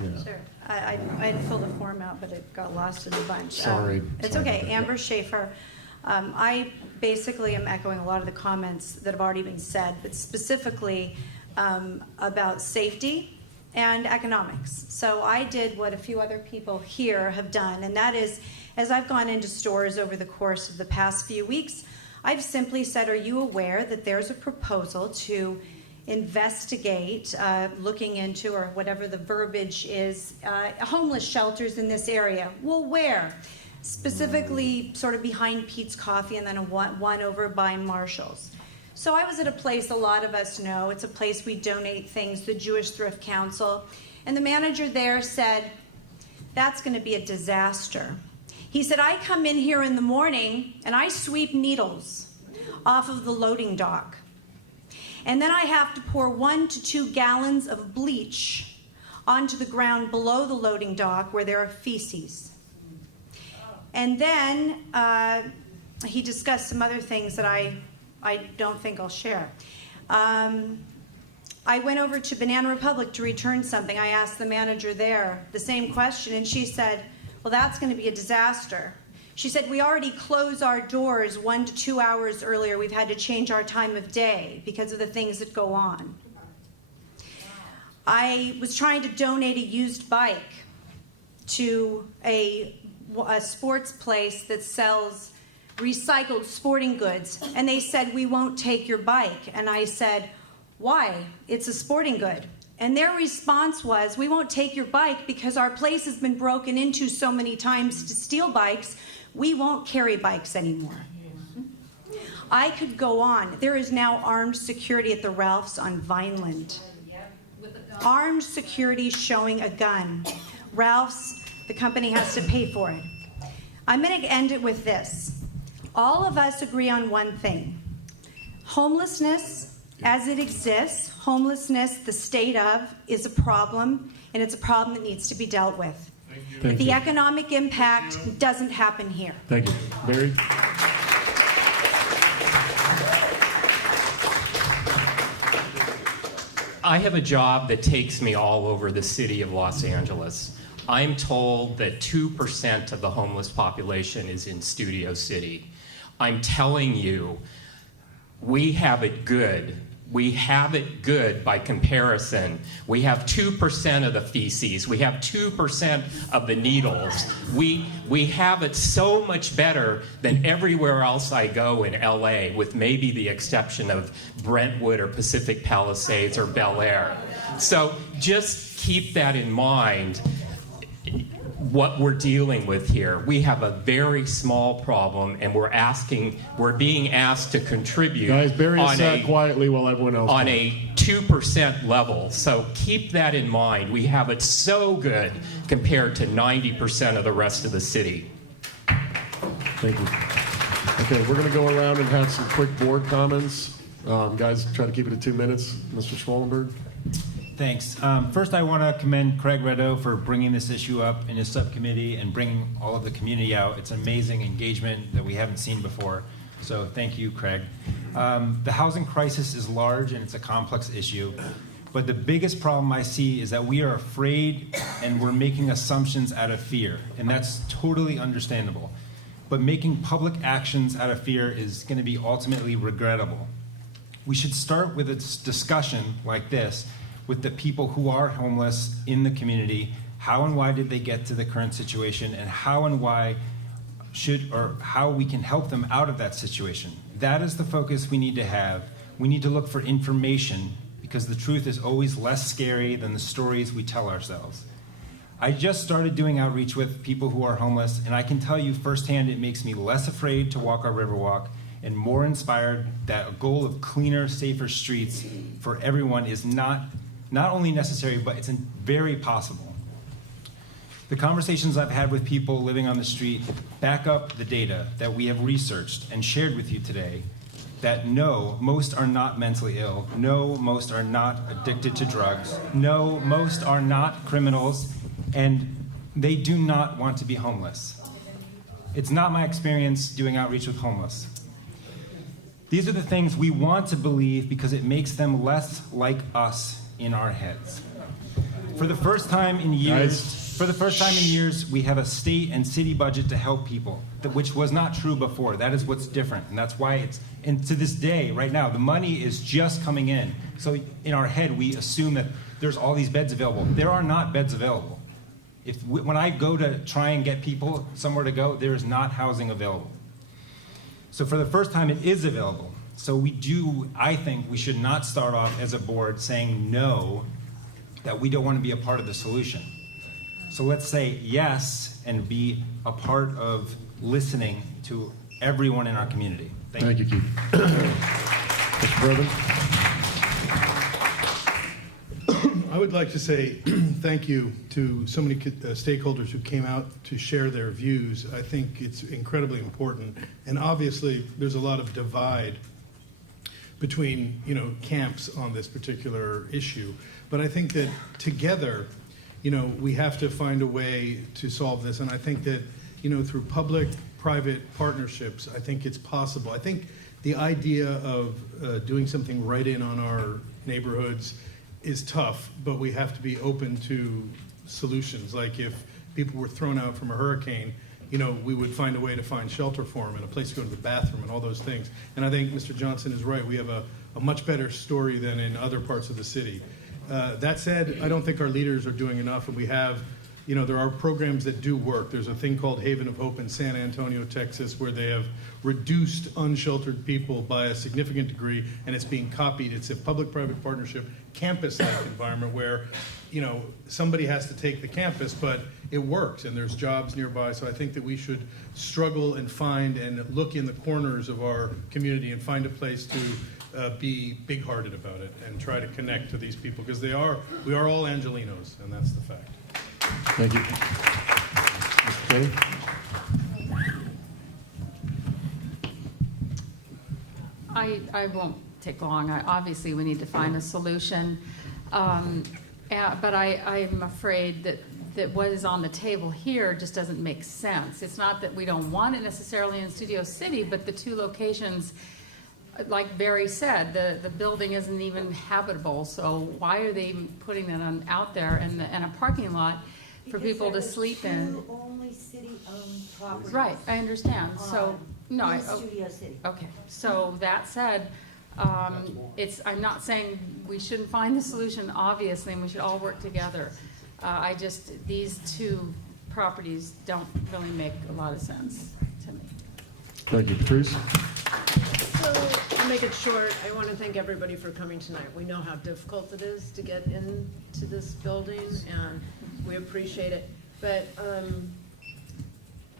Yeah. Sure. I had filled a form out, but it got lost in the bunch. Sorry. It's Sorry okay. about that. Amber Schaefer. I basically am echoing a lot of the comments that have already been said, but specifically about safety and economics. So I did what a few other people here have done, and that is, as I've gone into stores over the course of the past few weeks, I've simply said, are you aware that there's a proposal to investigate, looking into, or whatever the verbiage is, homeless shelters in this area? Well, where? Specifically sort of behind Pete's Coffee and then one over by Marshall's. So I was at a place a lot of us know. It's a place we donate things, the Jewish Thrift Council. And the manager there said, that's going to be a disaster. He said, I come in here in the morning and I sweep needles off of the loading dock. And then I have to pour 1 to 2 gallons of bleach onto the ground below the loading dock where there are feces. And then he discussed some other things that I don't think I'll share. I went over to Banana Republic to return something. I asked the manager there the same question, and she said, well, that's going to be a disaster. She said, we already close our doors 1 to 2 hours earlier. We've had to change our time of day because of the things that go on. I was trying to donate a used bike to a sports place that sells recycled sporting goods, and they said, we won't take your bike. And I said, why? It's a sporting good. And their response was, we won't take your bike because our place has been broken into so many times to steal bikes, we won't carry bikes anymore. I could go on. There is now armed security at the Ralph's on Vineland. Armed security showing a gun. Ralph's, the company has to pay for it. I'm going to end it with this. All of us agree on one thing. Homelessness, as it exists, homelessness, the state of, is a problem, and it's a problem that needs to be dealt with. Thank The you. economic impact doesn't happen here. Thank you. Barry? I have a job that takes me all over the city of Los Angeles. I'm told that 2% of the homeless population is in Studio City. I'm telling you, we have it good. We have it good by comparison. We have 2% of the feces. We have 2% of the needles. We have it so much better than everywhere else I go in LA, with maybe the exception of Brentwood or Pacific Palisades or Bel Air. So just keep that in mind, what we're dealing with here. We have a very small problem, and we're being asked to contribute. Guys, Barry has sat quietly while everyone else on talks. a 2% level. So keep that in mind. We have it so good compared to 90% of the rest of the city. Thank you. Okay, we're going to go around and have some quick board comments. Guys, try to keep it to 2 minutes. Mr. Schwallenberg. Thanks. First, I want to commend Craig Reddo for bringing this issue up in his subcommittee and bringing all of the community out. It's amazing engagement that we haven't seen before. So thank you, Craig. The housing crisis is large and it's a complex issue. But the biggest problem I see is that we are afraid and we're making assumptions out of fear. And that's totally understandable. But making public actions out of fear is going to be ultimately regrettable. We should start with a discussion like this with the people who are homeless in the community. How and why did they get to the current situation, and how and why how we can help them out of that situation. That is the focus we need to have. We need to look for information, because the truth is always less scary than the stories we tell ourselves. I just started doing outreach with people who are homeless, and I can tell you firsthand it makes me less afraid to walk our Riverwalk and more inspired that a goal of cleaner, safer streets for everyone is not only necessary, but it's very possible. The conversations I've had with people living on the street back up the data that we have researched and shared with you today, that no, most are not mentally ill, no, most are not addicted to drugs, no, most are not criminals, and they do not want to be homeless. It's not my experience doing outreach with homeless. These are the things we want to believe because it makes them less like us in our heads. For the first time in years, we have a state and city budget to help people, which was not true before. That is what's different, and that's why and to this day, right now, the money is just coming in. So in our head, we assume that there's all these beds available. There are not beds available. When I go to try and get people somewhere to go, there is not housing available. So for the first time, it is available. So I think we should not start off as a board saying no, that we don't want to be a part of the solution. So let's say yes and be a part of listening to everyone in our community. Thank you, Keith. Mr. Bourbon? I would like to say thank you to so many stakeholders who came out to share their views. I think it's incredibly important. And obviously, there's a lot of divide between, camps on this particular issue. But I think that together, we have to find a way to solve this. And I think that, through public-private partnerships, I think it's possible. I think the idea of doing something right in on our neighborhoods is tough, but we have to be open to solutions. Like if people were thrown out from a hurricane, we would find a way to find shelter for them and a place to go to the bathroom and all those things. And I think Mr. Johnson is right. We have a much better story than in other parts of the city. That said, I don't think our leaders are doing enough, and we have, there are programs that do work. There's a thing called Haven of Hope in San Antonio, Texas, where they have reduced unsheltered people by a significant degree, and it's being copied. It's a public-private partnership, campus-like environment where, somebody has to take the campus, but it works, and there's jobs nearby. So I think that we should struggle and find and look in the corners of our community and find a place to be big-hearted about it and try to connect to these people, because we are all Angelinos, and that's the fact. Thank you. Mr. Kenny? I won't take long. Obviously, we need to find a solution. But I'm afraid that what is on the table here just doesn't make sense. It's not that we don't want it necessarily in Studio City, but the two locations, like Barry said, the building isn't even habitable. So why are they even putting that out there in a parking lot for people to sleep in? Only city-owned properties. Right, I understand. So no, in Studio City. Okay. So that said, I'm not saying we shouldn't find the solution, obviously, and we should all work together. These two properties don't really make a lot of sense to me. Thank you. Patrice? So, to make it short, I want to thank everybody for coming tonight. We know how difficult it is to get into this building, and we appreciate it. But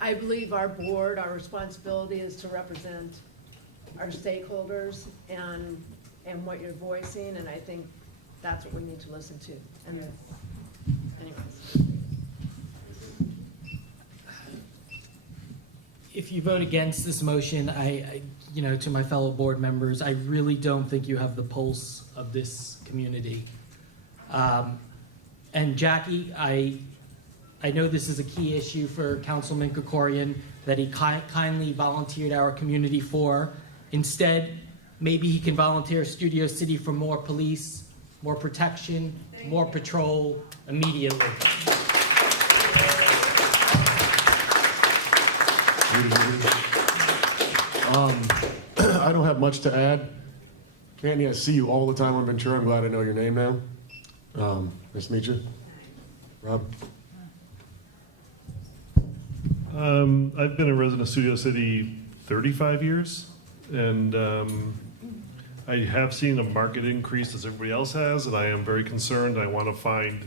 I believe our board, our responsibility is to represent our stakeholders and what you're voicing, and I think that's what we need to listen to. And anyways. If you vote against this motion, I to my fellow board members, I really don't think you have the pulse of this community. And Jackie, I know this is a key issue for Councilman Krikorian that he kindly volunteered our community for. Instead, maybe he can volunteer Studio City for more police, more protection, more patrol immediately. I don't have much to add. Candy, I see you all the time on Ventura. I'm glad I know your name now. Nice to meet you. Rob? I've been a resident of Studio City 35 years, and I have seen a market increase as everybody else has, and I am very concerned. I want to find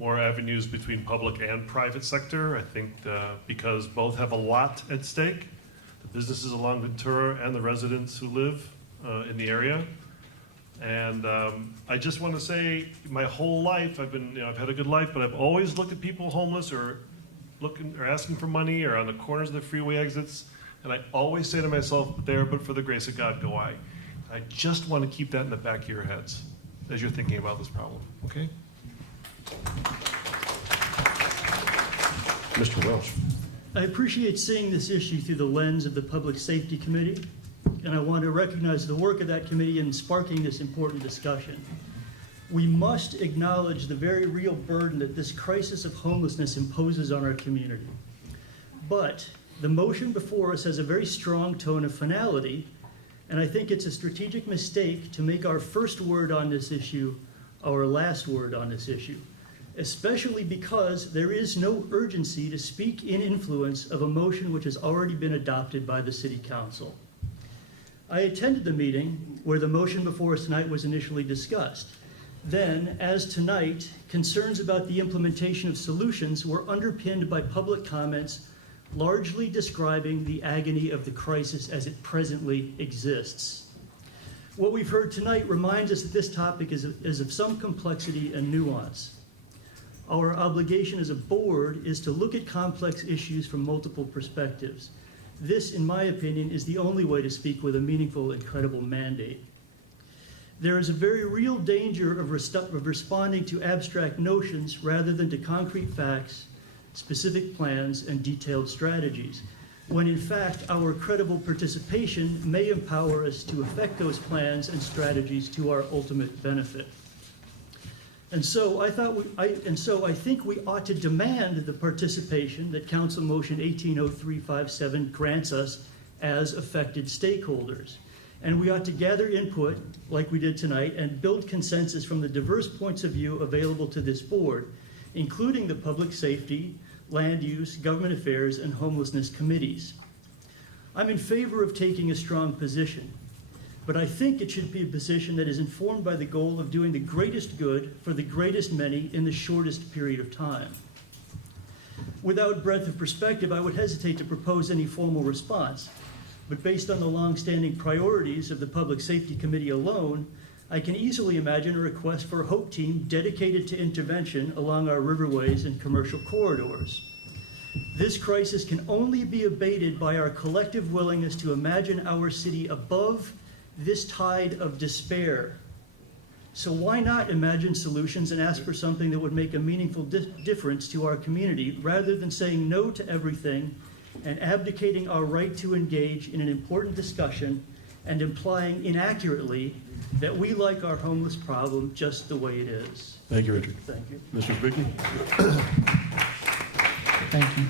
more avenues between public and private sector. I think because both have a lot at stake, the businesses along Ventura and the residents who live in the area. And I just want to say, my whole life, I've had a good life, but I've always looked at people homeless or asking for money or on the corners of the freeway exits, and I always say to myself, there, but for the grace of God, go I. I just want to keep that in the back of your heads as you're thinking about this problem, okay? Mr. Welch. I appreciate seeing this issue through the lens of the Public Safety Committee. and I want to recognize the work of that committee in sparking this important discussion. We must acknowledge the very real burden that this crisis of homelessness imposes on our community. But the motion before us has a very strong tone of finality, and I think it's a strategic mistake to make our first word on this issue our last word on this issue, especially because there is no urgency to speak in influence of a motion which has already been adopted by the City Council. I attended the meeting where the motion before us tonight was initially discussed. Then, as tonight, concerns about the implementation of solutions were underpinned by public comments largely describing the agony of the crisis as it presently exists. What we've heard tonight reminds us that this topic is of some complexity and nuance. Our obligation as a board is to look at complex issues from multiple perspectives. This, in my opinion, is the only way to speak with a meaningful and credible mandate. There is a very real danger of responding to abstract notions rather than to concrete facts, specific plans, and detailed strategies, when in fact our credible participation may empower us to effect those plans and strategies to our ultimate benefit. And so I think we ought to demand the participation that Council Motion 180357 grants us as affected stakeholders. And we ought to gather input, like we did tonight, and build consensus from the diverse points of view available to this board, including the public safety, land use, government affairs, and homelessness committees. I'm in favor of taking a strong position, but I think it should be a position that is informed by the goal of doing the greatest good for the greatest many in the shortest period of time. Without breadth of perspective, I would hesitate to propose any formal response, but based on the long-standing priorities of the Public Safety Committee alone, I can easily imagine a request for a HOPE team dedicated to intervention along our riverways and commercial corridors. This crisis can only be abated by our collective willingness to imagine our city above this tide of despair. So why not imagine solutions and ask for something that would make a meaningful difference to our community rather than saying no to everything and abdicating our right to engage in an important discussion and implying inaccurately that we like our homeless problem just the way it is. Thank you, Richard. Thank you. Mr. Zbicki? Thank you.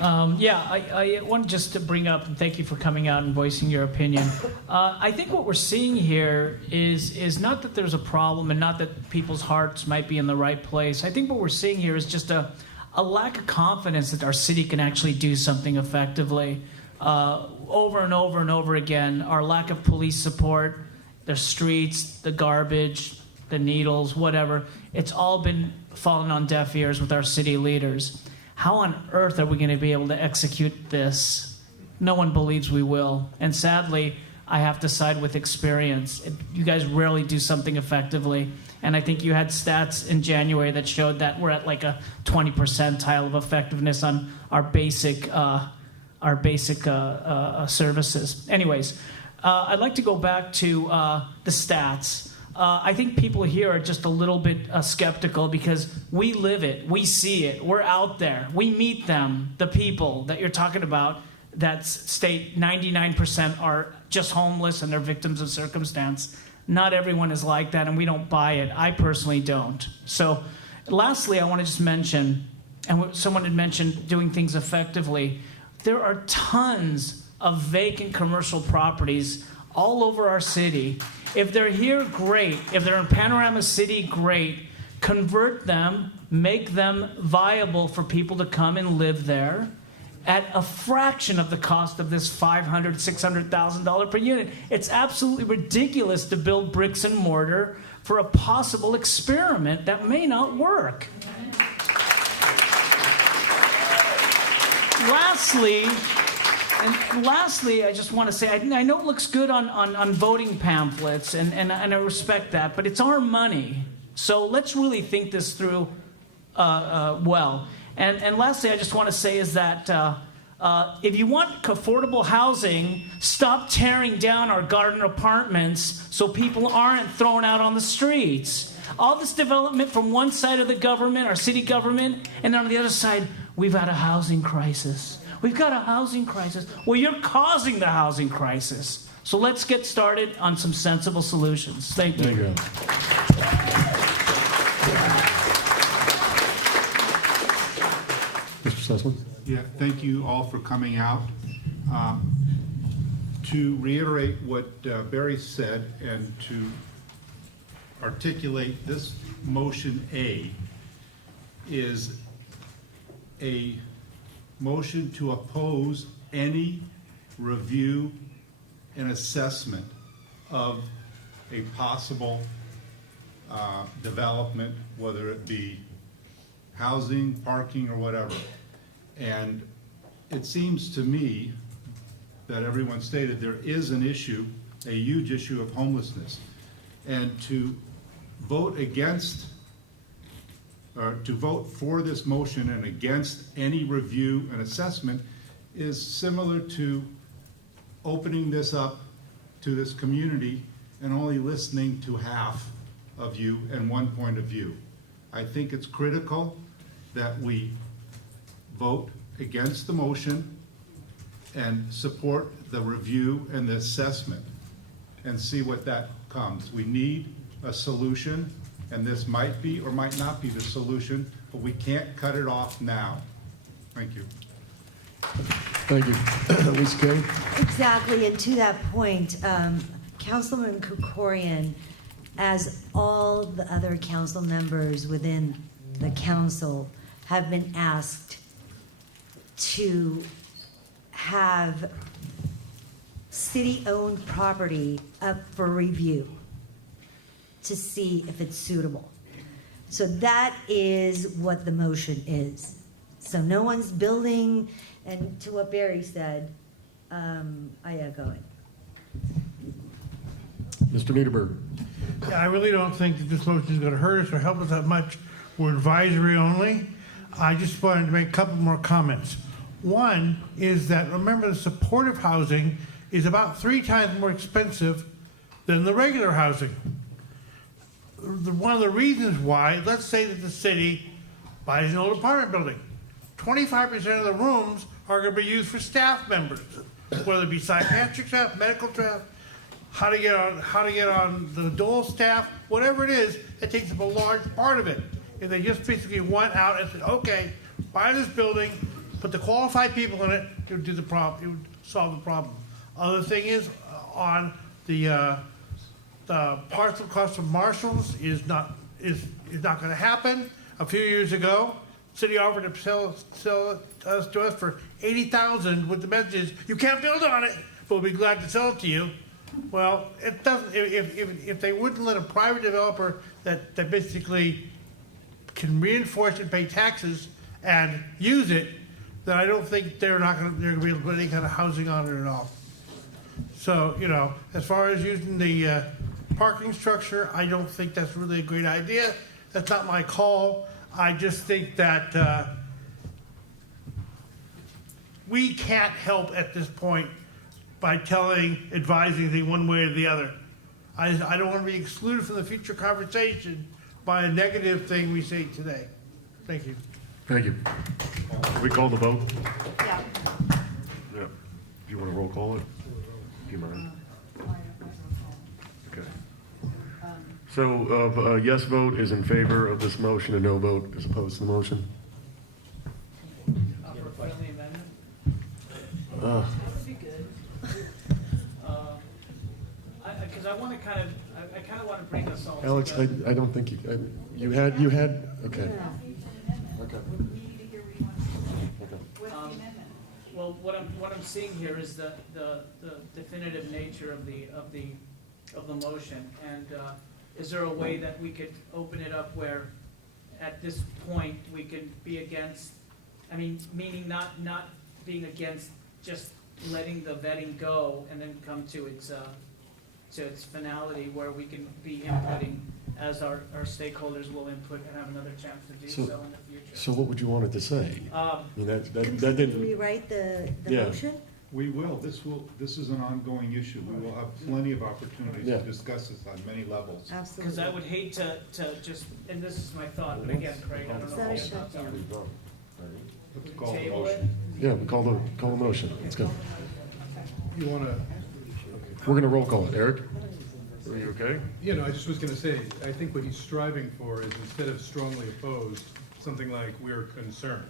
I want just to bring up, and thank you for coming out and voicing your opinion. I think what we're seeing here is not that there's a problem and not that people's hearts might be in the right place. I think what we're seeing here is just a lack of confidence that our city can actually do something effectively. Over and over and over again, our lack of police support, the streets, the garbage, the needles, whatever, it's all been falling on deaf ears with our city leaders. How on earth are we going to be able to execute this? No one believes we will. And sadly, I have to side with experience. You guys rarely do something effectively. And I think you had stats in January that showed that we're at like a 20 percentile of effectiveness on our basic services. Anyways, I'd like to go back to the stats. I think people here are just a little bit skeptical because we live it, we see it, we're out there, we meet them, the people that you're talking about that state 99% are just homeless and they're victims of circumstance. Not everyone is like that, and we don't buy it. I personally don't. So lastly, I want to just mention, and someone had mentioned doing things effectively, there are tons of vacant commercial properties all over our city. If they're here, great. If they're in Panorama City, great. Convert them, make them viable for people to come and live there at a fraction of the cost of this $500,000, $600,000 per unit. It's absolutely ridiculous to build bricks and mortar for a possible experiment that may not work. Lastly, I just want to say, I know it looks good on voting pamphlets, and I respect that, but it's our money. So let's really think this through well. And lastly, I just want to say is that if you want affordable housing, stop tearing down our garden apartments so people aren't thrown out on the streets. All this development from one side of the government, our city government, and then on the other side, we've had a housing crisis. we've got a housing crisis. Well, you're causing the housing crisis. So let's get started on some sensible solutions. Thank you. Thank you. Mr. Sussman? Yeah, thank you all for coming out. To reiterate what Barry said and to articulate, this motion A is a motion to oppose any review and assessment of a possible development, whether it be housing, parking, or whatever. And it seems to me that everyone stated there is an issue, a huge issue of homelessness. And to vote against, or to vote for this motion and against any review and assessment is similar to opening this up to this community and only listening to half of you and one point of view. I think it's critical that we vote against the motion and support the review and the assessment and see what that comes. We need a solution, and this might be or might not be the solution, but we can't cut it off now. Thank you. Thank you. Lisa Kay? Exactly, and to that point, Councilman Krikorian, as all the other council members within the council have been asked to have city-owned property up for review to see if it's suitable. So that is what the motion is. So no one's building, and to what Barry said, I echo it. Mr. Niederberg? Yeah, I really don't think that this motion is going to hurt us or help us that much. We're advisory only. I just wanted to make a couple more comments. One is that, remember, the supportive housing is about 3 times more expensive than the regular housing. One of the reasons why, let's say that the city buys an old apartment building. 25% of the rooms are going to be used for staff members, whether it be psychiatric staff, medical staff, how to get on the dole staff, whatever it is, it takes up a large part of it. If they just basically went out and said, okay, buy this building, put the qualified people in it, it would do the problem, it would solve the problem. Other thing is, on the parcel cost of Marshalls is not going to happen. A few years ago, city offered to sell it to us for $80,000 with the messages, you can't build on it, but we'll be glad to sell it to you. Well, it doesn't. If they wouldn't let a private developer that basically can reinforce and pay taxes and use it, then I don't think they're going to be able to put any kind of housing on it at all. So, you know, as far as using the parking structure, I don't think that's really a great idea. That's not my call. I just think that we can't help at this point by advising anything one way or the other. I don't want to be excluded from the future conversation by a negative thing we say today. Thank you. Thank you. We call the vote? Yeah. Yeah. Do you want to roll call it? Do you mind? Okay. So a yes vote is in favor of this motion, a no vote is opposed to the motion? For a friendly amendment? Uh, That would be good. Because I want to kind of want to bring us all Alex, together. I don't think you had, okay. Okay. Well, what I'm seeing here is the definitive nature of the motion, and is there a way that we could open it up where, at this point, we can be against? I mean, meaning not being against just letting the vetting go and then come to its finality, where we can be inputting as our stakeholders will input and have another chance to do so in the future. So what would you want it to say? I mean, that Can didn't. we write the Yeah. motion? We will. This is an ongoing issue. We will have plenty of opportunities Yeah. to discuss this on many levels. Absolutely. Because I would hate to just, and this is my thought, but again, Craig, I don't know what your thoughts are. Let's call the Table motion. it? Yeah, we call the motion. Let's go. You want to? We're going to roll call it. Eric, are you okay? You know, I just was going to say, I think what he's striving for is, instead of strongly opposed, something like we're concerned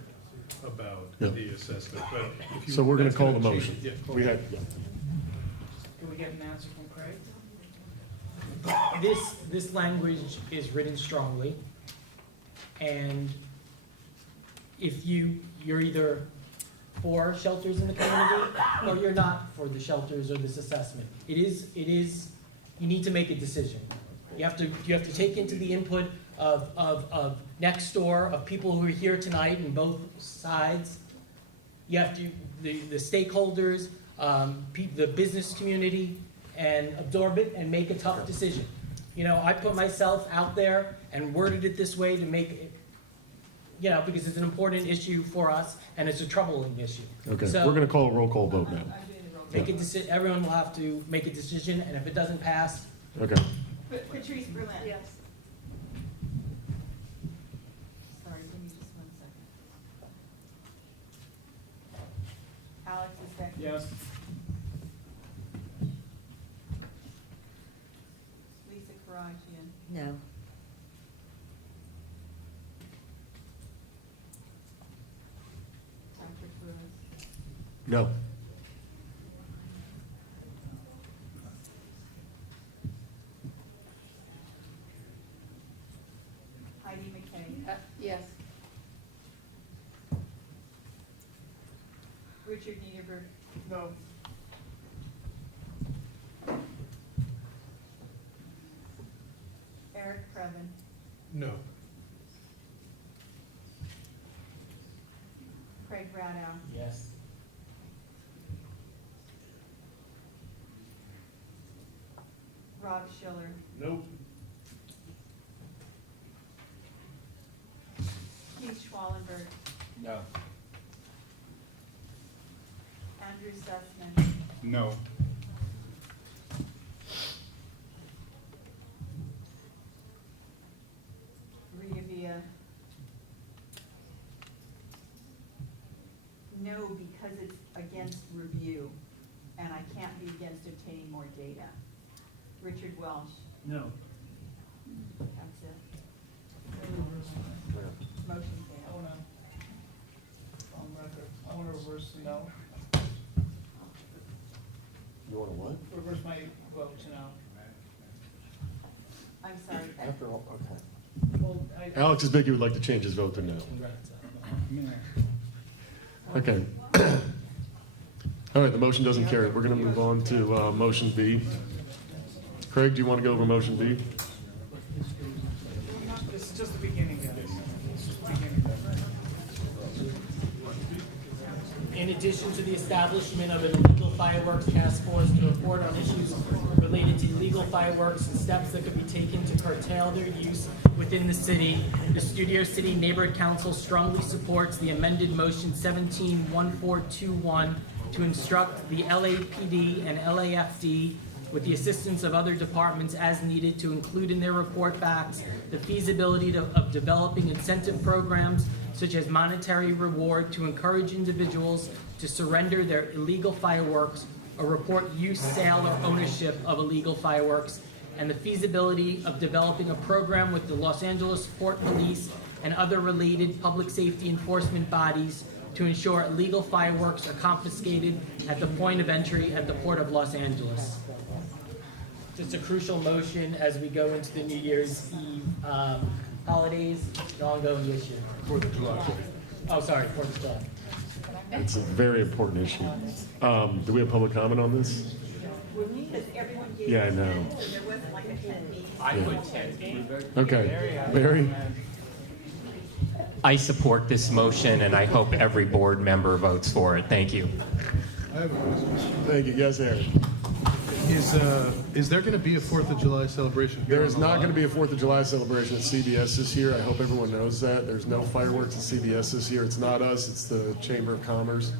about Yeah. the assessment. But if you, So we're going to that's call the gonna change- motion. Yeah, call We the- had, Can we get an answer from Craig? This language is written strongly, and if you're either for shelters in the community, or you're not for the shelters or this assessment. It is, you need to make a decision. You have to take into the input of next door, of people who are here tonight in both sides. You have to, the stakeholders, the business community, and absorb it and make a tough decision. You know, I put myself out there and worded it this way to make it, you know, because it's an important issue for us and it's a troubling issue. okay, So, we're going to call a roll call vote now. make a decision. Everyone will have to make a decision, and if it doesn't pass, Okay. Patrice Berlin. Yes. Sorry, give me just 1 second. Alex is second. Yes. Lisa Karajian. No. Patrick Lewis. No. Heidi McKay. Yes. Richard Niederberg. No. Eric Previn. No. Craig Radow. yes. Rob Schiller. Nope. Keith Schwallenberg. No. Andrew Sussman. No. Rita Villa. No, because it's against review, and I can't be against obtaining more data. Richard Welsh. No. That's it. Motion failed. I want to reverse the no. You want to what? Reverse my vote to no. I'm sorry. After all, okay. Well, Alex is big, he would like to change his vote to no. Okay. All right, the motion doesn't carry. We're going to move on to motion B. Craig, do you want to go over motion B? This is just the beginning, guys. It's just the beginning. In addition to the establishment of an illegal fireworks task force to report on issues related to illegal fireworks and steps that could be taken to curtail their use within the city, the Studio City Neighborhood Council strongly supports the amended motion 171421 to instruct the LAPD and LAFD, with the assistance of other departments as needed, to include in their report backs the feasibility of developing incentive programs such as monetary reward to encourage individuals to surrender their illegal fireworks or report use, sale, or ownership of illegal fireworks, and the feasibility of developing a program with the Los Angeles Port Police and other related public safety enforcement bodies to ensure illegal fireworks are confiscated at the point of entry at the Port of Los Angeles. It's a crucial motion as we go into the New Year's Eve holidays, an ongoing issue. 4th of July. Oh, sorry, 4th of July. It's a very important issue. Do we have public comment on this? Because everyone gave Yeah, I us know. 10, so there wasn't like a 10B. I Yeah. put 10B. Okay. Barry? I support this motion, and I hope every board member votes for it. Thank you. I have a question. Thank you. Yes, Aaron. Is there going to be a 4th of July celebration here? There is not going to be a 4th of July celebration at CBS this year. I hope everyone knows that. There's no fireworks at CBS this year. It's not us, it's the Chamber of Commerce.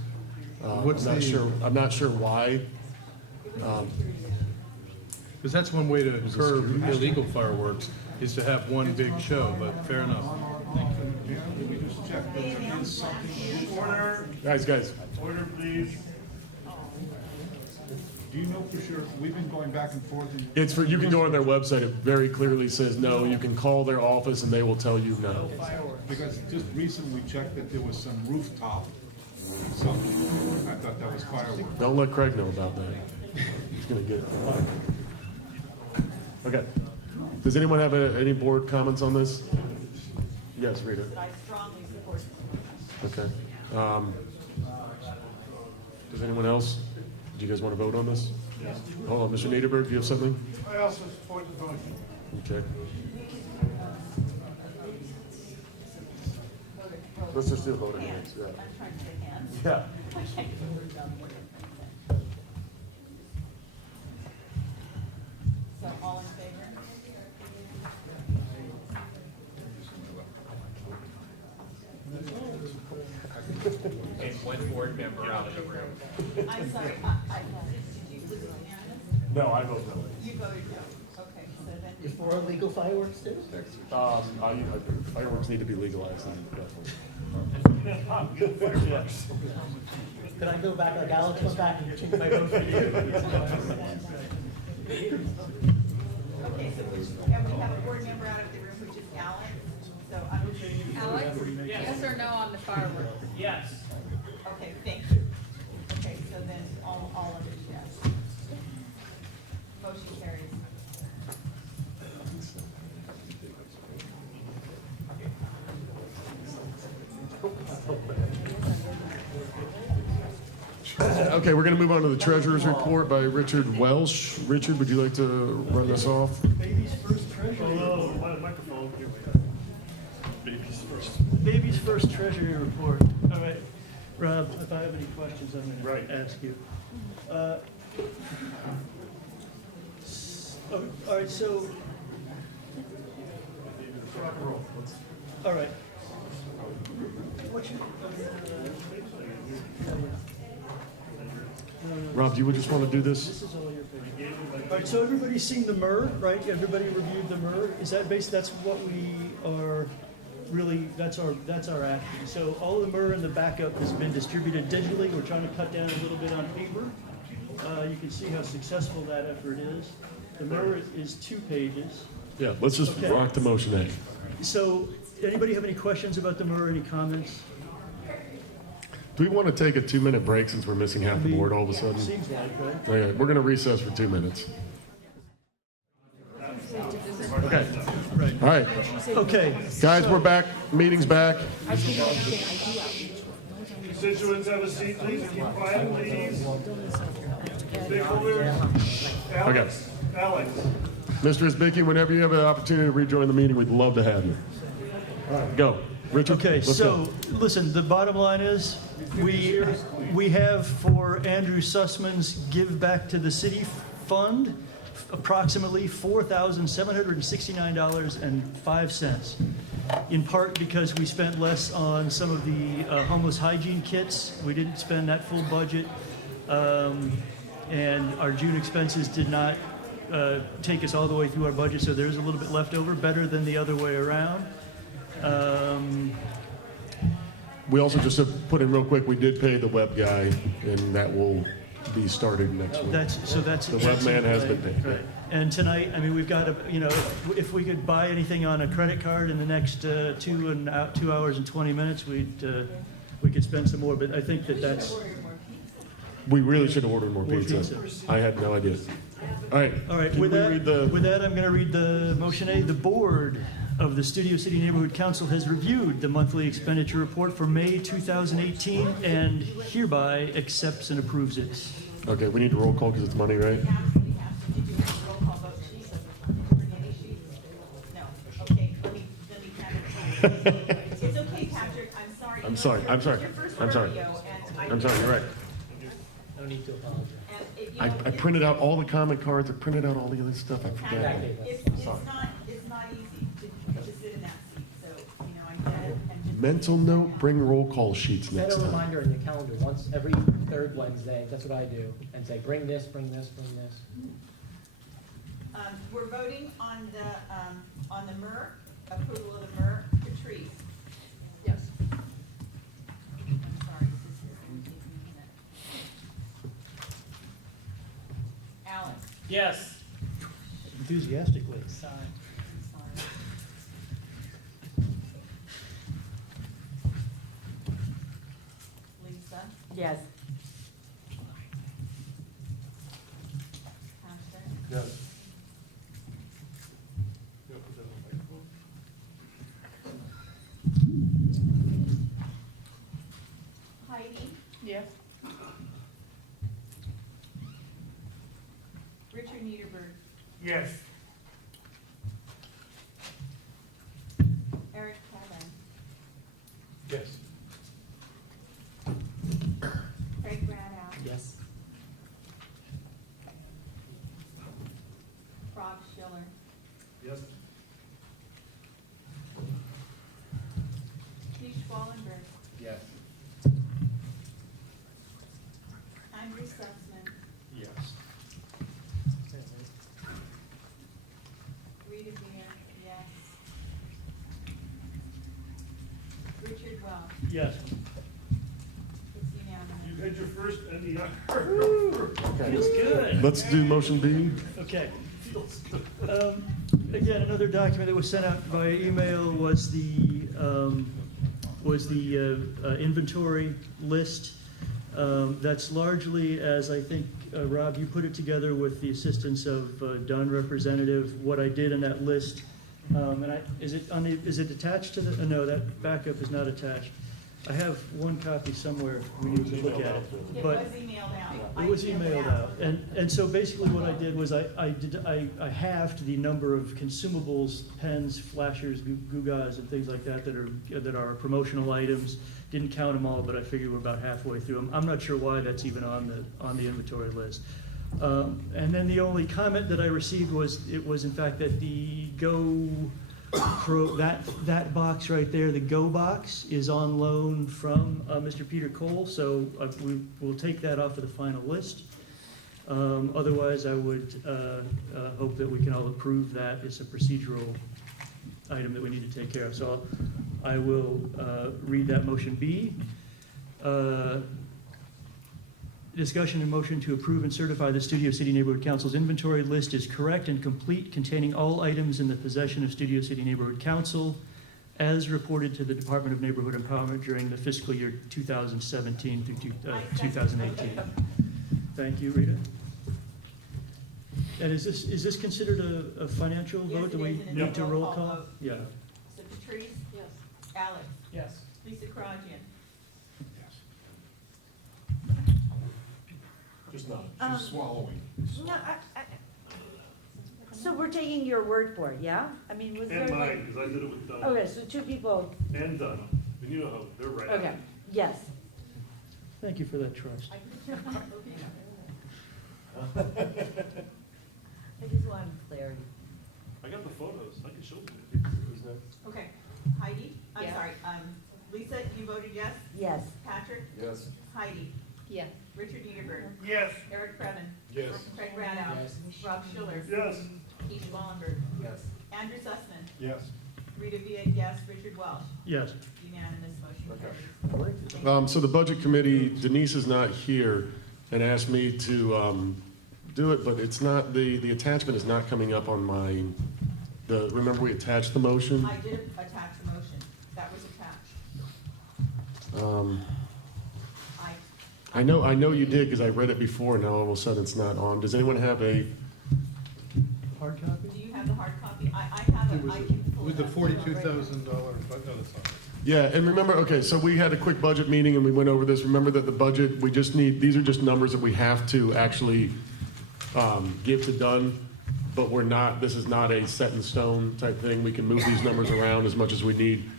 What's I'm not sure why. Because that's one way to curb illegal fireworks, is to have one big show, but fair enough. Did we just check that there is something? Order. Guys. Order, please. Do you know for sure, we've been going back and forth. It's for, you can go on their website, it very clearly says no, you can call their office and they will tell you no. Because just recently we checked that there was some rooftop, something, I thought that was fireworks. Don't let Craig know about that. He's gonna get it. Okay. Does anyone have any board comments on this? Yes, Rita. I strongly support this. Okay. Does anyone else? Do you guys want to vote on this? Yes. Hold on, Mr. Niederberg, do you have something? I also support the motion. Okay. Let's just do a vote again. Yeah. I'm trying to say hands. Yeah. I can't get the words out more than 1%. So all in favor? And one board member out of the room. I'm sorry, did you lose unanimous? No, I vote no. You voted no. Okay, so then. Is for illegal fireworks too? Fireworks need to be legalized, definitely. Could I go back, like Alex went back and change my vote for you? Okay, so and we have a board member out of the room, which is Alyn. So I'm just. Alex, yes or no on the fireworks? Yes. Okay, thank you. Okay, so then all of it, yes. Motion carries. Okay, we're going to move on to the treasurer's report by Richard Welsh. Richard, would you like to run us off? Baby's first treasury. Oh, my microphone. Baby's first. Baby's first treasury report. All right. Rob, if I have any questions, I'm going to ask you. All right, so. All right. What's your, Rob, do you just want to do this? This is all your page. All right, so everybody's seen the MER, right? Everybody reviewed the MER. Is that that's what we are really, that's our action. So all of the MER in the backup has been distributed digitally. We're trying to cut down a little bit on paper. You can see how successful that effort is. The MER is 2 pages. Yeah, let's just rock the motion A. So anybody have any questions about the MER, any comments? Do we want to take a 2-minute break since we're missing half the board all of a sudden? Seems like, right? Okay, we're going to recess for 2 minutes. Okay. Right. All right. Okay. Guys, we're back. Meeting's back. Constituents, have a seat, please. Keep quiet, please. Stakeholder. Okay. Alex. Mr. Isbicki, whenever you have an opportunity to rejoin the meeting, we'd love to have you. All right, go. Richard, Okay, let's so go. listen, the bottom line is we have for Andrew Sussman's Give Back to the City Fund approximately $4,769.05, in part because we spent less on some of the homeless hygiene kits. We didn't spend that full budget, and our June expenses did not take us all the way through our budget, so there's a little bit left over, better than the other way around. We also just to put in real quick, we did pay the web guy, and that will be started next week. That's the web man has been paid. Right. And tonight, I mean, we've got to, if we could buy anything on a credit card in the next 2 hours and 20 minutes, we could spend some more. But I think that's. We really should have ordered more pizza. I had no idea. All right. All right. Can With we that, read the? with that, I'm going to read the motion A. The board of the Studio City Neighborhood Council has reviewed the monthly expenditure report for May 2018 and hereby accepts and approves it. Okay, we need to roll call because it's money, right? Did you have a roll call vote sheet? Bring any sheets? No. Okay, let me have it. It's okay, Patrick, I'm sorry. I'm sorry. I'm sorry. I'm sorry. I'm sorry. You're right. No need to apologize. I printed out all the comment cards. I printed out all the other stuff. I forgot. It's not easy to sit in that seat, so, I get it. And just Mental note: bring roll call sheets Set next a time. reminder in your calendar once every third Wednesday. That's what I do, and say, bring this, bring this, bring this. We're voting on the MER, approval of the MER. Patrice, Yes. Enthusiastically. Lisa? Yes. Patrick? Yes. Heidi? Yes. Richard Niederberg? Yes. Eric Kevin? Yes. Craig Bradow? Yes. Rob Schiller? Yes. Keith Wallenberg? Yes. Andrew Sussman? Yes. Rita Beer? Yes. Richard Welch? Yes. It's unanimous. You had your first NDR. Feels good. Let's do motion B. Okay. Again, another document that was sent out via email was the inventory list. That's largely, as I think, Rob, you put it together with the assistance of Dunn representative, what I did in that list. Is it attached to the, no, that backup is not attached. I have one copy somewhere, we need to look at it. It But was emailed out. it was emailed out, and so basically what I did was I halved the number of consumables, pens, flashers, gewgaws, and things like that that are promotional items. Didn't count them all, but I figured we're about halfway through them. I'm not sure why that's even on the inventory list. And then the only comment that I received was in fact that the that box right there, the Go box, is on loan from Mr. Peter Cole, so we will take that off of the final list. Otherwise, I would hope that we can all approve that. It's a procedural item that we need to take care of. So I will read that motion B. Discussion and motion to approve and certify the Studio City Neighborhood Council's inventory list is correct and complete, containing all items in the possession of Studio City Neighborhood Council as reported to the Department of Neighborhood Empowerment during the fiscal year 2017 through 2018. Thank you, Rita. And is this considered a financial vote? Do we need to roll call? Vote. Yeah. So Patrice? Yes. Alex? Yes. Lisa Karajian? Just not. She's swallowing. No, so we're taking your word for it, yeah? I mean, was there? And mine, because I did it with Dunn. Okay, so two people, And Dunn. And you know how they're right. okay, yes. Thank you for that trust. I just wanted clarity. I got the photos. I can show them. Okay. Heidi? I'm Yeah. sorry. Lisa, you voted yes? Yes. Patrick? Yes. Heidi? Yes. Richard Niederberg? Yes. Eric Previn? Yes. Craig Bradow? Yes. Rob Schiller? Yes. Keith Wallenberg? Yes. Andrew Sussman? Yes. Rita Villa, yes. Richard Welch? Yes. Unanimous, motion Okay. carries. So the budget committee, Denise is not here and asked me to do it, but it's not, the attachment is not coming up on mine. Remember we attached the motion? I did attach the motion. That was attached. I know you did because I read it before. Now all of a sudden it's not on. Does anyone have a? Hard copy? Do you have the hard copy? I have it. I can pull With it the up. $42,000, but no, that's not. Yeah, and remember, okay, so we had a quick budget meeting and we went over this. Remember that the budget, we just need, these are just numbers that we have to actually give to Dunn, but we're not, this is not a set in stone type thing. We can move these numbers around as much as we need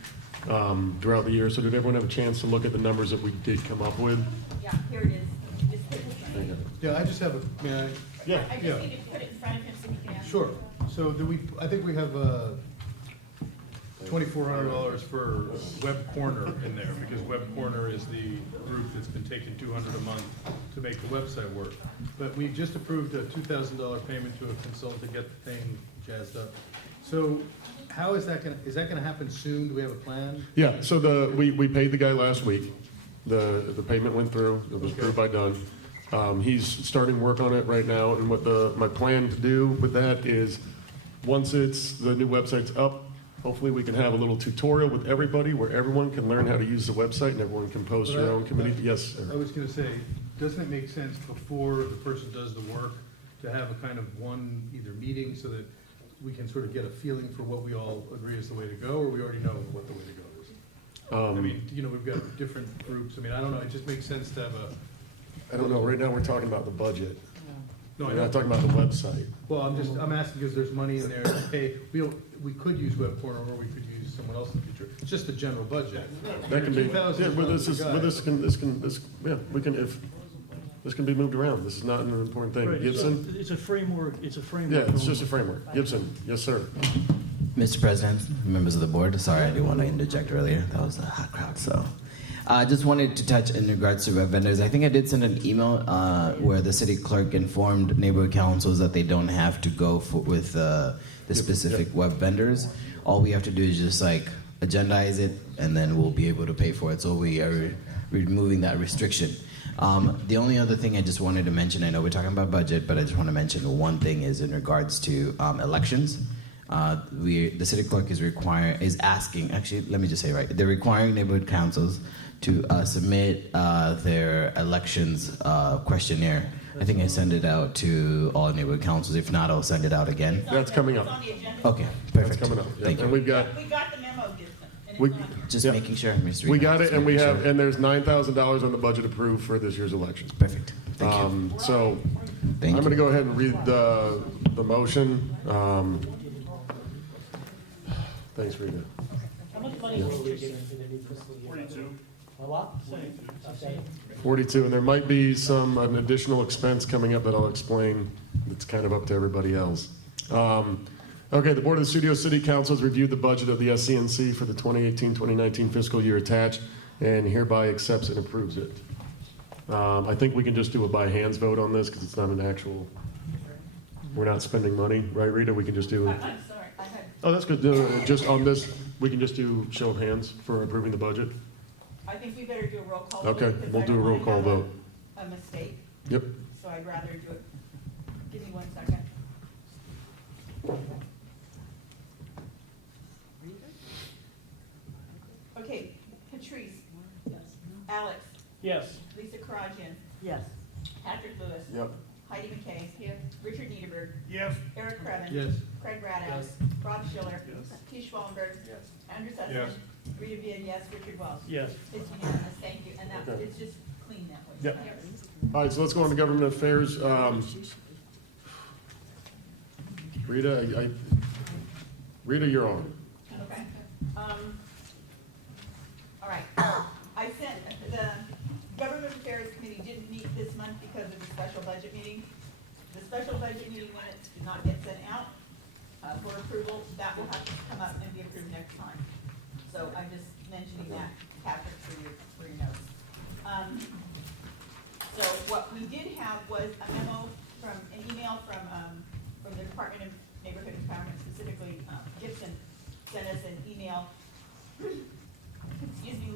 throughout the year. So did everyone have a chance to look at the numbers that we did come up with? Yeah, here it is. Just put this in. Yeah, I just have a, may I? Yeah. I just need to put it in front of him so he can answer. Sure. So I think we have $2,400 for Web Corner in there, because Web Corner is the group that's been taking $200 a month to make the website work. But we just approved a $2,000 payment to a consultant to get the thing jazzed up. So how is that gonna happen soon? Do we have a plan? Yeah, so we paid the guy last week. The payment went through. It was approved by Dunn. He's starting work on it right now, and what my plan to do with that is, once the new website's up, hopefully we can have a little tutorial with everybody where everyone can learn how to use the website and everyone can post their own committee. Yes, sir. I was gonna say, doesn't it make sense before the person does the work to have a kind of one either meeting so that we can sort of get a feeling for what we all agree is the way to go, or we already know what the way to go is? I mean, we've got different groups. I mean, I don't know, it just makes sense to have I don't know, right now we're talking about the budget. No, We're not talking about the website. Well, I'm asking because there's money in there to pay, we could use Web Corner or we could use someone else in the future. It's just the general budget. That can be, yeah, $2,000 well, this can be moved around. This is not an important thing. Right, Gibson? It's a framework, Yeah, it's just a framework. Gibson, yes, sir. Mr. President, members of the board, sorry I didn't want to interject earlier. That was a hot crowd. So I just wanted to touch in regards to web vendors. I think I did send an email where the city clerk informed neighborhood councils that they don't have to go with the specific web vendors. All we have to do is just like agendize it, and then we'll be able to pay for it. So we are removing that restriction. The only other thing I just wanted to mention, I know we're talking about budget, but I just want to mention one thing is in regards to elections. The city clerk is asking, actually, let me just say right, they're requiring neighborhood councils to submit their elections questionnaire. I think I send it out to all neighborhood councils. If not, I'll send it out again. That's coming up. Okay, perfect. That's coming up. Thank you. And we've got. We got the memo, Gibson. Just making sure, Mr. We got it, and we have, Sure. and there's $9,000 on the budget approved for this year's election. Perfect. Thank you. So I'm going to go ahead and read the motion. Thanks, Rita. How much money will we get into the new fiscal year? 42. A lot? Okay. 42, and there might be an additional expense coming up that I'll explain. It's kind of up to everybody else. Okay, the Board of the Studio City Council has reviewed the budget of the SCNC for the 2018-2019 fiscal year attached and hereby accepts and approves it. I think we can just do a by hands vote on this because it's not an actual, we're not spending money, right, Rita? We can just do. I'm sorry, I had. Oh, that's good. Just on this, we can just do show of hands for approving the budget. I think we better do a roll call. vote Okay, because we'll I do a don't roll wanna call have vote. A mistake, Yep. so I'd rather do it. Give me 1 second. Okay, Patrice. Yes. Alex. Yes. Lisa Karajian. Yes. Patrick Lewis. Yep. Heidi McKay. Here. Richard Niederberg. Yes. Eric Krevin. Yes. Craig Radow. Yes. Rob Schiller. Yes. Keith Schwallenberg. Yes. Andrew Sussman. Yes. Rita Vian, yes. Richard Wells. Yes. It's unanimous, thank you, and that, Okay. it's just clean that way. Yep. All right, so let's go on to government affairs. Rita, Rita, you're on. Okay. All right, I sent, the Government Affairs Committee didn't meet this month because of the special budget meeting. The special budget meeting minutes did not get sent out for approval. That will have to come up and be approved next time. So I'm just mentioning that, Patrick, for your notes. So what we did have was a memo an email from the Department of Neighborhood Empowerment, specifically Gibson, sent us an email,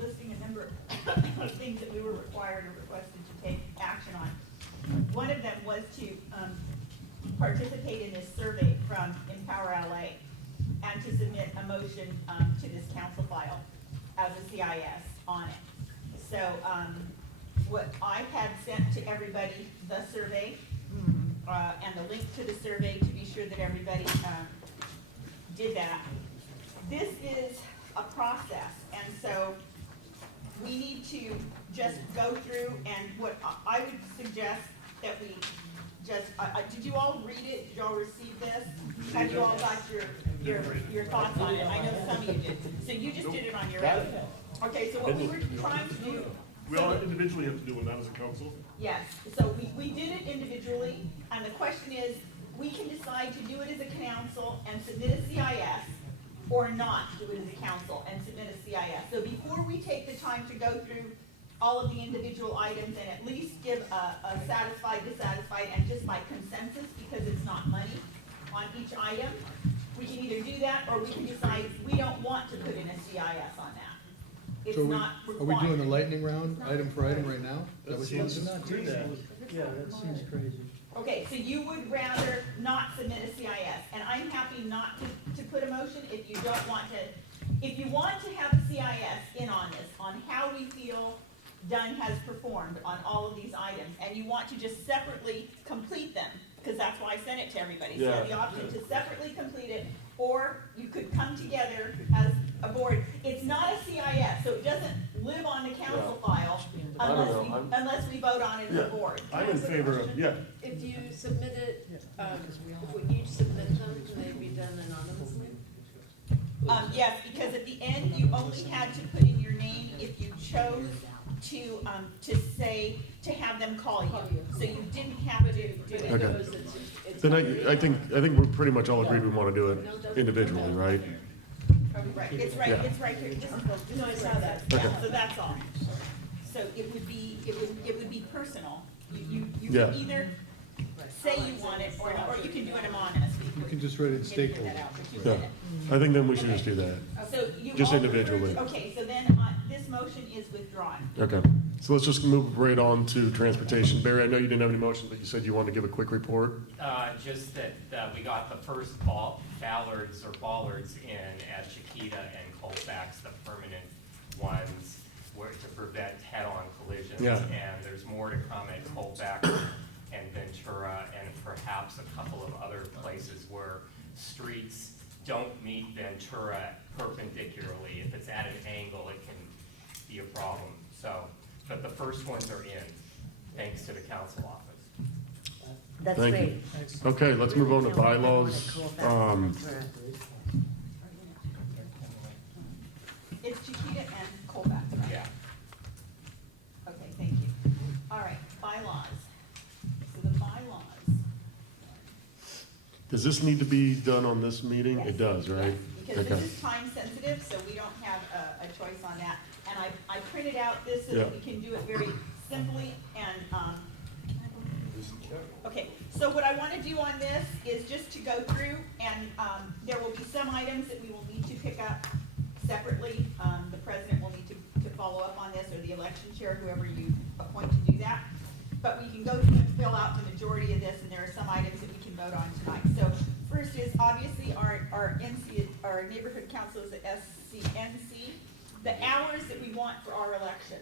listing a number of things that we were required or requested to take action on. One of them was to participate in this survey from Empower LA and to submit a motion to this council file as a CIS on it. So what I had sent to everybody, the survey, and the link to the survey to be sure that everybody did that. This is a process, and so we need to just go through, and what I would suggest that we just, did you all read it? Did you all receive this? Have you all got your thoughts on it? I know some of you did. So you just did it on your own. Okay, so what we were trying to do. We all individually have to do it, not as a council. Yes, so we did it individually, and the question is, we can decide to do it as a council and submit a CIS, or not do it as a council and submit a CIS. So before we take the time to go through all of the individual items and at least give a satisfied, dissatisfied, and just by consensus, because it's not money on each item, we can either do that, or we can decide we don't want to put in a CIS on that. It's So not are required. we doing the lightning round, item for item right now? Is that what you want to do? Let's not do that. Yeah, that seems crazy. Okay, so you would rather not submit a CIS, and I'm happy not to put a motion if you don't want to. If you want to have a CIS in on this, on how we feel Dunn has performed on all of these items, and you want to just separately complete them, because that's why I sent it to everybody. So you have the option to separately complete it, or you could come together as a board. It's not a CIS, so it doesn't live on the council file unless we vote on it as a board. I'm in favor of, If you submit it, if we each submit them, can they be done anonymously? Yes, because at the end, you only had to put in your name if you chose to say, to have them call you. So you didn't have to do it. Okay. Then I think we're pretty much all agreed we want to do it individually, right? Right, it's right here. This is No, I saw that. Yeah, so that's all. So it would be personal. You Yeah. can either say you want it or you can do it anonymously. You can just write it stakeholder. Yeah, I think then we should just do that. So you Just all individually. prefer- Okay, so then this motion is withdrawn. Okay, so let's just move right on to transportation. Barry, I know you didn't have any motion, but you said you wanted to give a quick report. Just that we got the first bollards in at Chiquita and Colfax, the permanent ones, to prevent head-on collisions. Yeah. And there's more to come at Colfax and Ventura and perhaps a couple of other places where streets don't meet Ventura perpendicularly. If it's at an angle, it can be a problem. So, but the first ones are in, thanks to the council office. That's Thank great. you. Okay, let's move on to bylaws. It's Chiquita and Colfax, right? Yeah. Okay, thank you. All right, bylaws. So the bylaws. Does this need to be done on this meeting? It does, right? Because Okay. this is time sensitive, so we don't have a choice on that. And I printed out this so that we can do it very simply and, okay, so what I want to do on this is just to go through and there will be some items that we will need to pick up separately. The president will need to follow up on this, or the election chair, whoever you appoint to do that. But we can go through and fill out the majority of this, and there are some items that we can vote on tonight. So first is obviously our neighborhood council is the SCNC. The hours that we want for our election.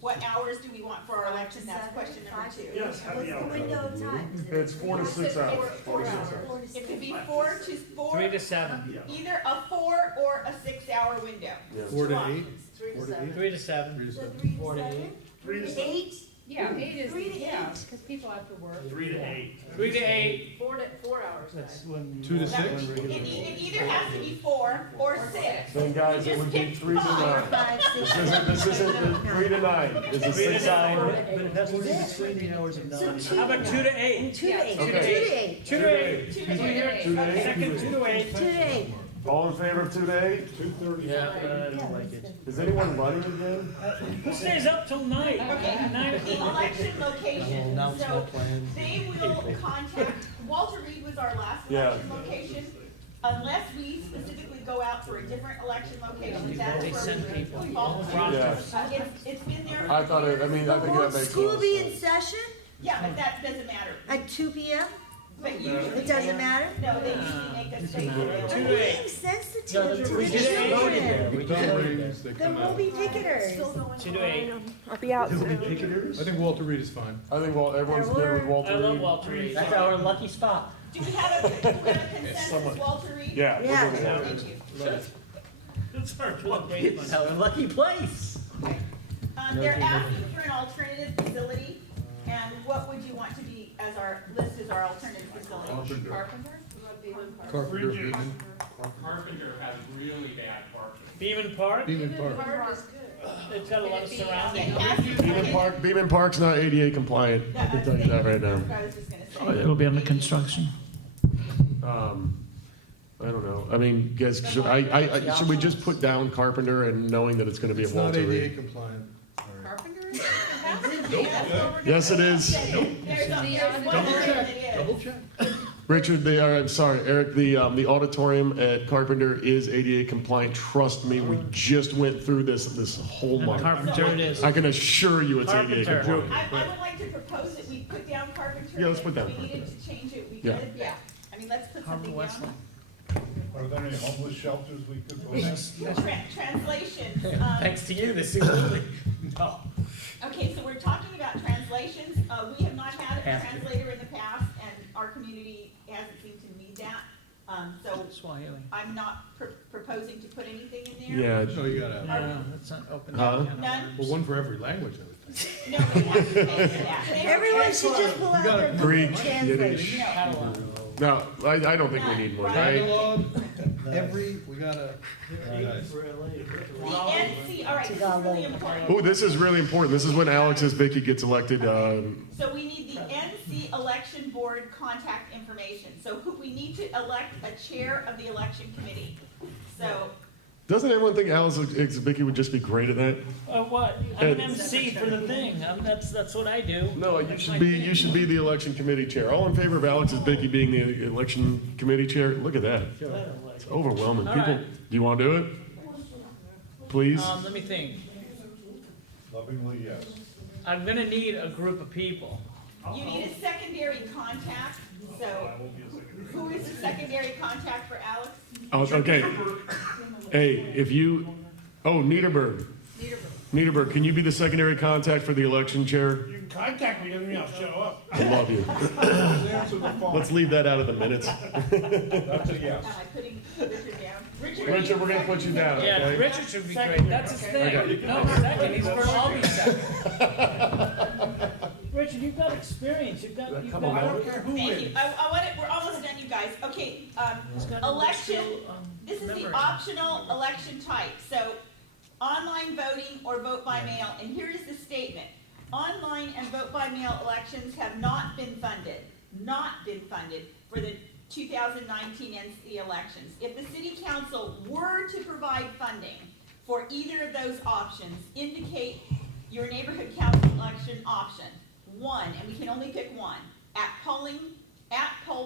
What hours do we want for our election? That's question number 2. Yes, What's the window of time? It's 4 to 6 hours. 4 to 6 hours. It could be 4 to 4. 3 to 7. Either a 4 or a 6-hour window. 4 to 8? 3 to 7. 3 to 7. 4 to 8? 3 to 8? Yeah, 8 is, 3 to 8. because people have to work. 3 to 8. 3 to 8. 4 hours. That's when. 2 to 6? It either has to be 4 or 6. Then guys, it would be 3 to 9. This isn't 3 to 9. It's a 6 hour. But it has to be between the hours of 9. How about 2 to 8? 2 to 8. 2 Okay. to 8. 2 to 8. 2 to 8. 2 to 8. Second, 2 to 8. 2 to 8. All in favor of 2 to 8? Yeah, I don't like it. Is anyone running again? Who stays up till 9? Okay, 9 the o'clock. election location, so they will contact, Walter Reed was our last Yeah. election location. Unless we specifically go out for a different election location, that's They where send people. we call. Yeah. It's been there. I thought it, I think that Won't makes school more be in sense. session Yeah, but that doesn't matter. at 2 p.m.? But usually. It doesn't matter? No, they usually make us stay there. Two I'm to eight. being sensitive to we the did it. children. The bell rings, they There come will out. be picketers. 2 to 8. I'll be out There will be soon. picketers? I think Walter Reed is fine. I think everyone's good with Walter I Reed. love Walter Reed. That's our lucky spot. Do we have a consensus, Walter Reed? Yeah. Yeah. we're good with Walter Reed. Thank you. That's our lucky. It's our lucky place. Okay. They're asking for an alternative facility, and what would you want to be as our list as our alternative facility? Carpenter? Carpenter, Beeman. Carpenter has really bad parking. Beeman Park? Beeman Park. Park is good. It's got a lot of surrounding. Beeman Park's not ADA compliant. I can tell you that right now. I was just gonna say. Oh, it'll be under construction. I don't know. I mean, guys, should we just put down Carpenter and knowing that it's going to be It's at not Walter ADA Reed? compliant. Carpenter? It has to be. That's what we're gonna Yes, it is. say. There's one Double word check, that is. double check. Richard, Eric, the auditorium at Carpenter is ADA compliant. Trust me, we just went through this whole And month. Carpenter it is. I can assure you it's ADA Carpenter. compliant. I would like to propose that we put down Carpenter. Yeah, let's put down If we needed Carpenter. to change it, we Yeah. could, yeah. I mean, let's put something down. Are there any homeless shelters we could put in? Translations. Thanks to you, this is really, no. Okay, so we're talking about translations. We have not had a translator in the past, and our community hasn't seemed to need that. So Swahili. I'm not proposing to put anything in there. Yeah. So you gotta. No, that's not open. Huh? None? Well, one for every language, I would think. No, we have to pay for that. Everyone should just pull out their Google Greek, Translate. Yiddish. No, I don't think we need more. Dialogue, we gotta. The NC, all right, this is really important. Oh, this is really important. This is when Alex's Vicky gets elected. So we need the NC election board contact information. So we need to elect a chair of the election committee. So, Doesn't everyone think Alex's Vicky would just be great at that? What? I'm an MC for the thing. That's what I do. No, you should be the election committee chair. All in favor of Alex's Vicky being the election committee chair? Look at that. It's overwhelming. All People, right. do you want to do it? Please. Let me think. Lovingly, yes. I'm gonna need a group of people. you need a secondary contact. So, who is the secondary contact for Alex? Oh, okay. Hey, Niederberg. Niederberg, can you be the secondary contact for the election chair? You can contact me, and I'll show up. I love you. Let's leave that out of the minutes. That's a yes. Am I putting Richard down? Richard, we're gonna put you down, Yeah, okay? Richard should be great. That's his thing. Okay. No, second. He's first. I'll be second. Richard, you've got experience. You've got. I don't care who Thank wins. you. We're almost done, you guys. Okay, election, this is the optional election type. So, online voting or vote by mail, and here is the statement. Online and vote by mail elections have not been funded for the 2019 NC elections. If the city council were to provide funding for either of those options, indicate your neighborhood council election option. One, and we can only pick one, at poll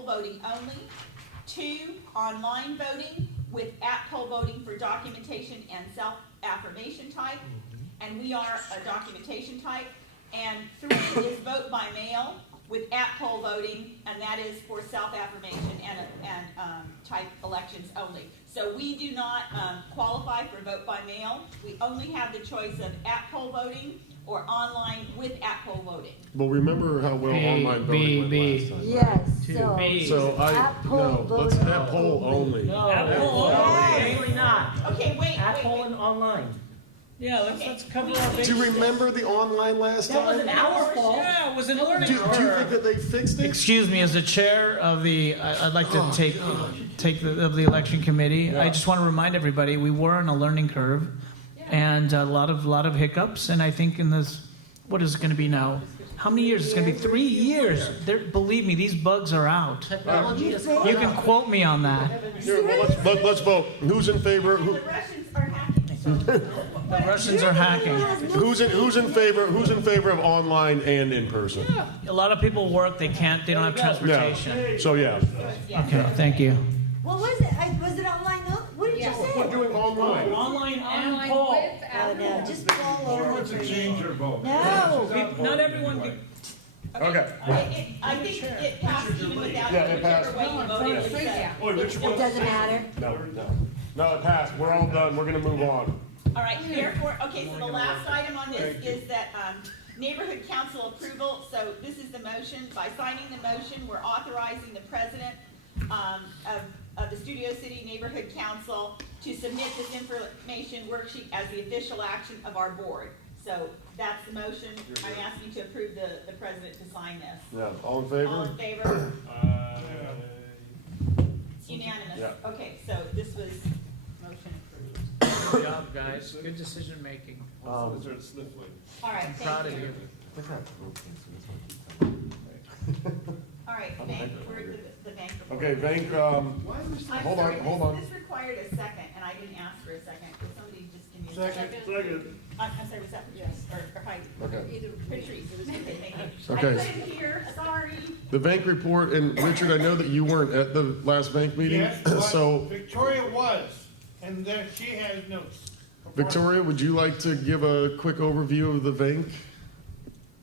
voting only. Two, online voting with at poll voting for documentation and self-affirmation type. And we are a documentation type. And three is vote by mail with at poll voting, and that is for self-affirmation and type elections only. So we do not qualify for vote by mail. We only have the choice of at poll voting or online with at poll voting. Well, remember how well online voting went last time. Yes, So at poll let's voting. at poll only. No, at poll only. Absolutely not. Okay, wait. At poll and online. Yeah, let's cover our bases. Do you remember the online last time? That wasn't our fault. Yeah, it was an learning Do you curve. think that they fixed it? Excuse me, as the chair of the, I'd like to take the election committee. I just want to remind everybody, we were on a learning curve, and a lot of hiccups. And I think in this, what is it going to be now? How many years? It's going to be 3 years. Believe me, these bugs are out. Technology is You can quote me on that. Here, well, let's vote. Who's in favor? The Russians are hacking. The Russians are hacking. Who's in favor of online and in person? A lot of people work. They don't have transportation. Yeah. So yeah. Okay, thank you. What was it? Was it online? What did you say? We're doing online. Online and poll. Oh, no, just fall over. To change your vote. No. Not everyone. Okay. I think it passed even without Yeah, it passed. whichever way you voted. It doesn't matter. No, it passed. We're all done. We're gonna move on. All right, therefore, okay, so the last item on this is that neighborhood council approval. So this is the motion. By signing the motion, we're authorizing the president of the Studio City Neighborhood Council to submit this information worksheet as the official action of our board. So that's the motion. I'm asking to approve the president to sign this. Yeah. All in favor? All in favor? It's unanimous. Yeah. Okay, so this was motion approved. Good job, guys. Good decision making. All right, I'm proud of thank you. you. All right, bank, we're at the bank report. Okay, bank. I'm Hold sorry, on. This required a second, and I didn't ask for a second. Could somebody just give me a second? Second. I'm sorry, was that Patrice or Heidi? Okay. Either Patrice, it was okay, thank you. Okay. I couldn't hear, sorry. The bank report, and Richard, I know that you weren't at the last bank meeting, Yes, but so Victoria was, and then she has notes. Victoria, would you like to give a quick overview of the bank?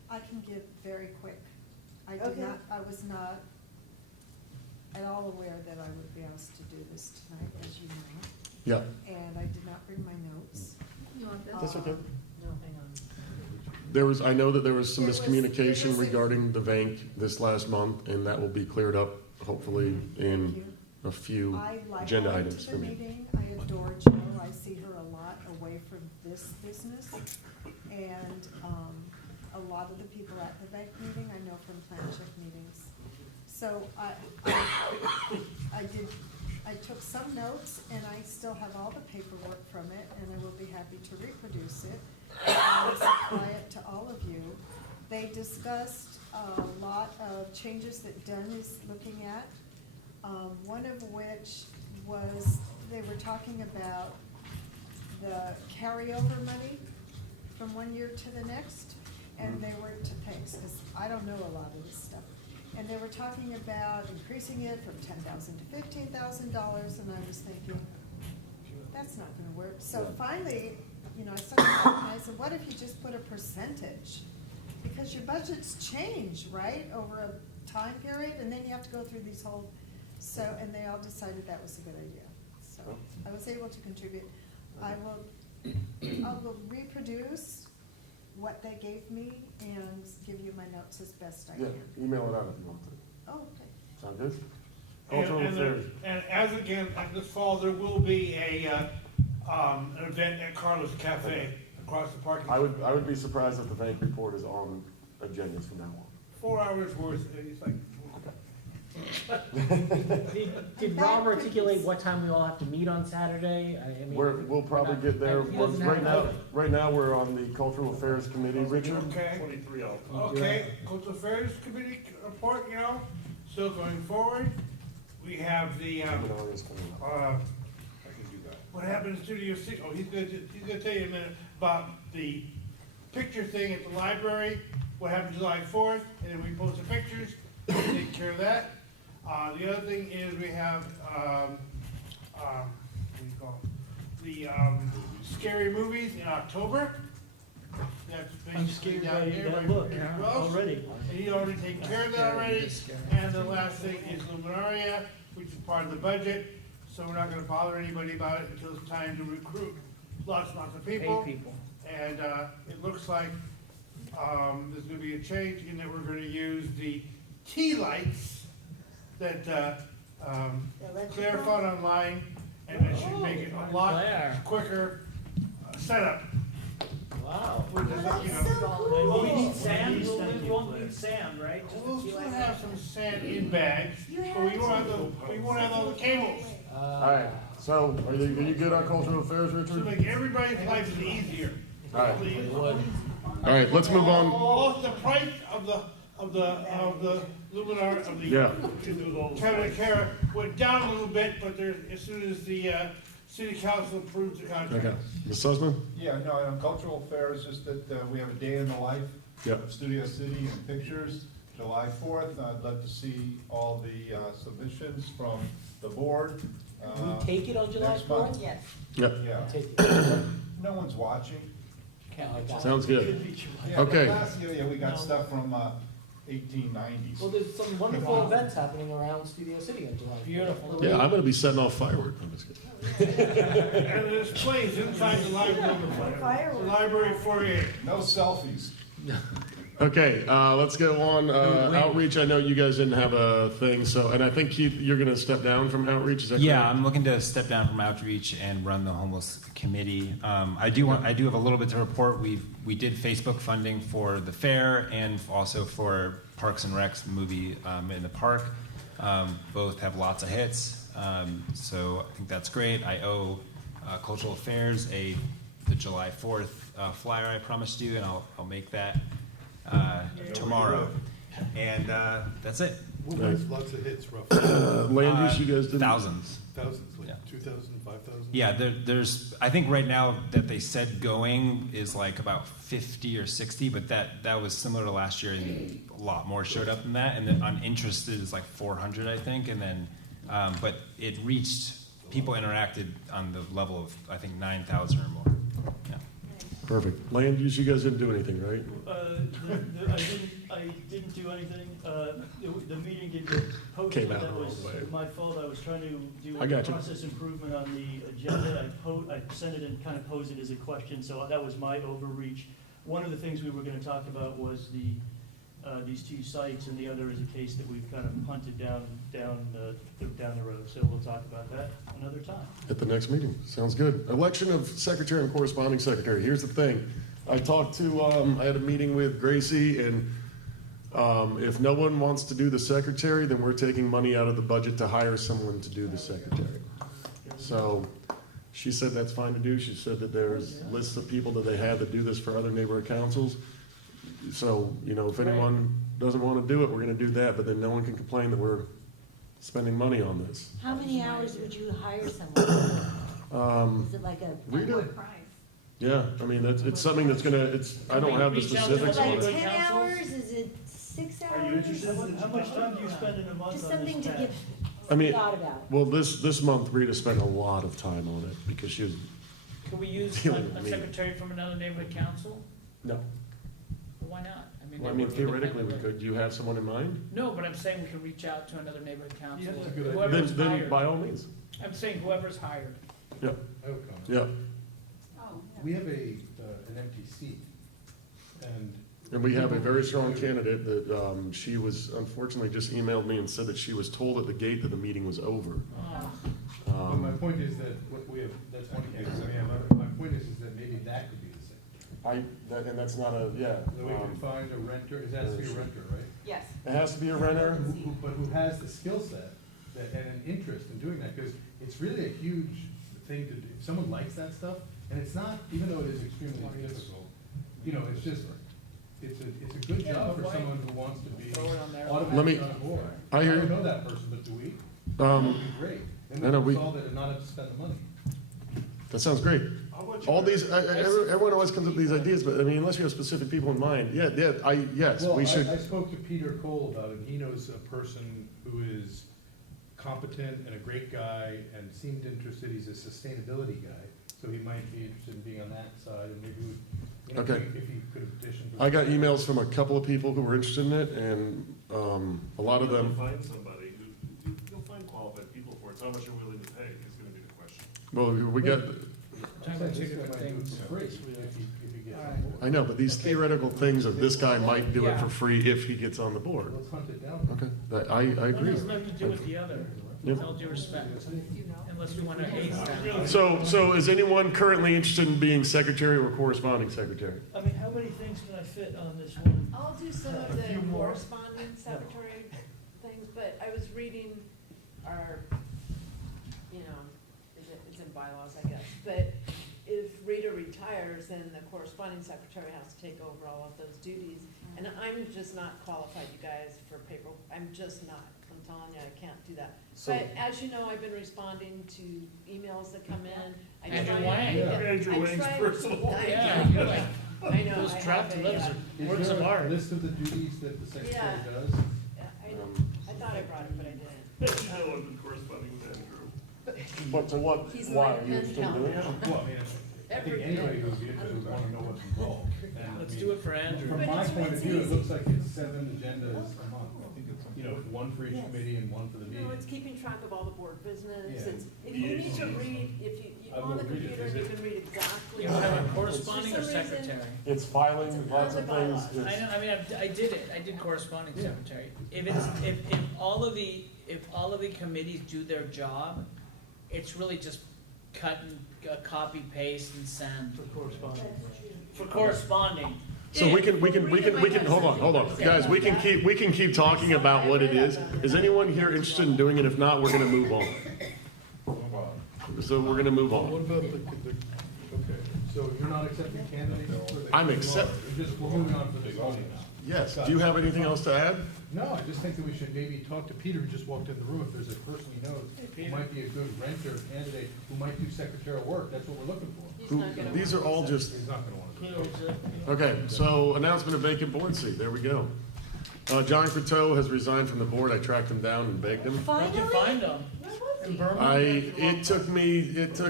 I can give very quick. I was not at all aware that I would be asked to do this tonight, as you know. Yeah. And I did not bring my notes. You want this? That's okay. No, hang on. There was, I know that there was some It was- miscommunication it was a- regarding the bank this last month, and that will be cleared up hopefully in a few I like agenda going items to for the me. meeting. I adore Jill. I see her a lot away from this business. And a lot of the people at the bank meeting, I know from plan check meetings. So I took some notes, and I still have all the paperwork from it, and I will be happy to reproduce it and supply it to all of you. They discussed a lot of changes that Dunn is looking at, one of which was they were talking about the carryover money from one year to the next, and they were to PACE, because I don't know a lot of this stuff. And they were talking about increasing it from $10,000 to $15,000, and I was thinking, that's not gonna work. So finally, I started talking, and I said, what if you just put a percentage? Because your budgets change, right, over a time period, and then you have to go through these whole, and they all decided that was a good idea. So I was able to contribute. I will reproduce what they gave me and give you my notes as best I Yeah, can. email it out if you want to. Oh, okay. Sound good? And, Cultural affairs. and as again, this fall, there will be an event at Carlos Cafe across the parking. I would be surprised if the bank report is on agendas from now on. 4 hours worth, it's like. Did Rob articulate what time we all have to meet on Saturday? I mean, We'll probably get there. He doesn't have Right now, we're on the Cultural Affairs Committee. Richard? Okay. 23 out. Okay, Cultural Affairs Committee report, still going forward. We have the, what happened in Studio City, he's gonna tell you in a minute about the picture thing at the library, what happened July 4th, and then we post the pictures, take care of that. The other thing is we have, what do you call it? The, scary movies in October. That's I'm basically scared down by here that by look Mr. Wells. already. And he already taken care of that already. And the last thing is Luminaria, which is part of the budget, so we're not gonna bother anybody about it until it's time to recruit lots and lots of people. Pay people. And, it looks like, there's gonna be a change in that we're gonna use the tea lights that, Claire found online, and it should make it a lot Claire. quicker setup. Wow. We're just, Will we need sand? We won't need sand, right? We'll still have some sand in bags, but we won't have all the cables. All right, so are you good on Cultural Affairs, To Richard? make everybody's life easier. All right. Please. All right, let's move on. Also, the price of the luminar, of the Yeah. Cara went down a little bit, but as soon as the, city council approves the contract. Okay. Ms. Sussman? Yeah, no, on cultural affairs, just that we have a day in the life Yeah. of Studio City and pictures, July 4th. I'd love to see all the submissions from the board. Can we take it on July next month. 4th? Yes. Yep. Yeah. Take it. No one's watching. Sounds good. Yeah, Okay. but last year, we got stuff from 1890s. Well, there's some wonderful events happening around Studio City in July. Beautiful. Yeah, I'm gonna be setting off fireworks. I'm just kidding. And there's displays inside the library. The library foyer. No selfies. Okay, let's go on, outreach. I know you guys didn't have a thing, and I think Keith, you're gonna step down from outreach, is that correct? Yeah, I'm looking to step down from outreach and run the homeless committee. I do have a little bit to report. We did Facebook funding for the fair and also for Parks and Recs movie in the park. Both have lots of hits, so I think that's great. I owe Cultural Affairs the July 4th flyer I promised you, and I'll make that tomorrow. And that's it. Lots of hits, roughly. Land use, you guys did? Thousands. Thousands, like Yeah. 2,000, 5,000? Yeah, there's, I think right now that they said going is like about 50 or 60, but that was similar to last year, and a lot more showed up than that. And then uninterested is like 400, I think. And then, but it reached, people interacted on the level of, I think, 9,000 or more. Yeah. Perfect. Land use, you guys didn't do anything, right? I didn't do anything. The meeting did get posted. Came out That the was wrong way. my fault. I was trying to do I a got you. process improvement on the agenda. I sent it and kind of posed it as a question, so that was my overreach. One of the things we were going to talk about was these two sites, and the other is a case that we've kind of punted down the road. So we'll talk about that another time. At the next meeting. Sounds good. Election of secretary and corresponding secretary. Here's the thing. I talked to, I had a meeting with Gracie, and if no one wants to do the secretary, then we're taking money out of the budget to hire someone to do the secretary. So she said that's fine to do. She said that there's lists of people that they have that do this for other neighborhood councils. So, you know, if anyone doesn't want to do it, we're going to do that, but then no one can complain that we're spending money on this. How many hours would you hire someone? Is it like a Rita? Yeah, I mean, it's something that's gonna, I don't have the specifics on like it. 10 hours? Is it 6 hours? Are you interested? How much time do you spend in a month Just on something this to task? I mean, thought about. well, this month Rita spent a lot of time on it because she was, Can we use Dealing with a me. secretary from another neighborhood council? no. Why not? Well, I they mean, work theoretically, we independently. could. Do you have someone in mind? No, but I'm saying we can reach out to another neighborhood council. Yeah, that's a good idea. Whoever's Then hired. by all means. I'm saying whoever's hired. Yep, I have a comment. yep. We have an empty seat, and. And we have a very strong candidate that, she was, unfortunately, just emailed me and said that she was told at the gate that the meeting was over. But my point is that what we have, that's one case, my point is that maybe that could be the same. And that's not a, yeah. That we can find a renter, it has to be a renter, right? Yes. It has to be a renter. But who has the skill set and an interest in doing that, because it's really a huge thing to do. If someone likes that stuff, and it's not, even though it is extremely difficult, you know, it's just, it's a good job for someone who wants to be automatically on board. I hear you. don't know that person, but do we? That would be great. Then I know, we can solve it and not have to spend the money. That sounds great. All these, everyone always comes up with these ideas, but I mean, unless you have specific people in mind, yes, Well, we should. I spoke to Peter Cole about it, and he knows a person who is competent and a great guy and seemed interested. He's a sustainability guy, so he might be interested in being on that side, and maybe, you know, Okay. if he could audition. I got emails from a couple of people who were interested in it, and a lot of them. You'll find somebody who, you'll find qualified people for it. It's how much you're willing to pay is gonna be the question. Well, we got. Talking about two different things. I know, but these theoretical things of this guy might do it for free if he gets on the board. Let's hunt it down. Okay, I agree. One has nothing to do with the other, with all due respect, unless we want to aid that. So is anyone currently interested in being secretary or corresponding secretary? I mean, how many things can I fit on this one? I'll do some of A the few more. corresponding secretary things, but I was reading our, you know, it's in bylaws, I guess, but if Rita retires, then the corresponding secretary has to take over all of those duties. And I'm just not qualified, you guys, for paper, I'm just not. I'm telling you, I can't do that. So- But as you know, I've been responding to emails that come in. I Andrew try Wang. to- Andrew I Wang's try- personal. Yeah, you're like, I know. those I trapped have a, lives Is are works there of a art. list of the duties that the secretary Yeah. does? I thought I brought it, but I didn't. As you know, I've been corresponding with Andrew. But to what, He's why? like Are you interested in doing it? Well, I mean, I think anybody who would be interested would want to know what's involved. And, Let's I mean, do it for Andrew. From But my it's- point of it's view, it easy. looks like it's 7 agendas a month. You know, one for each Yes. committee and one for the meeting. No, it's keeping track of all the board business. Yeah. It's, if you need to read, if you I go on will the read it. computer, Is you it- can read exactly. You want to have a what- corresponding or For some reason- secretary? It's filing lots of things. I know, I mean, I did it, I did corresponding Yeah. secretary. If all of the committees do their job, it's really just cut and copy, paste and send. For corresponding. For corresponding. So we can, hold on, guys, we can keep talking about what it is. Is anyone here interested in doing it? If not, we're gonna move on. So we're gonna move What on. about okay, so you're not accepting candidates for the? I'm accept- We're moving on for this one. Yes, do you have anything else to add? No, I just think that we should maybe talk to Peter, who just walked in the room, if there's a person he knows who might be a good renter candidate, who might do secretarial work, that's what we're looking for. These are all just, He's not gonna want to do it. okay, so announcement of vacant board seat, there we go. John Croteau has resigned from the board. I tracked him down and begged him. How'd you find them? In Birmingham? It took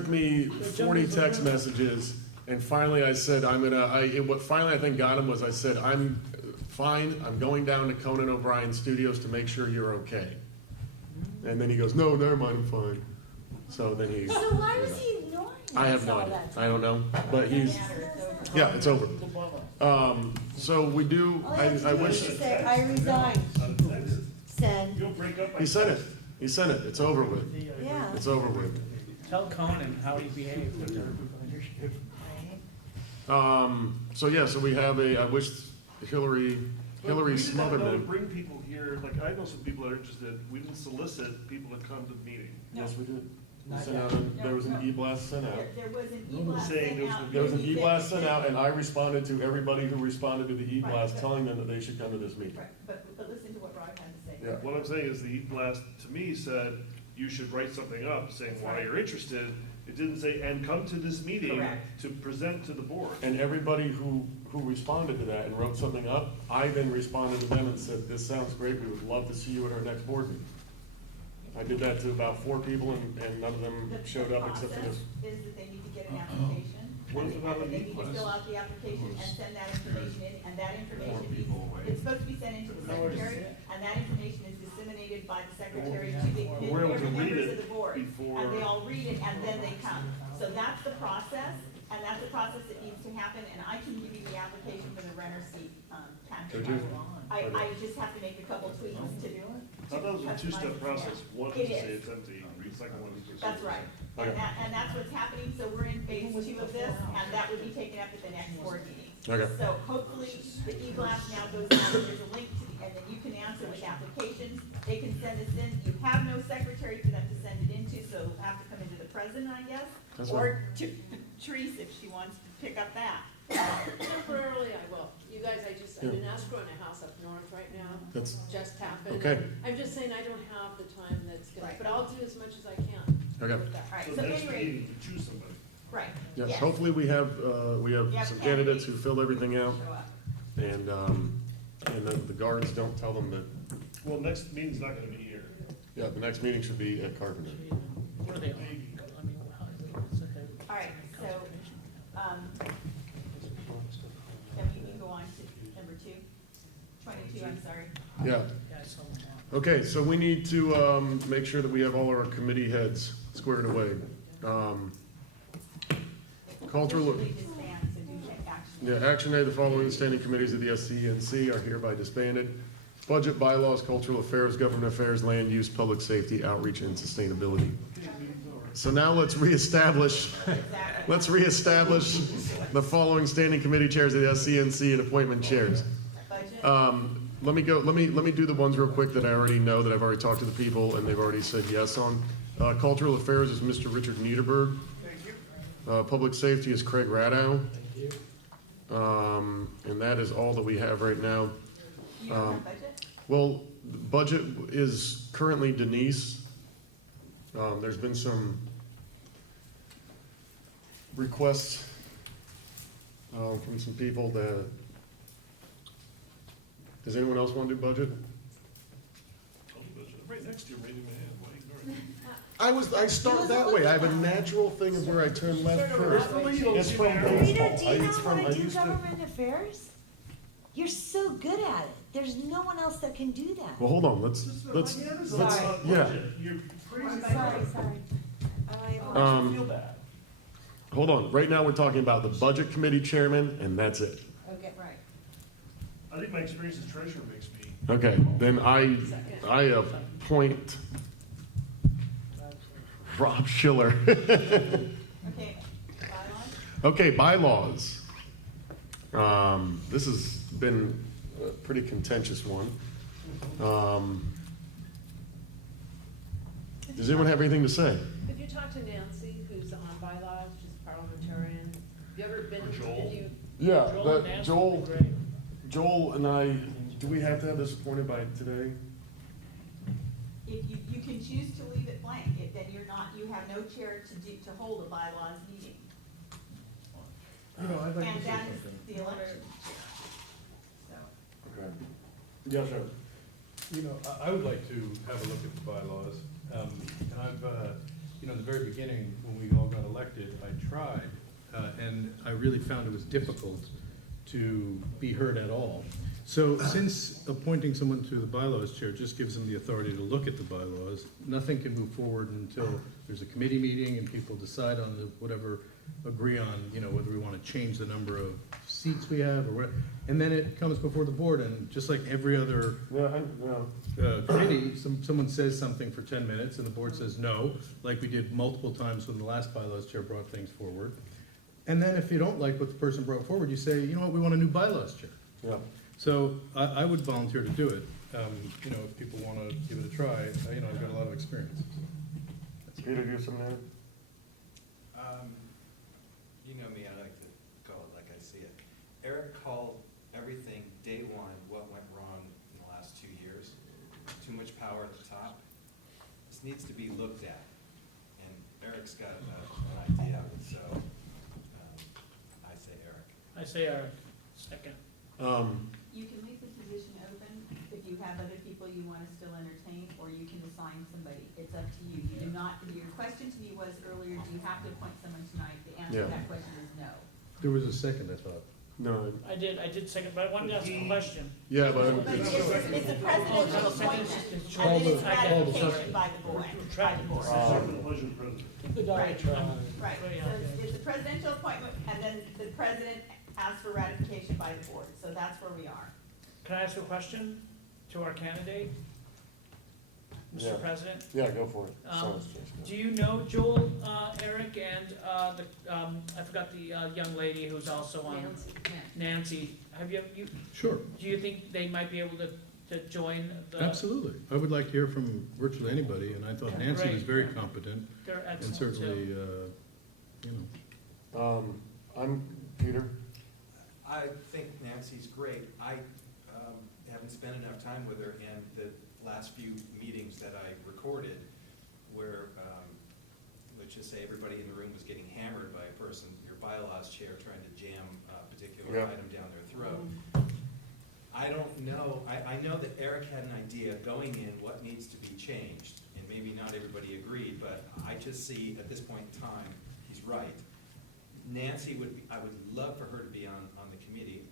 me 40 text messages, and finally I said, what finally I think got him was I said, I'm fine, I'm going down to Conan O'Brien Studios to make sure you're okay. And then he goes, no, never mind, I'm fine. So then he. So why was he ignoring I have us no all idea. that time? I don't know, but he's, yeah, it's over. So we do, All you have to I do is wish. just say, I resign. Send. He sent it. He sent it. It's over with. Yeah. It's over with. Tell Conan how he behaved with her leadership. So yeah, so we have a, I wish Hillary Smotherman. Bring people here, like I know some people that are interested, we didn't solicit people to come to the meeting. Yes, we did. We sent out, there was an e-blast sent out. There was an e-blast Saying sent out. There was an e-blast sent out, and I responded to everybody who responded to the e-blast, telling them that they should come to this meeting. Right, but listen to what Rod had to say. Yeah. What I'm saying is the e-blast, to me, said you should write something up saying why you're interested. It didn't say, and come to this meeting Correct. to present to the board. And everybody who responded to that and wrote something up, I then responded to them and said, this sounds great, we would love to see you at our next board meeting. I did that to about 4 people, and none of them showed up except for this. The process is that they need to get an application. What and about they an need to e-blast? fill out the application and send that information in, and that information needs, it's supposed to be sent into the secretary, and that information is disseminated by the secretary to the We're able to read members it of the board. before- And they all read it, and then they come. So that's the process, and that's the process that needs to happen, and I can give you the application for the renter seat, Pantry. Could you? I just have to make a couple tweaks to. I thought it was a two-step process. One It is to say is. it's empty, the second one is to. That's right. Okay. And that's what's happening, so we're in phase 2 of this, and that will be taken up at the next board meeting. Okay. So hopefully, the e-blast now goes out, there's a link to the, and then you can answer with applications. They can send us in, you have no secretary for them to send it into, so it'll have to come into the president, I guess. That's Or to Teresa, if she wants to pick up that. Temporarily, I will. You guys, I'm in escrow in a house up north right now. That's- Just happened. Okay. I'm just saying I don't have the time that's gonna, Right. but I'll do as much as I can. Okay. All right, so next anyway, meeting to choose somebody. right. Yes, hopefully we have Yeah, some candidates who candidates. filled everything out, Show up. and then the guards don't tell them that, Well, next meeting's not gonna be here. yeah, the next meeting should be at Carpenter. What are they on? I mean, what's ahead? All right, so, then we can go on to number 2, 22, I'm sorry. Yeah. Okay, so we need to make sure that we have all our committee heads squared away. Cultural, Officially disband, so do take action. yeah, action A, the following standing committees of the SCNC are hereby disbanded. Budget, bylaws, cultural affairs, government affairs, land use, public safety, outreach, and sustainability. So now let's reestablish the following standing committee chairs of the SCNC and appointment chairs. Let me do the ones real quick that I already know, that I've already talked to the people and they've already said yes on. Cultural affairs is Mr. Richard Niederberg. Public safety is Craig Radow. And that is all that we have right now. You don't have budget? Well, the budget is currently Denise. There's been some requests from some people that, does anyone else want to do budget? Right next to you, raising my hand, why ignore it? I start that way. I have a natural thing of where I turn left first. It's from Rita, baseball. do you know It's how from, I to do used to. government affairs? You're so good at it. There's no one else that can do that. Well, hold on, let's, Sorry. yeah. You're crazy. Sorry. Hold on, right now we're talking about the budget committee chairman, and that's it. Okay, right. I think my experience as treasurer makes me. Okay, then I appoint Rob Schiller. Okay, bylaws? Okay, bylaws. This has been a pretty contentious one. Does anyone have anything to say? Have you talked to Nancy, who's on bylaws, she's parliamentarian? Have you ever been, Joel? have you? Yeah, Joel and that Nancy Joel, would be great. Joel and I Do we have to have this appointed by today? If you can choose to leave it blank, then you have no chair to hold a bylaws meeting. You know, I'd like to And say that's something. the election chair. So. Okay. Yes, sir. You know, I would like to have a look at the bylaws. And I've, you know, in the very beginning, when we all got elected, I tried, and I really found it was difficult to be heard at all. So since appointing someone to the bylaws chair just gives them the authority to look at the bylaws, nothing can move forward until there's a committee meeting and people decide on the, whatever, agree on, you know, whether we want to change the number of seats we have or what. And then it comes before the board, and just like every other committee, someone says something for 10 minutes and the board says no, like we did multiple times when the last bylaws chair brought things forward. And then if you don't like what the person brought forward, you say, you know what, we want a new bylaws chair. Yeah. So I would volunteer to do it, you know, if people want to give it a try. You know, I've got a lot of experience. Peter, do you have something to add? You know me, I like to call it like I see it. Eric called everything day one what went wrong in the last 2 years. Too much power at the top. This needs to be looked at. And Eric's got an idea of it, so I say Eric. I say Eric. Second. You can leave the position open if you have other people you want to still entertain, or you can assign somebody. It's up to you. You do not, your question to me was earlier, do you have to appoint someone tonight? The answer to that question is no. There was a second, I thought. No. I did second, but I wanted to ask a question. Yeah, but. It's a presidential appointment, and then it's ratification by the board. Keep the diatribe. Right, so it's a presidential appointment, and then the president asks for ratification by the board, so that's where we are. Can I ask a question to our candidate? Yeah. Mr. President? Yeah, go for it. Do you know Joel, Eric, and I forgot the young lady who's also on? Nancy. Have you? Sure. Do you think they might be able to join the? Absolutely. I would like to hear from virtually anybody, and I thought Nancy was Great. very competent. They're And excellent, certainly, too. you know. I'm Peter. I think Nancy's great. I haven't spent enough time with her, and the last few meetings that I recorded where, let's just say everybody in the room was getting hammered by a person, your bylaws chair trying to jam a particular item down their throat. I don't know, I know that Eric had an idea going in what needs to be changed, and maybe not everybody agreed, but I just see at this point in time, he's right. Nancy I would love for her to be on the committee.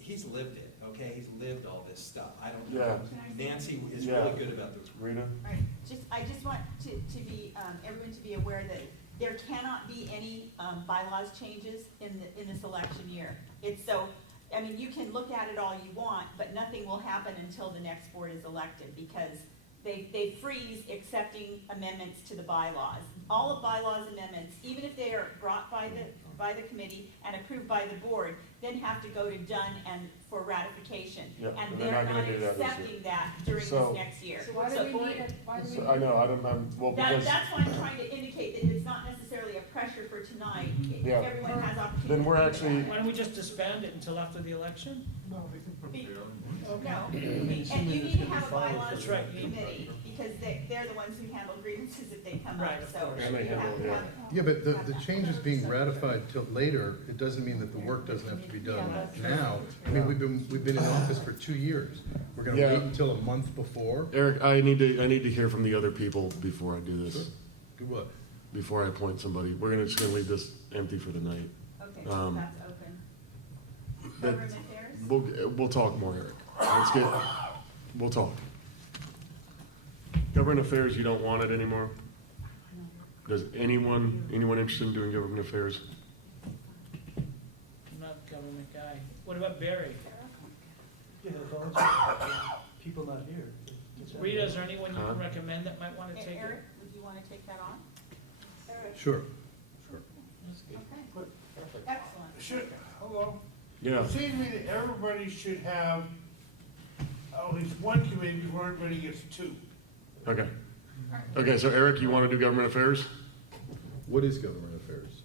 He's lived it, okay? He's lived all this stuff. I don't know. Nancy is really good about the. Rita? Right, I just want to be, everyone to be aware that there cannot be any bylaws changes in this election year. It's so, I mean, you can look at it all you want, but nothing will happen until the next board is elected, because they freeze accepting amendments to the bylaws. All of bylaws amendments, even if they are brought by the committee and approved by the board, then have to go to Dunn and for ratification. Yeah, And and they're they're not not gonna do that this year. accepting that during So- this next year. So why do we need it? Why do we I know, well, because. That's why I'm trying to indicate that it's not necessarily a pressure for tonight. If Yeah. everyone has opportunity. Then we're to do actually- that. Why don't we just disband it until after the election? No, and you need to have a bylaws That's right. committee, because they're the ones who handle grievances if they come up, Right, of so. course. And they you have handle, to yeah. have- Yeah, but the changes being ratified till later, it doesn't mean that the work doesn't have to be done now. I mean, we've been in office for 2 years. We're gonna Yeah. wait until a month before? Eric, I need to hear from the other people before I do this. Do what? Before I appoint somebody. We're just gonna leave this empty for the night. Okay, so that's open. That- Government affairs? We'll talk more, Eric. We'll talk. Government affairs, you don't want it anymore? Does anyone interested in doing government affairs? I'm not a government guy. What about Barry? Yeah, that's all. People not here. Rita, is there anyone you Huh? can recommend that might want to take Eric, it? would you want to take that on? Eric? Sure. Okay. Excellent. Should, hello? Yeah. It seems to me that everybody should have at least one committee before everybody gets two. Okay. Okay, so Eric, you want to do government affairs? What is government affairs?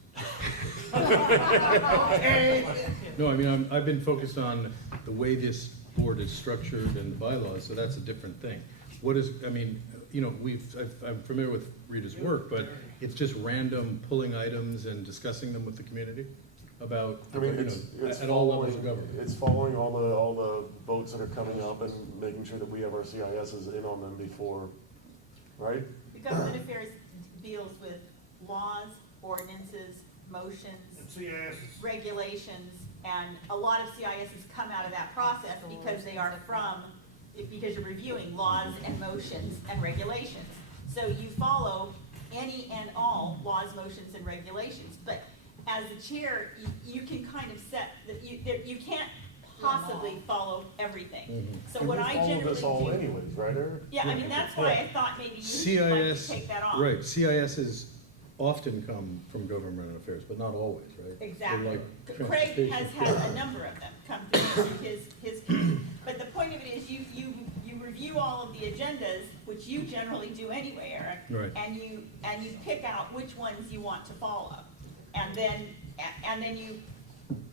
Okay. No, I mean, I've been focused on the way this board is structured and the bylaws, so that's a different thing. What is, I mean, you know, I'm familiar with Rita's work, but it's just random pulling items and discussing them with the community about, I mean, you know, at all levels of government. It's following all the votes that are coming up and making sure that we have our CISs in on them before, right? The government affairs deals with laws, ordinances, motions, regulations, and a lot of CISs come out of that process because they are because you're reviewing laws and motions and regulations. So you follow any and all laws, motions, and regulations. But as the chair, you can kind of set, you can't possibly follow everything. So And what we I follow generally this all do. anyways, right, Eric? Yeah, I mean, that's why I thought maybe you might CIS, take that off. right, CISs often come from government affairs, but not always, right? Exactly. So like Craig has transportation. had a number of them come through his committee. But the point of it is you review all of the agendas, which you generally do anyway, Eric. Right. And you pick out which ones you want to follow. And then you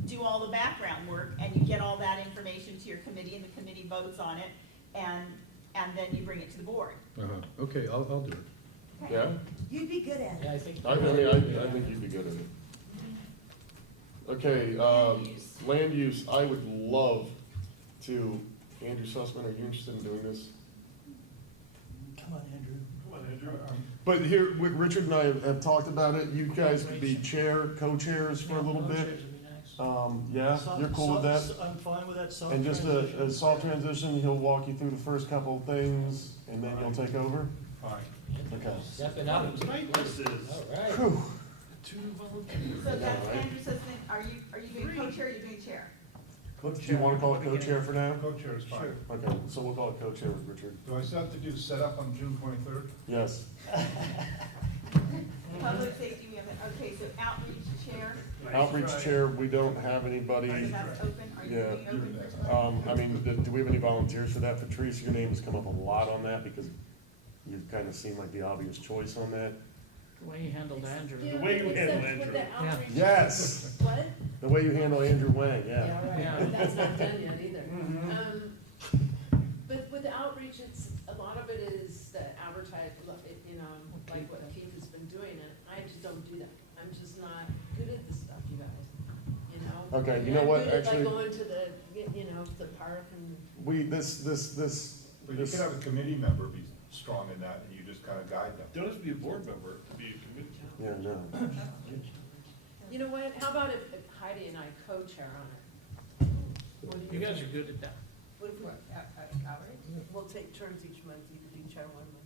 do all the background work and you get all that information to your committee and the committee votes on it and then you bring it to the board. Okay, I'll do it. Okay? Yeah? You'd be good at it. Yeah, I think. I think you'd be good at it. Okay, land use, I would love to, Andrew Sussman, are you interested in doing this? Come on, Andrew. But here, Richard and I have talked about it, you guys could be co-chairs for a little bit. Yeah, you're cool with that? I'm fine with that. And just a soft transition, he'll walk you through the first couple of things, and then you'll take over? Fine. Okay. Stepping up. All right. Whew. So that's Andrew says, are you doing co-chair or are you doing chair? Do you wanna call it co-chair for now? Co-chair is fine. Okay, so we'll call it co-chair with Richard. Do I still have to do set up on June 23rd? Yes. Public safety, we have that. Okay, so outreach chair. Outreach chair, we don't have anybody. That's open. Are you Yeah. doing open? I mean, do we have any volunteers for that? Patrice, your name has come up a lot on that because you kind of seem like the obvious choice on that. The way you handled Andrew. The way you handle Andrew. Yeah. Yes, What? the way you handle Andrew Wang, yeah. Yeah. That's not done yet either. But with the outreach, a lot of it is the advertise, you know, like what Keith has been doing, and I just don't do that. I'm just not good at this stuff, you guys, you know? Okay, you know what, I'm good at, actually- like going to the, you know, the park and. But you could have a committee member be strong in that, and you just kind of guide them. Don't have to be a board member, it could be a committee. Yeah, no. You know what, how about if Heidi and I co-chair on it? What do You guys are good at that. What if we, we'll take turns each month, you could do chair one month.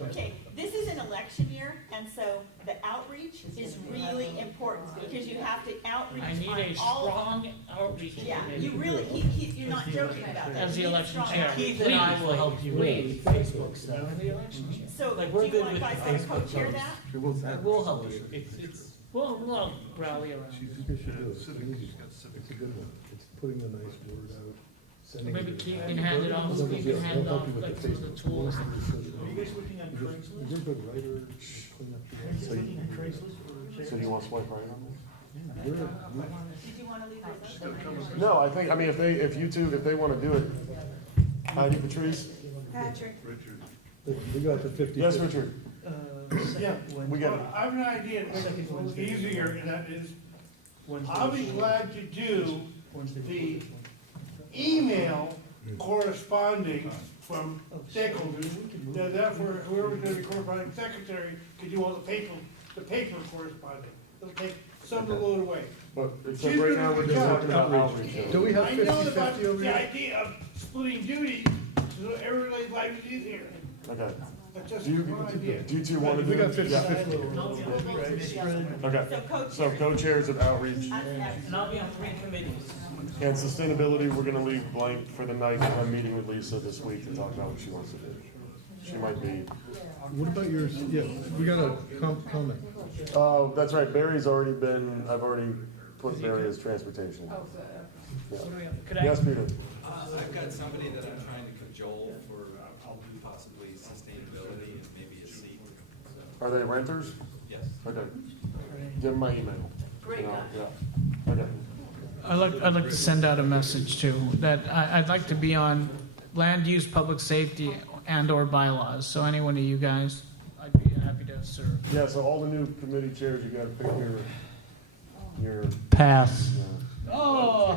Okay, this is an election year, and so the outreach is really important because you have to outreach I need on a all. strong outreach. Yeah, committee. you really, you're not joking about that. As the You need election strong chair. outreach. Keith and I will help you with Please. Facebook stuff. The election chair. So, Like, do we're you good want with guys to Facebook co-chair posts. that? We'll help you. It's We'll rally around. It's a good one. It's putting the nice word out. sending Maybe it to Keith the- can hand it off, we can hand They'll help off you with like the some of the Facebook. tools. Are Are you guys looking on Craigslist? You're a good writer, just clean up Are you the. guys looking at Craigslist for So do you want to swipe right on this? Did you want to leave this? No, I think, I mean, if you two, if they want to do it. Heidi, Patrice? Patrick? We got the 50. Yes, Richard? Yeah, We got it. I have an idea that's a little easier, and that is, I'll be glad to do the email corresponding from stakeholders. Now, therefore, whoever's gonna be corresponding secretary could do all the paper corresponding. It'll take some of the load away. But except right now, we're just talking about outreach. Do we have I know 50-50 about over the here? idea of splitting duties, so everybody's life is easier. Okay. That's just Do you, one idea. do you two want to do We got it? 50-50. Okay, so co-chairs of outreach And I'll be on 3 committees. and sustainability, we're gonna leave blank for the night. I'm meeting with Lisa this week to talk about what she wants to do. She might be, What about yours? Yeah, we got a comment. oh, that's right, Barry's already been, I've already put Barry as transportation. Oh, good. Yeah. Could I? Yes, Peter? I've got somebody that I'm trying to cajole for possibly sustainability and maybe a seat. Are they renters? Yes. Okay. Give them my email. Great And I'll- guy. Yeah, okay. I'd like to send out a message too, that I'd like to be on land use, public safety, and/or bylaws. So any one of you guys, I'd be happy to serve. Yeah, so all the new committee chairs, you gotta pick your. Pass. Oh.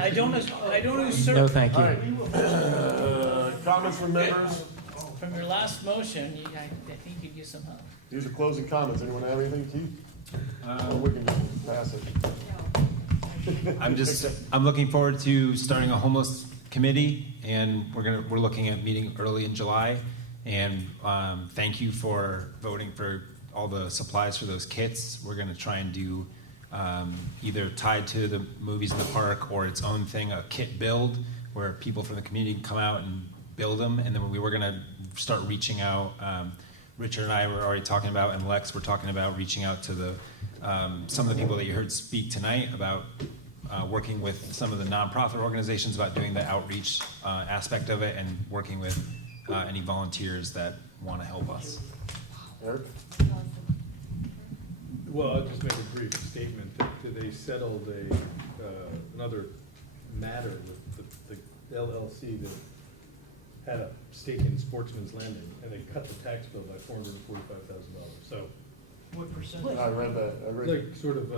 I don't usurp. No, thank you. All right. Comments from members? From your last motion, I think you could use some help. These are closing comments. Anyone have anything, Keith? Or we can just pass it. I'm looking forward to starting a homeless committee, and we're looking at meeting early in July. And thank you for voting for all the supplies for those kits. We're going to try and do either tied to the movies in the park or its own thing, a kit build where people from the community can come out and build them. And then we were going to start reaching out. Richard and I were already talking about, and Lex were talking about reaching out to the some of the people that you heard speak tonight about working with some of the nonprofit organizations about doing the outreach aspect of it, and working with any volunteers that want to help us. Eric? Well, I'll just make a brief statement that they settled another matter with the LLC that had a stake in Sportsman's Landing, and they cut the tax bill by $445,000. So, What percent? I read that. like sort of,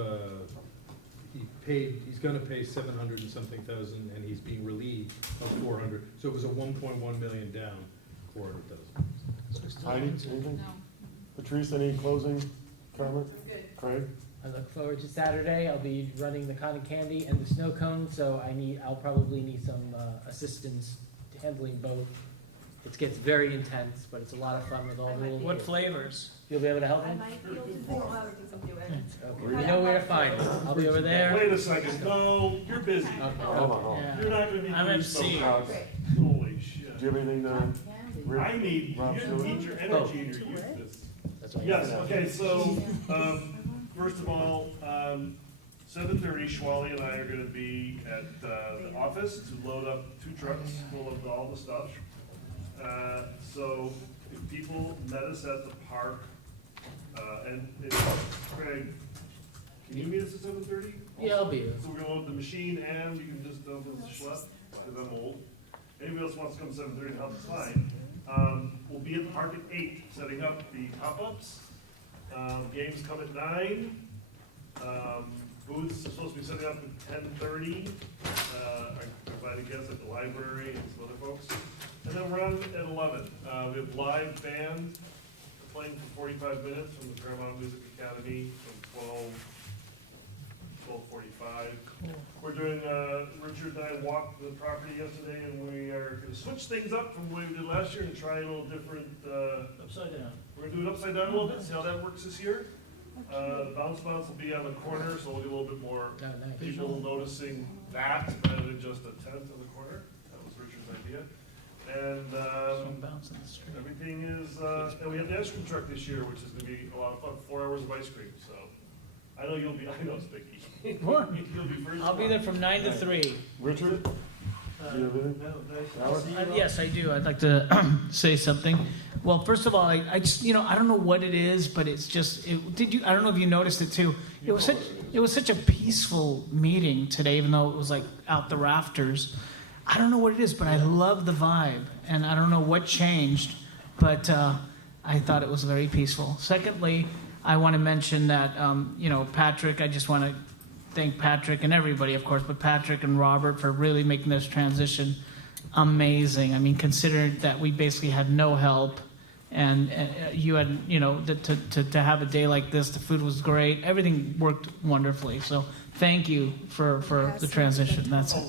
he's gonna pay 700 and something thousand, and he's being relieved of 400. So it was a 1.1 million down, 400,000. Heidi, anything? No. Patrice, any closing comment? Craig? I look forward to Saturday. I'll be running the cotton candy and the snow cone, so I'll probably need some assistance handling both. It gets very intense, but it's a lot of fun with all the little. What flavors? You'll be able to help me? I might be able to figure out if I'm doing. Okay. You know where to find me. I'll be over there. Wait a second, no, you're busy. Hold on. Yeah. You're not gonna be I'm doing MC. stuff. Holy shit. Do you have anything to? I need, you need your energy and your youth. That's why. Yes, okay, so, first of all, 7:30, Schwally and I are gonna be at the office to load up 2 trucks full of all the stuff. So if people met us at the park, and Craig, can you meet us at 7:30? Yeah, I'll be here. So we're gonna load the machine and you can just dump in the schlep, because I'm old. Anybody else wants to come 7:30 to help us, fine. We'll be at the park at 8, setting up the pop-ups. Games come at 9. Booths are supposed to be setting up at 10:30. I provided guests at the library and some other folks. And then we're on at 11. We have live band playing for 45 minutes from the Paramount Music Academy from 12:45. We're doing, Richard and I walked the property yesterday, and we are gonna switch things up from the way we did last year and try a little different, Upside down. we're gonna do it upside down a little bit, see how that works this year. The bounce will be on the corner, so we'll get a little bit more people noticing that rather than just a tent in the corner. That was Richard's idea. And everything is, and we have the ice cream truck this year, which is gonna be a lot of fun, 4 hours of ice cream, so. I know you'll be, I know it's Vicky. What? You'll be first. I'll be there from 9 to 3. Richard? Do you have anything? Yes, I do. I'd like to say something. Well, first of all, I just, I don't know what it is, but it's just, I don't know if you noticed it too. It was such a peaceful meeting today, even though it was like out the rafters. I don't know what it is, but I love the vibe, and I don't know what changed, but I thought it was very peaceful. Secondly, I want to mention that, Patrick, I just want to thank Patrick and everybody, of course, but Patrick and Robert for really making this transition amazing. I mean, considering that we basically had no help, and you had, to have a day like this, the food was great, everything worked wonderfully. So thank you for the transition. That's it.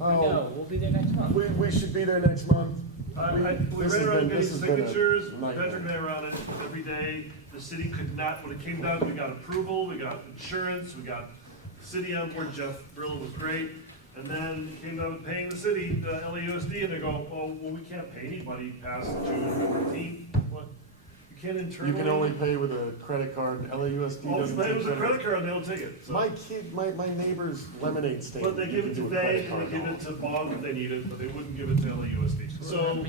Oh, we'll be there next month. We should be there next month. We ran around getting signatures, Patrick and I are on it every day. The city could not, when it came down, we got approval, we got insurance, we got city on board. Jeff Brill was great. And then it came down to paying the city, the LAUSD, and they go, oh, well, we can't pay anybody past June 14th. What? You can't internally. You can only pay with a credit card. LAUSD Oh, doesn't pay take with a credit. credit card, they'll take it. So. My neighbor's lemonade stand. But they give it to Bay, and they give it to Bond if they need it, but they wouldn't give it to LAUSD. So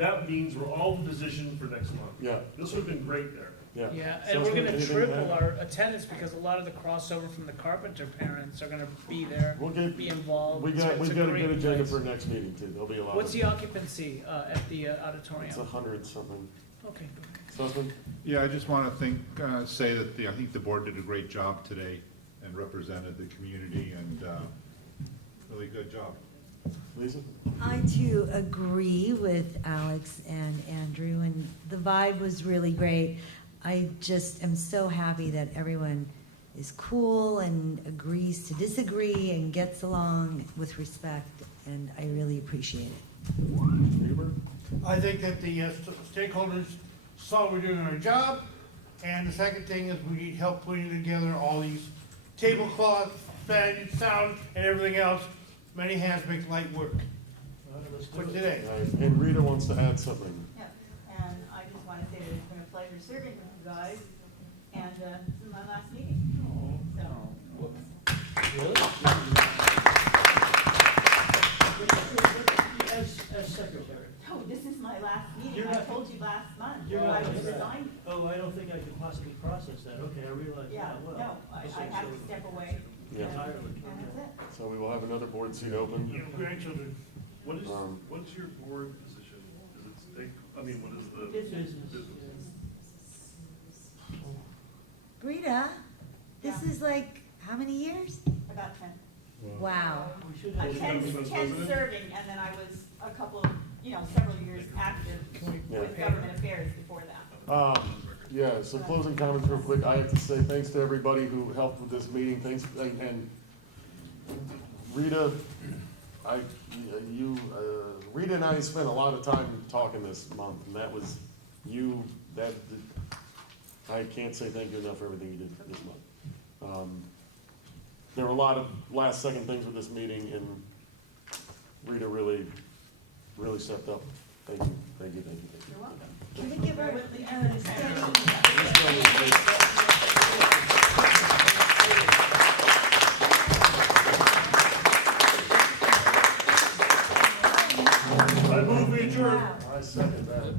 that means we're all in position for next month. Yeah. This would have been great there. Yeah, and we're gonna triple our attendance because a lot of the crossover from the Carpenter parents are gonna be there, be involved. We got a It's good great agenda place. for next meeting too. There'll be a lot. What's the occupancy at the auditorium? It's 100 something. Okay. Sussman? Yeah, I just want to say that I think the board did a great job today and represented the community, and really good job. Lisa? I too agree with Alex and Andrew, and the vibe was really great. I just am so happy that everyone is cool and agrees to disagree and gets along with respect, and I really appreciate it. I think that the stakeholders saw we're doing our job, and the second thing is we need help putting together all these tablecloths, fan, sound, and everything else. Many hands make light work. For today. And Rita wants to add something. Yeah, and I just want to say that it's been a pleasure serving with you guys, and this is my last meeting. As secretary. No, this is my last meeting. You're I not- told you last month. You're not- I was resigning. Oh, I don't think I could possibly process that. Okay, I realize Yeah, that well. no, I have to step away. Yeah. And that's it. So we will have another board seat open. Grandchildren. What's your board position? Is it stake, I mean, what is the? Business. Rita, this is like, how many years? About 10. Wow. 10 serving, and then I was a couple of, several years active with government affairs before that. Yeah, so closing comments real quick. I have to say thanks to everybody who helped with this meeting. Thanks, and Rita, Rita and I spent a lot of time talking this month, and that was I can't say thank you enough for everything you did this month. There were a lot of last second things with this meeting, and Rita really stepped up. Thank you, thank you, thank you, thank you. You're welcome. Can we give her a standing? I move we adjourn. I second that.